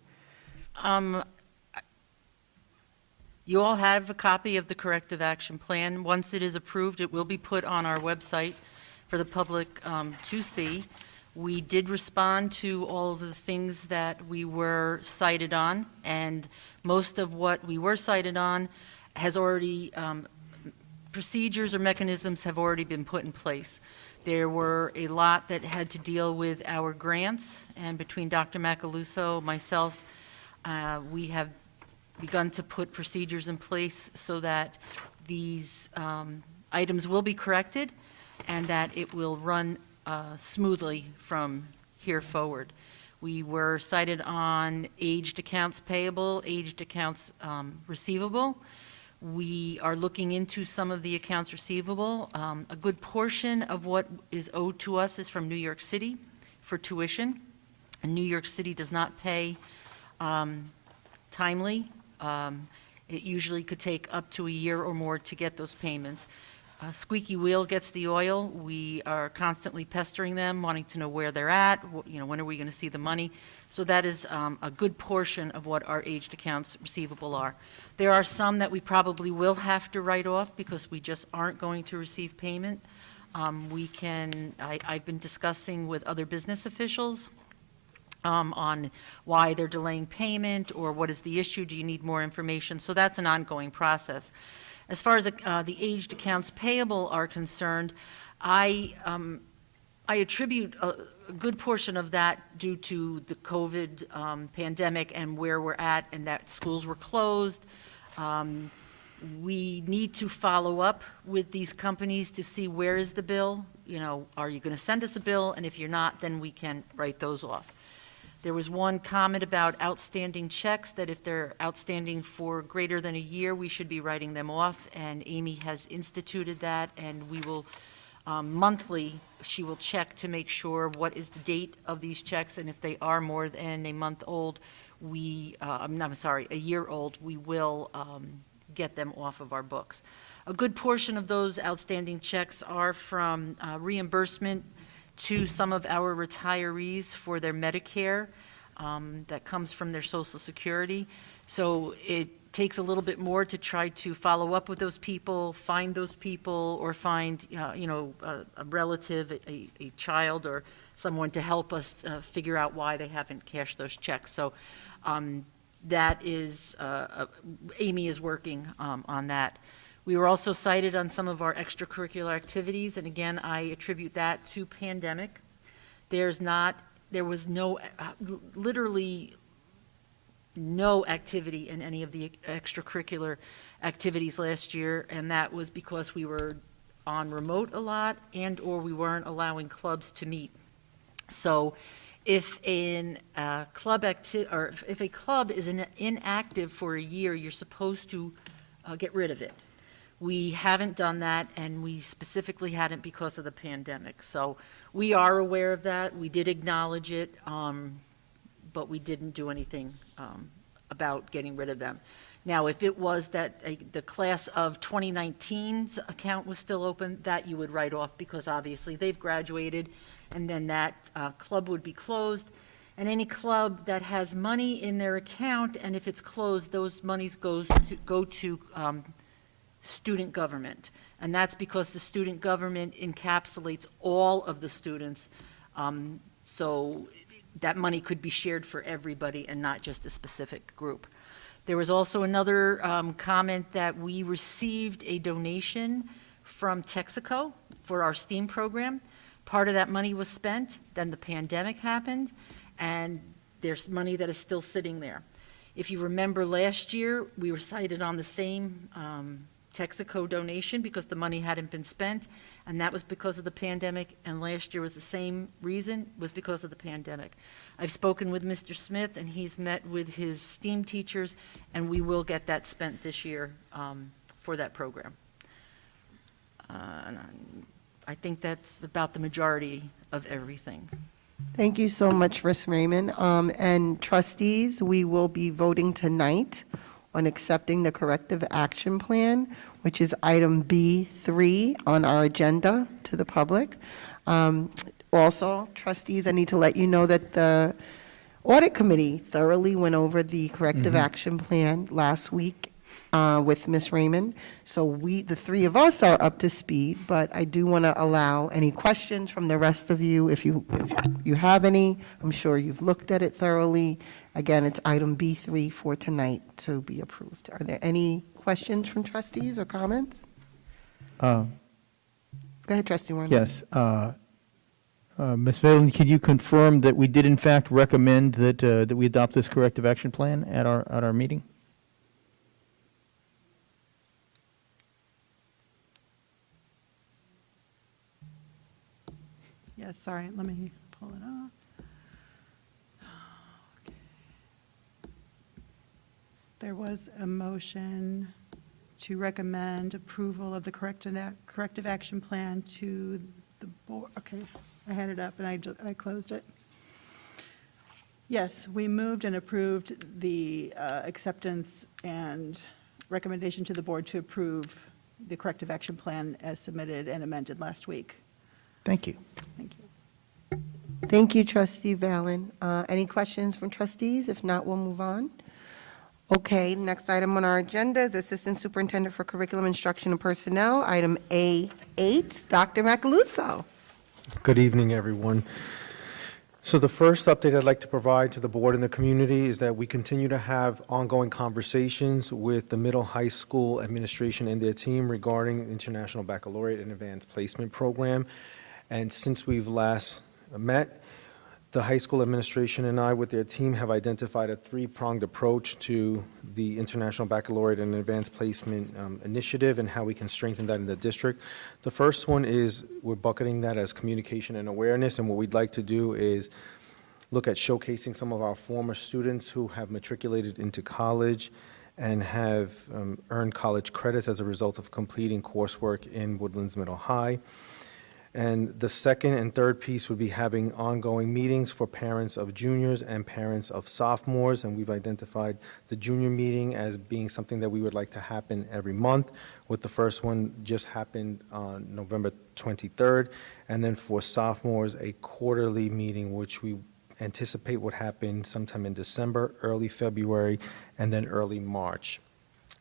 You all have a copy of the corrective action plan. Once it is approved, it will be put on our website for the public to see. We did respond to all of the things that we were cited on, and most of what we were cited on has already, procedures or mechanisms have already been put in place. There were a lot that had to deal with our grants, and between Dr. Macaluso, myself, we have begun to put procedures in place so that these items will be corrected and that it will run smoothly from here forward. We were cited on aged accounts payable, aged accounts receivable. We are looking into some of the accounts receivable. A good portion of what is owed to us is from New York City for tuition. And New York City does not pay timely. It usually could take up to a year or more to get those payments. Squeaky wheel gets the oil. We are constantly pestering them, wanting to know where they're at, when are we going to see the money. So that is a good portion of what our aged accounts receivable are. There are some that we probably will have to write off because we just aren't going to receive payment. I've been discussing with other business officials on why they're delaying payment or what is the issue, do you need more information? So that's an ongoing process. As far as the aged accounts payable are concerned, I attribute a good portion of that due to the COVID pandemic and where we're at, and that schools were closed. We need to follow up with these companies to see where is the bill. Are you going to send us a bill? And if you're not, then we can write those off. There was one comment about outstanding checks, that if they're outstanding for greater than a year, we should be writing them off, and Amy has instituted that, and we will, monthly, she will check to make sure what is the date of these checks, and if they are more than a month old, a year old, we will get them off of our books. A good portion of those outstanding checks are from reimbursement to some of our retirees for their Medicare that comes from their Social Security. So it takes a little bit more to try to follow up with those people, find those people, or find, a relative, a child, or someone to help us figure out why they haven't cashed those checks. So that is, Amy is working on that. We were also cited on some of our extracurricular activities, and again, I attribute that to pandemic. There was literally no activity in any of the extracurricular activities last year, and that was because we were on remote a lot or we weren't allowing clubs to meet. So if if a club is inactive for a year, you're supposed to get rid of it. We haven't done that, and we specifically hadn't because of the pandemic. So we are aware of that. We did acknowledge it, but we didn't do anything about getting rid of them. Now, if it was that the class of 2019's account was still open, that you would write off because obviously they've graduated, and then that club would be closed. And any club that has money in their account, and if it's closed, those monies go to student government, and that's because the student government encapsulates all of the students, so that money could be shared for everybody and not just a specific group. There was also another comment that we received a donation from Texaco for our STEAM program. Part of that money was spent, then the pandemic happened, and there's money that is still sitting there. If you remember last year, we were cited on the same Texaco donation because the money hadn't been spent, and that was because of the pandemic, and last year was the same reason, was because of the pandemic. I've spoken with Mr. Smith, and he's met with his STEAM teachers, and we will get that spent this year for that program. And I think that's about the majority of everything. Thank you so much, Ms. Raymond. And trustees, we will be voting tonight on accepting the corrective action plan, which is item B3 on our agenda to the public. Also, trustees, I need to let you know that the audit committee thoroughly went over the corrective action plan last week with Ms. Raymond. So the three of us are up to speed, but I do want to allow any questions from the rest of you. If you have any, I'm sure you've looked at it thoroughly. Again, it's item B3 for tonight to be approved. Are there any questions from trustees or comments? Go ahead, trustee Warren. Yes. Ms. Valen, can you confirm that we did in fact recommend that we adopt this corrective action plan at our meeting? Yes, sorry, let me pull it up. There was a motion to recommend approval of the corrective action plan to the board. Okay, I had it up and I closed it. Yes, we moved and approved the acceptance and recommendation to the board to approve the corrective action plan as submitted and amended last week. Thank you. Thank you. Thank you, trustee Valen. Any questions from trustees? If not, we'll move on. Okay, next item on our agenda is Assistant Superintendent for Curriculum Instruction and Personnel, item A8, Dr. Macaluso. Good evening, everyone. So the first update I'd like to provide to the board and the community is that we continue to have ongoing conversations with the middle high school administration and their team regarding International Baccalaureate and Advanced Placement Program. And since we've last met, the high school administration and I with their team have identified a three-pronged approach to the International Baccalaureate and Advanced Placement initiative and how we can strengthen that in the district. The first one is we're bucketing that as communication and awareness, and what we'd like to do is look at showcasing some of our former students who have matriculated into college and have earned college credits as a result of completing coursework in Woodlands Middle High. And the second and third piece would be having ongoing meetings for parents of juniors and parents of sophomores, and we've identified the junior meeting as being something that we would like to happen every month, with the first one just happened on November 23rd, and then for sophomores, a quarterly meeting, which we anticipate would happen sometime in December, early February, and then early March.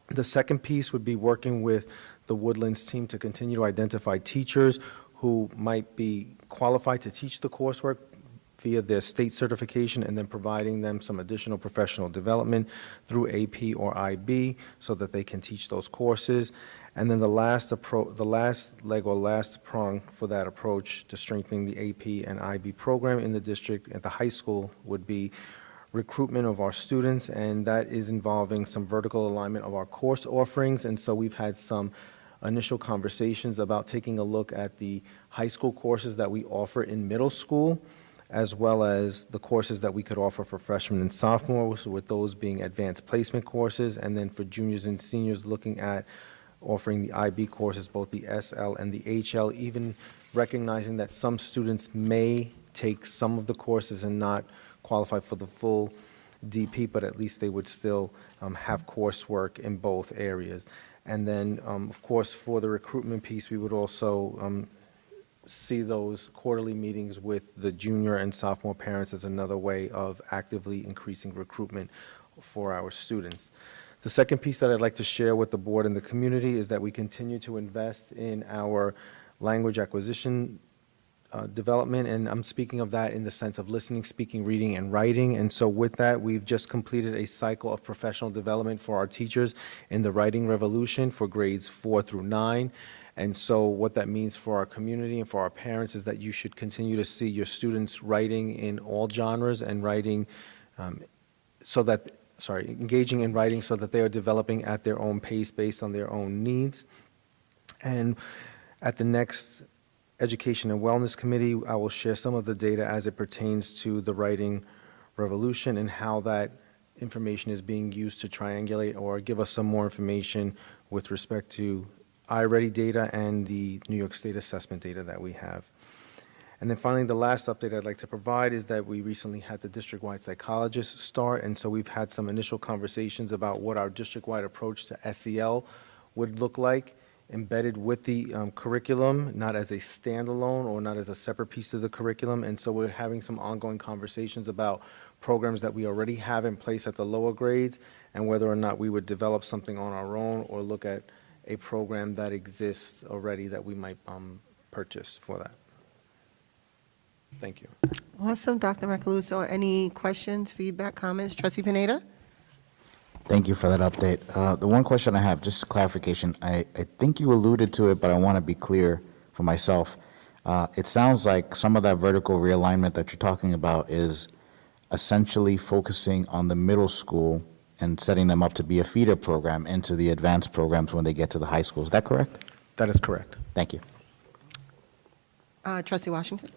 The second piece would be working with the Woodlands team to continue to identify teachers who might be qualified to teach the coursework via their state certification, and then providing them some additional professional development through AP or IB so that they can teach those courses. And then the last leg or last prong for that approach to strengthening the AP and IB program in the district at the high school would be recruitment of our students, and that is involving some vertical alignment of our course offerings. And so we've had some initial conversations about taking a look at the high school courses that we offer in middle school, as well as the courses that we could offer for freshmen and sophomores, with those being advanced placement courses, and then for juniors and seniors, looking at offering the IB courses, both the SL and the HL, even recognizing that some students may take some of the courses and not qualify for the full DP, but at least they would still have coursework in both areas. And then, of course, for the recruitment piece, we would also see those quarterly meetings with the junior and sophomore parents as another way of actively increasing recruitment for our students. The second piece that I'd like to share with the board and the community is that we continue to invest in our language acquisition development, and I'm speaking of that in the sense of listening, speaking, reading, and writing. And so with that, we've just completed a cycle of professional development for our teachers in the Writing Revolution for grades 4 through 9. And so what that means for our community and for our parents is that you should continue to see your students writing in all genres and writing engaging in writing so that they are developing at their own pace based on their own needs. And at the next Education and Wellness Committee, I will share some of the data as it pertains to the Writing Revolution and how that information is being used to triangulate or give us some more information with respect to iReady data and the New York State assessment data that we have. And then finally, the last update I'd like to provide is that we recently had the district-wide psychologist start, and so we've had some initial conversations about what our district-wide approach to SEL would look like, embedded with the curriculum, not as a standalone or not as a separate piece of the curriculum. And so we're having some ongoing conversations about programs that we already have in place at the lower grades and whether or not we would develop something on our own or look at a program that exists already that we might purchase for that. Thank you. Awesome, Dr. Macaluso. Any questions, feedback, comments? Trustee Pineda? Thank you for that update. The one question I have, just a clarification, I think you alluded to it, but I want to be clear for myself. It sounds like some of that vertical realignment that you're talking about is essentially focusing on the middle school and setting them up to be a feeder program into the advanced programs when they get to the high school. Is that correct? That is correct. Thank you. Trustee Washington?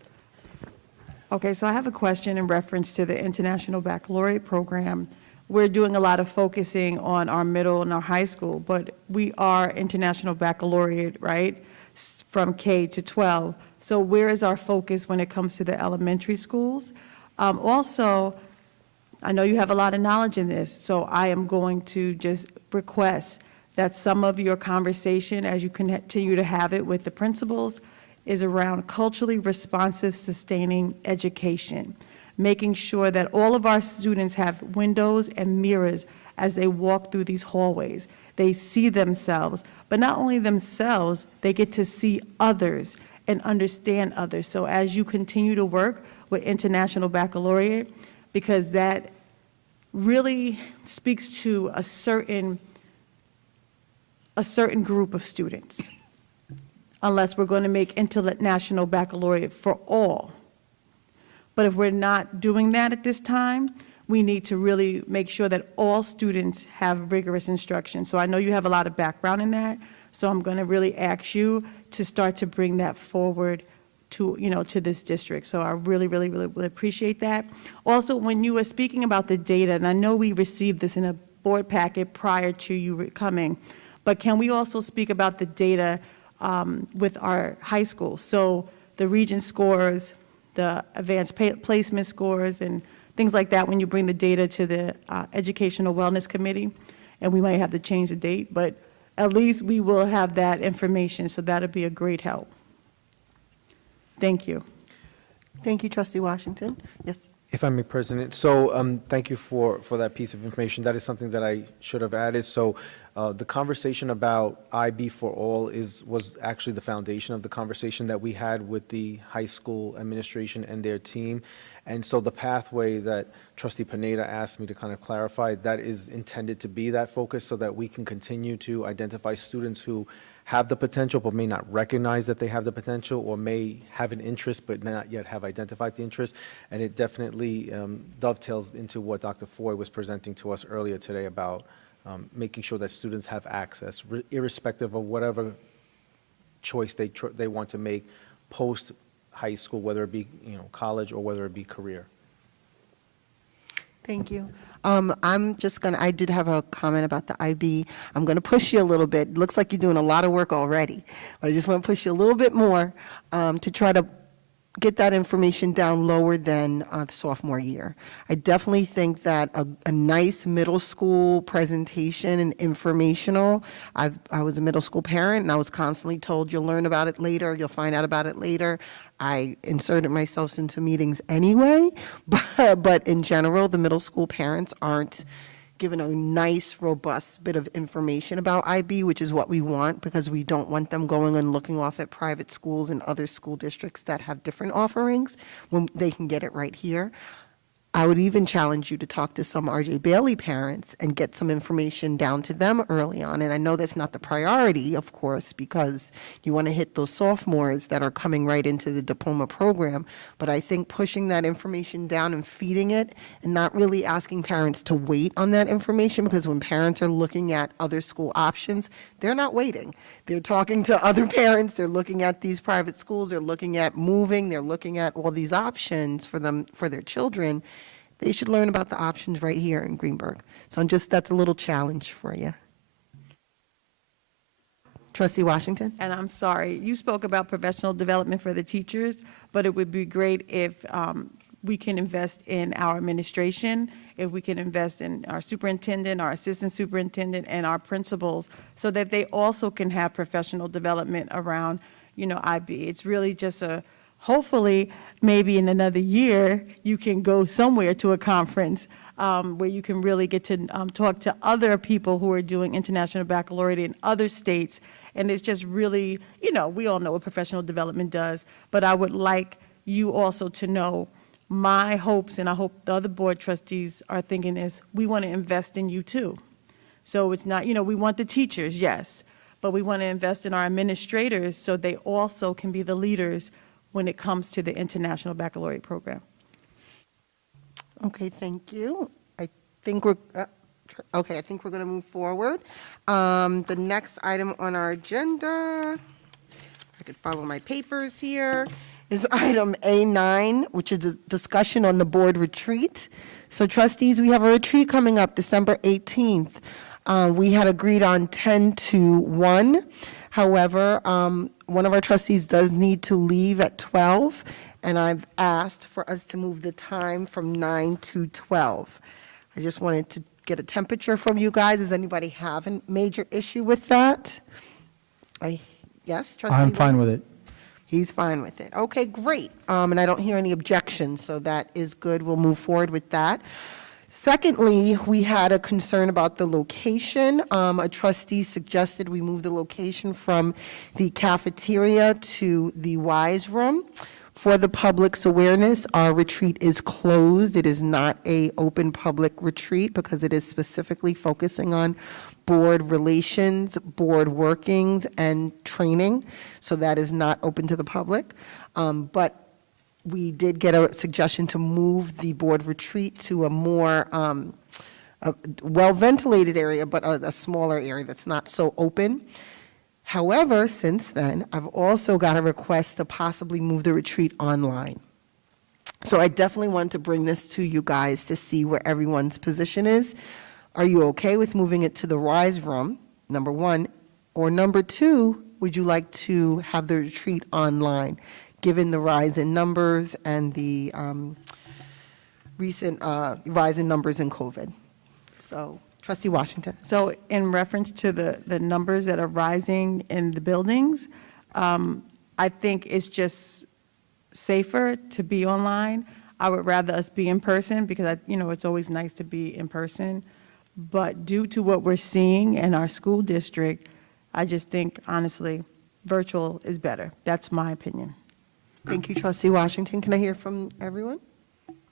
Okay, so I have a question in reference to the International Baccalaureate Program. We're doing a lot of focusing on our middle and our high school, but we are International Baccalaureate, right, from K to 12. So where is our focus when it comes to the elementary schools? Also, I know you have a lot of knowledge in this, so I am going to just request that some of your conversation, as you continue to have it with the principals, is around culturally responsive, sustaining education, making sure that all of our students have windows and mirrors as they walk through these hallways. They see themselves, but not only themselves, they get to see others and understand others. So as you continue to work with International Baccalaureate, because that really speaks to a certain group of students, unless we're going to make International Baccalaureate for all. But if we're not doing that at this time, we need to really make sure that all students have rigorous instruction. So I know you have a lot of background in that, so I'm going to really ask you to start to bring that forward to, to this district. So I really, really, really, really appreciate that. Also, when you were speaking about the data, and I know we received this in a board packet prior to you coming, but can we also speak about the data with our high school? So the region scores, the advanced placement scores, and things like that when you bring the data to the Educational Wellness Committee, and we might have to change the date, but at least we will have that information, so that'll be a great help. Thank you. Thank you, Trustee Washington. Yes. If I may, President, so thank you for that piece of information. That is something that I should have added. So the conversation about IB for all was actually the foundation of the conversation that we had with the high school administration and their team. And so the pathway that Trustee Pineda asked me to kind of clarify, that is intended to be that focus so that we can continue to identify students who have the potential but may not recognize that they have the potential, or may have an interest but not yet have identified the interest. And it definitely dovetails into what Dr. Foy was presenting to us earlier today about making sure that students have access, irrespective of whatever choice they want to make post high school, whether it be college or whether it be career. Thank you. I did have a comment about the IB. I'm going to push you a little bit. Looks like you're doing a lot of work already, but I just want to push you a little bit more to try to get that information down lower than the sophomore year. I definitely think that a nice middle school presentation and informational, I was a middle school parent, and I was constantly told, you'll learn about it later, you'll find out about it later. I inserted myself into meetings anyway, but in general, the middle school parents aren't given a nice, robust bit of information about IB, which is what we want, because we don't want them going and looking off at private schools and other school districts that have different offerings when they can get it right here. I would even challenge you to talk to some R.J. Bailey parents and get some information down to them early on. And I know that's not the priority, of course, because you want to hit those sophomores that are coming right into the diploma program. But I think pushing that information down and feeding it and not really asking parents to wait on that information, because when parents are looking at other school options, they're not waiting. They're talking to other parents. They're looking at these private schools. They're looking at moving. They're looking at all these options for them, for their children. They should learn about the options right here in Greenburgh. So that's a little challenge for you. Trustee Washington? And I'm sorry, you spoke about professional development for the teachers, but it would be great if we can invest in our administration, if we can invest in our superintendent, our assistant superintendent, and our principals, so that they also can have professional development around, IB. It's really just hopefully, maybe in another year, you can go somewhere to a conference where you can really get to talk to other people who are doing international baccalaureate in other states. And it's just really, we all know what professional development does, but I would like you also to know my hopes, and I hope the other board trustees are thinking is, we want to invest in you too. So it's not, we want the teachers, yes, but we want to invest in our administrators so they also can be the leaders when it comes to the International Baccalaureate program. Okay, thank you. I think we're going to move forward. The next item on our agenda, I could follow my papers here, is item A9, which is a discussion on the board retreat. So trustees, we have a retreat coming up December 18th. We had agreed on 10 to 1. However, one of our trustees does need to leave at 12, and I've asked for us to move the time from 9 to 12. I just wanted to get a temperature from you guys. Does anybody have a major issue with that? Yes, trustee? I'm fine with it. He's fine with it. Okay, great. And I don't hear any objections, so that is good. We'll move forward with that. Secondly, we had a concern about the location. A trustee suggested we move the location from the cafeteria to the WISE room. For the public's awareness, our retreat is closed. It is not an open public retreat because it is specifically focusing on board relations, board workings, and training. So that is not open to the public. But we did get a suggestion to move the board retreat to a more well-ventilated area, but a smaller area that's not so open. However, since then, I've also got a request to possibly move the retreat online. So I definitely want to bring this to you guys to see where everyone's position is. Are you okay with moving it to the Rise Room, number one? Or number two, would you like to have the retreat online, given the rise in numbers and the recent rise in numbers in COVID? So, Trustee Washington. So in reference to the numbers that are rising in the buildings, I think it's just safer to be online. I would rather us be in person because, it's always nice to be in person. But due to what we're seeing in our school district, I just think, honestly, virtual is better. That's my opinion. Thank you, Trustee Washington. Can I hear from everyone?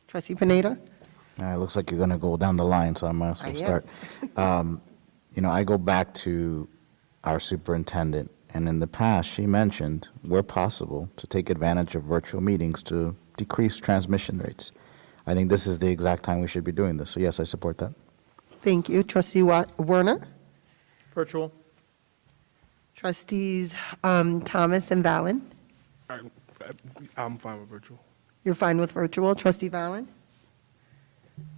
Trustee Pineda? It looks like you're going to go down the line, so I might as well start. I go back to our superintendent, and in the past, she mentioned, where possible, to take advantage of virtual meetings to decrease transmission rates. I think this is the exact time we should be doing this. So yes, I support that. Thank you. Trustee Werner? Virtual. Trustees Thomas and Valen? I'm fine with virtual. You're fine with virtual. Trustee Valen?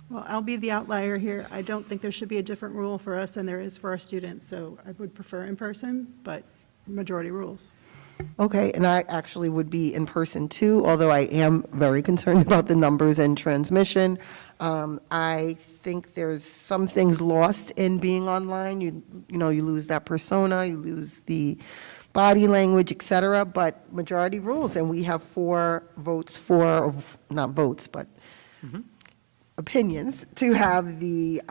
Well, I'll be the outlier here. I don't think there should be a different rule for us than there is for our students, so I would prefer in person, but majority rules. Okay, and I actually would be in person too, although I am very concerned about the numbers and transmission. I think there's some things lost in being online. You lose that persona, you lose the body language, et cetera, but majority rules, and we have 4 votes for, or not votes, but opinions to have the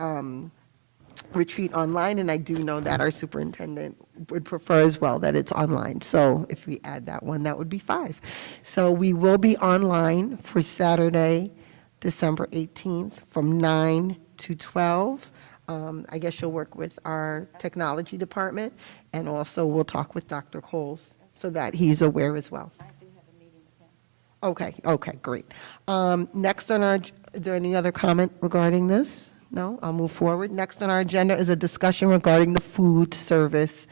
retreat online, and I do know that our superintendent would prefer as well that it's online. So if we add that one, that would be 5. So we will be online for Saturday, December 18th from 9 to 12. I guess you'll work with our technology department, and also we'll talk with Dr. Coles so that he's aware as well. Okay, great. Next on our, is there any other comment regarding this? No, I'll move forward. Next on our agenda is a discussion regarding the food service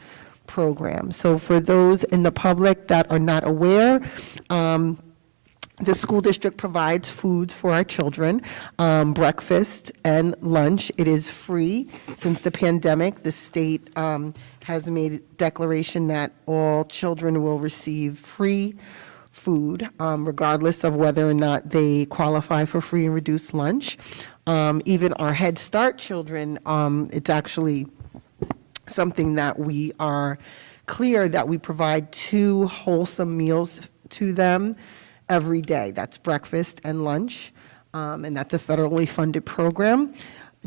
program. So for those in the public that are not aware, the school district provides food for our children, breakfast and lunch. It is free. Since the pandemic, the state has made a declaration that all children will receive free food, regardless of whether or not they qualify for free and reduced lunch. Even our Head Start children, it's actually something that we are clear that we provide 2 wholesome meals to them every day. That's breakfast and lunch, and that's a federally funded program.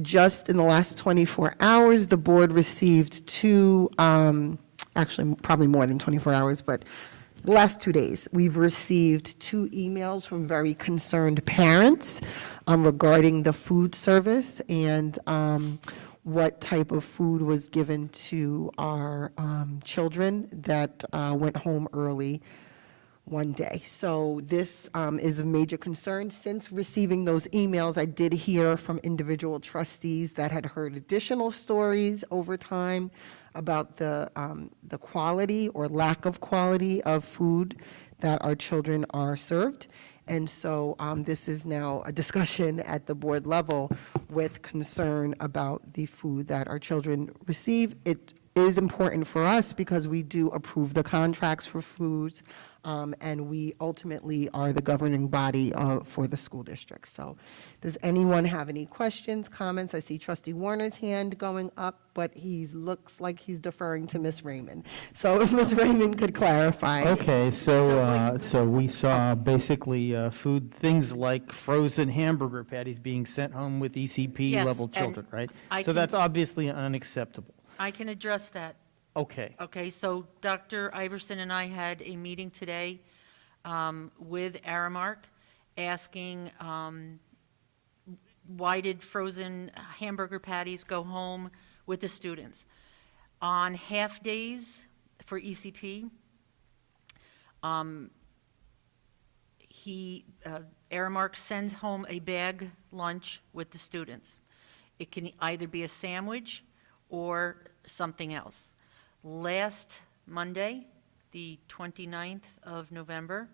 Just in the last 24 hours, the board received 2, actually probably more than 24 hours, but the last 2 days, we've received 2 emails from very concerned parents regarding the food service and what type of food was given to our children that went home early one day. So this is a major concern. Since receiving those emails, I did hear from individual trustees that had heard additional stories over time about the quality or lack of quality of food that our children are served. And so this is now a discussion at the board level with concern about the food that our children receive. It is important for us because we do approve the contracts for foods, and we ultimately are the governing body for the school district. So does anyone have any questions, comments? I see Trustee Warner's hand going up, but he looks like he's deferring to Ms. Raymond. So if Ms. Raymond could clarify. Okay, so we saw basically food, things like frozen hamburger patties being sent home with ECP Yes, level and children, right? I So can- that's obviously unacceptable. I can address that. Okay. Okay, so Dr. Iverson and I had a meeting today with Aramark asking why did frozen hamburger patties go home with the students? On half days for ECP, Aramark sends home a bag lunch with the students. It can either be a sandwich or something else. Last Monday, the 29th of November,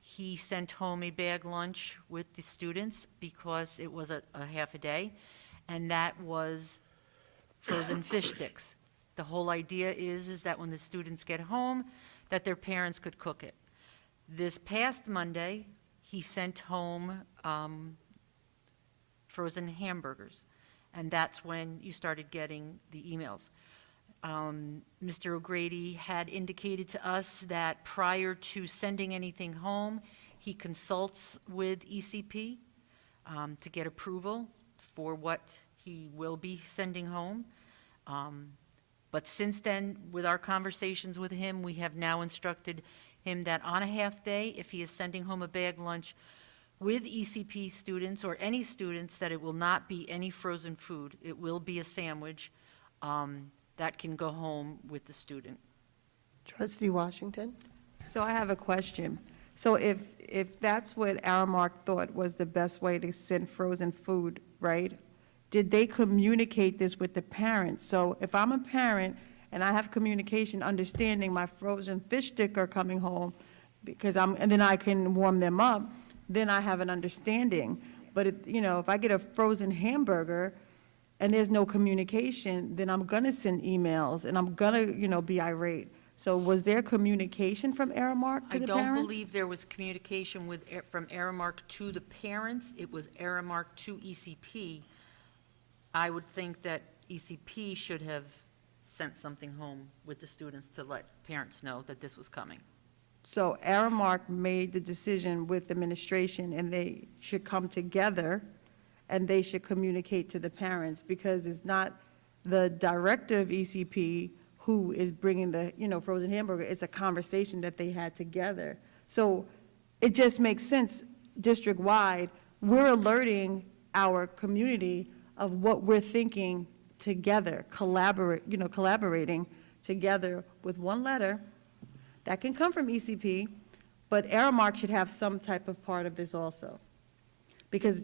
he sent home a bag lunch with the students because it was a half a day, and that was frozen fish sticks. The whole idea is that when the students get home, that their parents could cook it. This past Monday, he sent home frozen hamburgers, and that's when you started getting the emails. Mr. O'Grady had indicated to us that prior to sending anything home, he consults with ECP to get approval for what he will be sending home. But since then, with our conversations with him, we have now instructed him that on a half-day, if he is sending home a bag lunch with ECP students or any students, that it will not be any frozen food. It will be a sandwich that can go home with the student. Trustee Washington? So I have a question. So if that's what Aramark thought was the best way to send frozen food, right? Did they communicate this with the parents? So if I'm a parent and I have communication, understanding my frozen fish stick are coming home, because and then I can warm them up, then I have an understanding. But if I get a frozen hamburger and there's no communication, then I'm gonna send emails and I'm gonna, be irate. So was there communication from Aramark to the parents? I don't believe there was communication from Aramark to the parents. It was Aramark to ECP. I would think that ECP should have sent something home with the students to let parents know that this was coming. So Aramark made the decision with administration, and they should come together and they should communicate to the parents, because it's not the director of ECP who is bringing the, frozen hamburger. It's a conversation that they had together. So it just makes sense district-wide. We're alerting our community of what we're thinking together, collaborating together with one letter that can come from ECP, but Aramark should have some type of part of this also. Because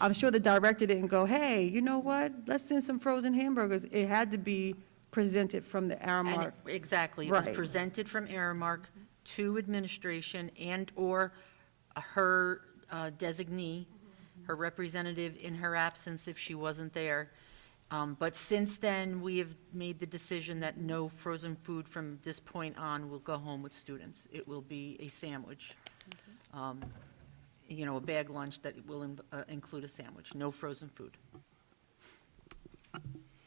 I'm sure the director didn't go, hey, you know what, let's send some frozen hamburgers. It had to be presented from the Aramark. Exactly. It was Right. presented from Aramark to administration and/or her designee, her representative in her absence if she wasn't there. But since then, we have made the decision that no frozen food from this point on will go home with students. It will be a sandwich, a bag lunch that will include a sandwich, no frozen food.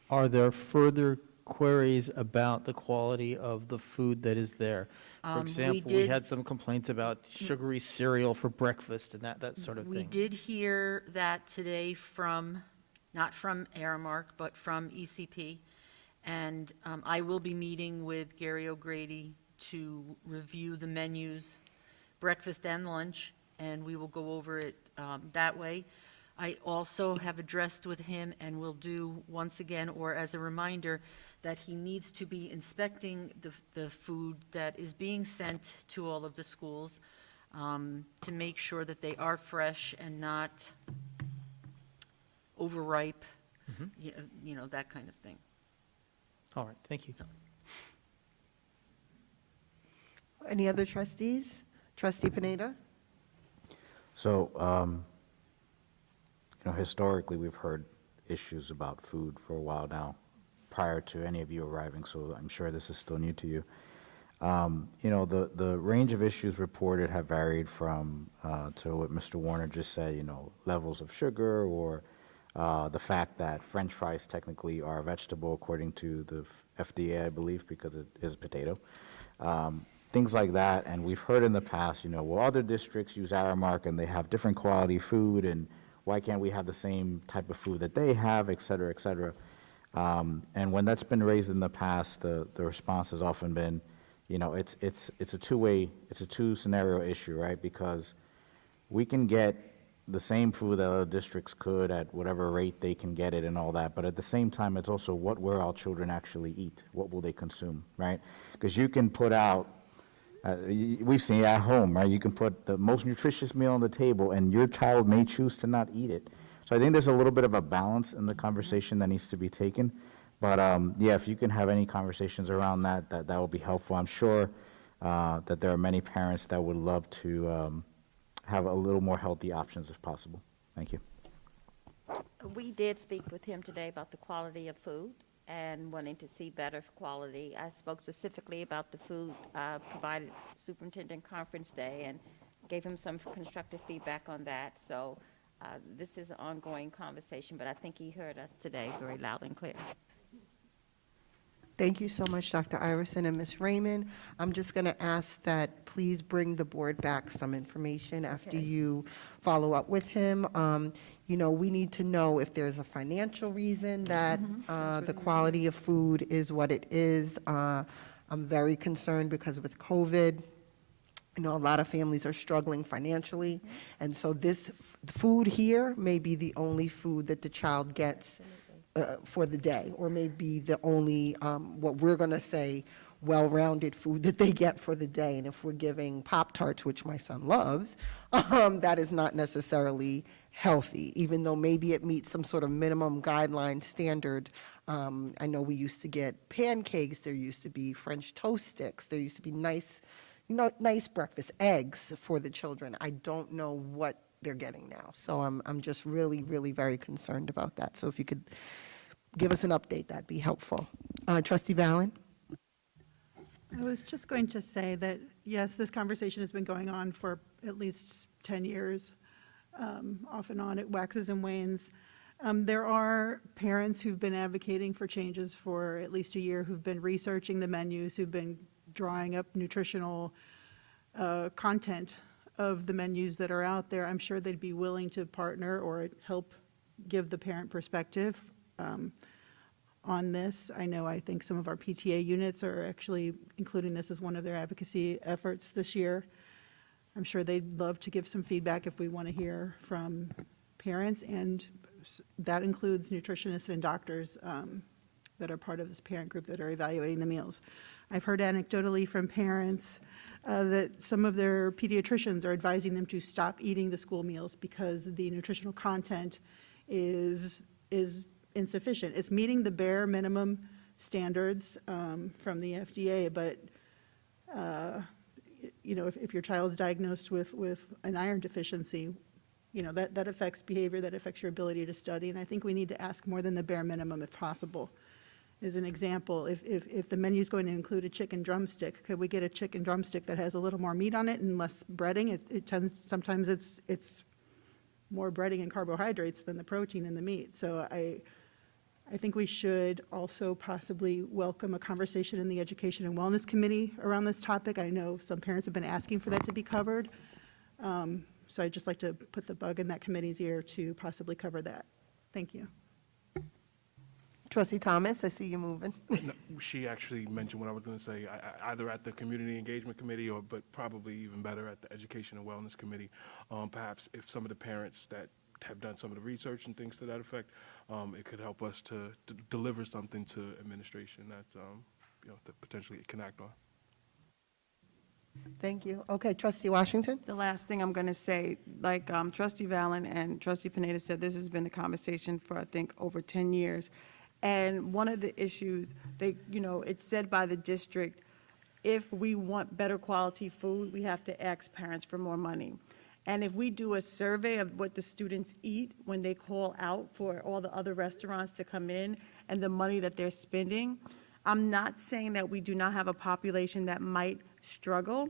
Are there further queries about the quality of the food that is there? For example, we had some complaints about sugary cereal for breakfast and that sort of thing. We did hear that today not from Aramark, but from ECP. And I will be meeting with Gary O'Grady to review the menus, breakfast and lunch, and we will go over it that way. I also have addressed with him and will do once again, or as a reminder, that he needs to be inspecting the food that is being sent to all of the schools to make sure that they are fresh and not overripe, that kind of thing. All right, thank you. Any other trustees? Trustee Pineda? So, historically, we've heard issues about food for a while now, prior to any of you arriving, so I'm sure this is still new to you. The range of issues reported have varied from, to what Mr. Warner just said, levels of sugar, or the fact that French fries technically are a vegetable according to the FDA, I believe, because it is a potato. Things like that, and we've heard in the past, well, other districts use Aramark and they have different quality food, and why can't we have the same type of food that they have, et cetera, et cetera. And when that's been raised in the past, the response has often been, it's a two-scenario issue, right? Because we can get the same food that other districts could at whatever rate they can get it and all that, but at the same time, it's also what will our children actually eat? What will they consume, right? Because you can put out, we've seen it at home, right? You can put the most nutritious meal on the table and your child may choose to not eat it. So I think there's a little bit of a balance in the conversation that needs to be taken. But yeah, if you can have any conversations around that, that will be helpful. I'm sure that there are many parents that would love to have a little more healthy options if possible. Thank you. We did speak with him today about the quality of food and wanting to see better quality. I spoke specifically about the food provided Superintendent Conference Day and gave him some constructive feedback on that. So this is an ongoing conversation, but I think he heard us today very loud and clear. Thank you so much, Dr. Iverson and Ms. Raymond. I'm just going to ask that please bring the board back some information after you follow up with him. You know, we need to know if there's a financial reason that the quality of food is what it is. I'm very concerned because with COVID, you know, a lot of families are struggling financially. And so this food here may be the only food that the child gets for the day, or maybe the only, what we're going to say, well-rounded food that they get for the day. And if we're giving Pop-Tarts, which my son loves, that is not necessarily healthy, even though maybe it meets some sort of minimum guideline standard. I know we used to get pancakes, there used to be French toast sticks, there used to be nice, you know, nice breakfast, eggs for the children. I don't know what they're getting now. So I'm just really, really very concerned about that. So if you could give us an update, that'd be helpful. Trustee Valen? I was just going to say that, yes, this conversation has been going on for at least 10 years. Off and on, it waxes and wanes. There are parents who've been advocating for changes for at least a year, who've been researching the menus, who've been drawing up nutritional content of the menus that are out there. I'm sure they'd be willing to partner or help give the parent perspective on this. I think some of our PTA units are actually including this as one of their advocacy efforts this year. I'm sure they'd love to give some feedback if we want to hear from parents, and that includes nutritionists and doctors that are part of this parent group that are evaluating the meals. I've heard anecdotally from parents that some of their pediatricians are advising them to stop eating the school meals because the nutritional content is insufficient. It's meeting the bare minimum standards from the FDA, but you know, if your child is diagnosed with an iron deficiency, you know, that affects behavior, that affects your ability to study, and I think we need to ask more than the bare minimum if possible. As an example, if the menu is going to include a chicken drumstick, could we get a chicken drumstick that has a little more meat on it and less breading? Sometimes it's more breading and carbohydrates than the protein in the meat. So I think we should also possibly welcome a conversation in the Education and Wellness Committee around this topic. I know some parents have been asking for that to be covered. So I'd just like to put the bug in that committee's ear to possibly cover that. Thank you. Trustee Thomas, I see you moving. No, she actually mentioned what I was going to say, either at the Community Engagement Committee but probably even better at the Education and Wellness Committee. Perhaps if some of the parents that have done some of the research and things to that effect, it could help us to deliver something to administration that, you know, that potentially it can act on. Thank you. Okay, Trustee Washington? The last thing I'm going to say, like Trustee Valen and Trustee Pineda said, this has been a conversation for, I think, over 10 years. And one of the issues, you know, it's said by the district, if we want better quality food, we have to ask parents for more money. And if we do a survey of what the students eat when they call out for all the other restaurants to come in and the money that they're spending, I'm not saying that we do not have a population that might struggle,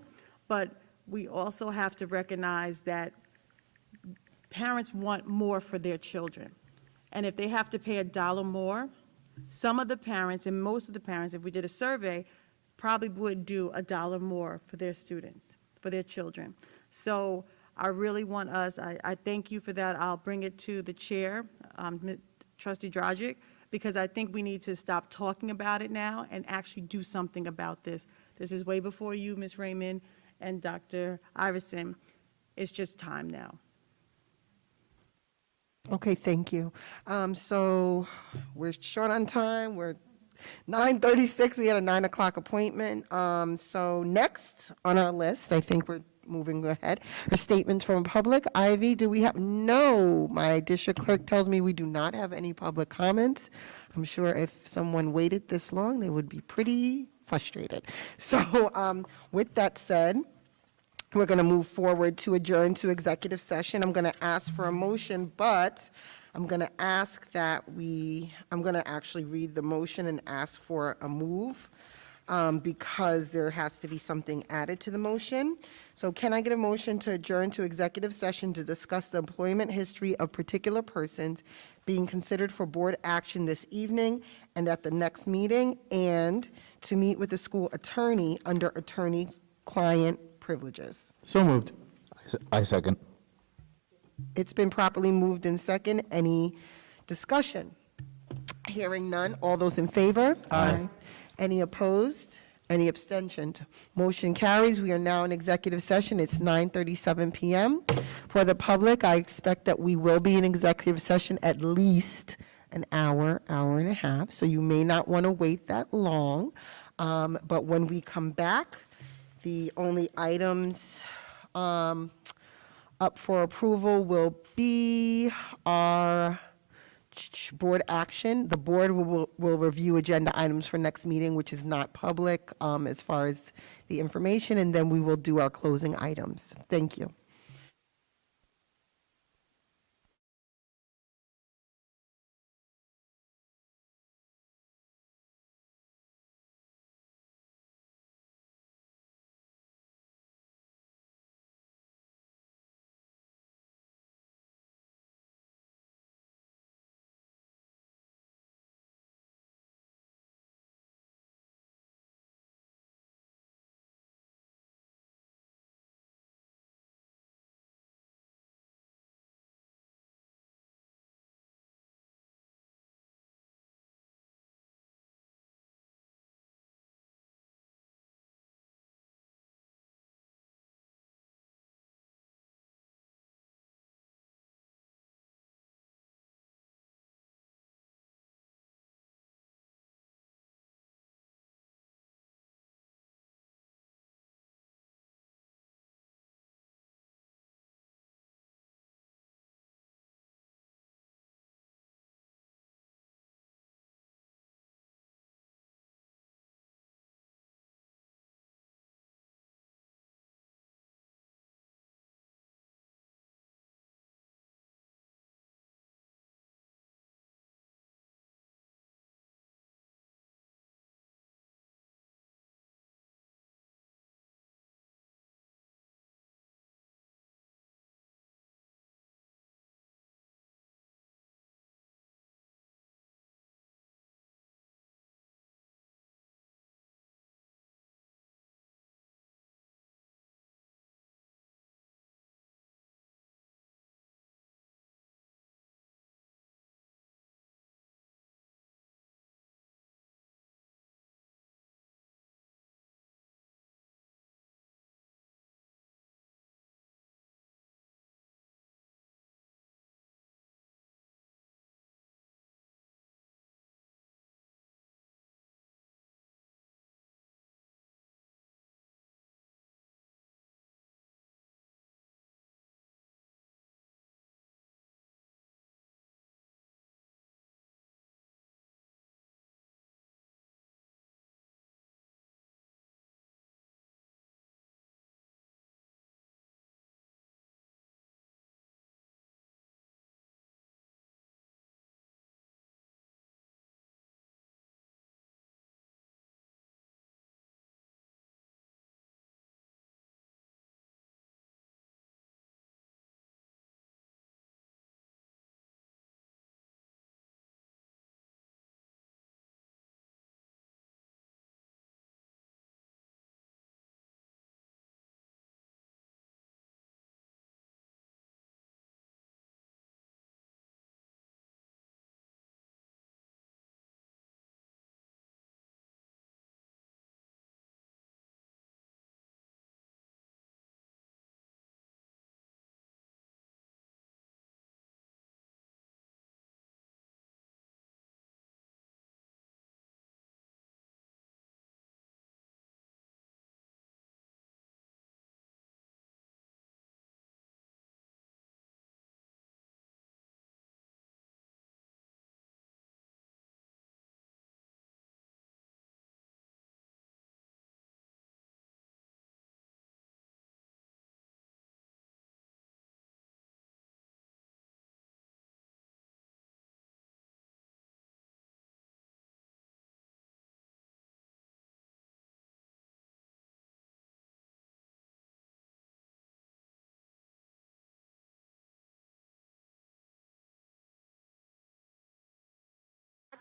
but we also have to recognize that parents want more for their children. And if they have to pay $1 more, some of the parents, and most of the parents, if we did a survey, probably would do $1 more for their students, for their children. So I really want us, I thank you for that. I'll bring it to the chair, Trustee Dragic, because I think we need to stop talking about it now and actually do something about this. This is way before you, Ms. Raymond and Dr. Iverson. It's just time now. Okay, thank you. So we're short on time. We're 9:36. We had a 9 o'clock appointment. So next on our list, I think moving ahead. Her statements from public. Ivy, do we have? No, my district clerk tells me we do not have any public comments. I'm sure if someone waited this long, they would be pretty frustrated. So with that said, we're going to move forward to adjourn to executive session. I'm going to ask for a motion, but I'm going to ask that I'm going to actually read the motion and ask for a move because there has to be something added to the motion. So can I get a motion to adjourn to executive session to discuss the employment history of particular persons being considered for board action this evening and at the next meeting, and to meet with the school attorney under attorney-client privileges? So moved. I second. It's been properly moved in second. Any discussion? Hearing none. All those in favor? Aye. Any opposed? Any abstentions? Motion carries. We are now in executive session. It's 9:37 p.m. For the public, I expect that we will be in executive session at least an hour, hour and a half, so you may not want to wait that long. But when we come back, the only items up for approval will be our board action. The board will review agenda items for next meeting, which is not public as far as the information, and then we will do our closing items. Thank you.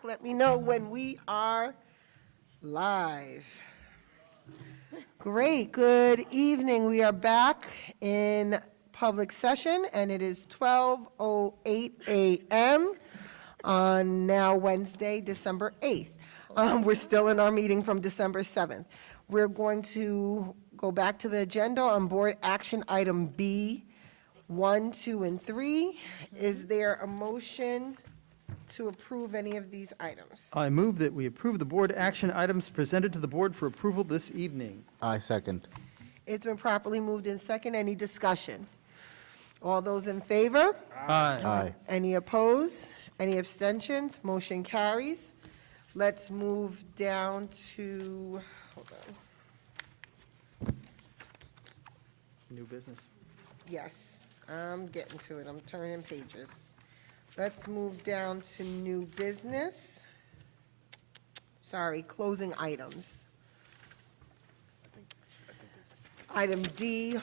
Let me know when we are live. Great, good evening. We are back in public session, and it is 12:08 a.m. on now Wednesday, December 8th. We're still in our meeting from December 7th. We're going to go back to the agenda on board action item B, 1, 2, and 3. Is there a motion to approve any of these items? I move that we approve the board action items presented to the board for approval this evening. I second. It's been properly moved in second. Any discussion? All those in favor? Aye. Aye. Any opposed? Any abstentions? Motion carries. Let's move down to, hold on. New business. Yes, I'm getting to it. I'm turning pages. Let's move down to new business. Sorry, closing items. Item D1,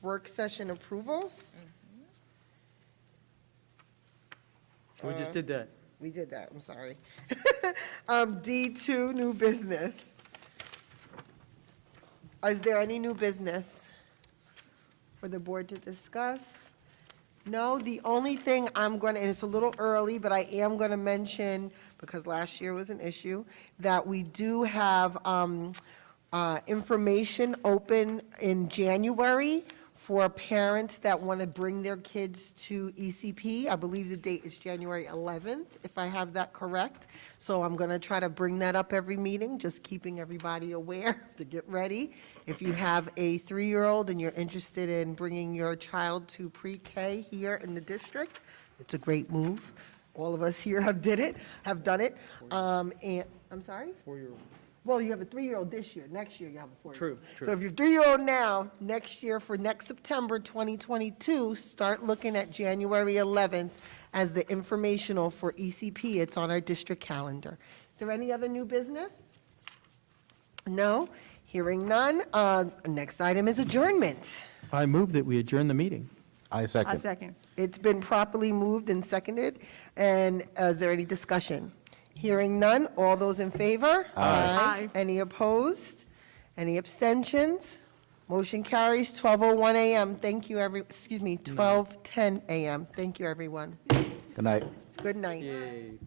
work session approvals. We just did that. We did that, I'm sorry. D2, new business. Is there any new business for the board to discuss? No, the only thing I'm going to, and it's a little early, but I am going to mention, because last year was an issue, that we do have information open in January for parents that want to bring their kids to ECP. I believe the date is January 11th, if I have that correct. So I'm going to try to bring that up every meeting, just keeping everybody aware to get ready. If you have a 3-year-old and you're interested in bringing your child to pre-K here in the district, it's a great move. All of us here have done it. And, I'm sorry? 4-year-old. Well, you have a 3-year-old this year. Next year, you have a 4-year-old. True, true. So if you're 3-year-old now, next year, for next September 2022, start looking at January 11th as the informational for ECP. It's on our district calendar. Is there any other new business? No? Hearing none. Next item is adjournment. I move that we adjourn the meeting. I second. I second. It's been properly moved and seconded. And is there any discussion? Hearing none. All those in favor? Aye. Any opposed? Any abstentions? Motion carries. 12:01 a.m. Thank you, 12:10 a.m. Thank you, everyone. Good night. Good night. Yay.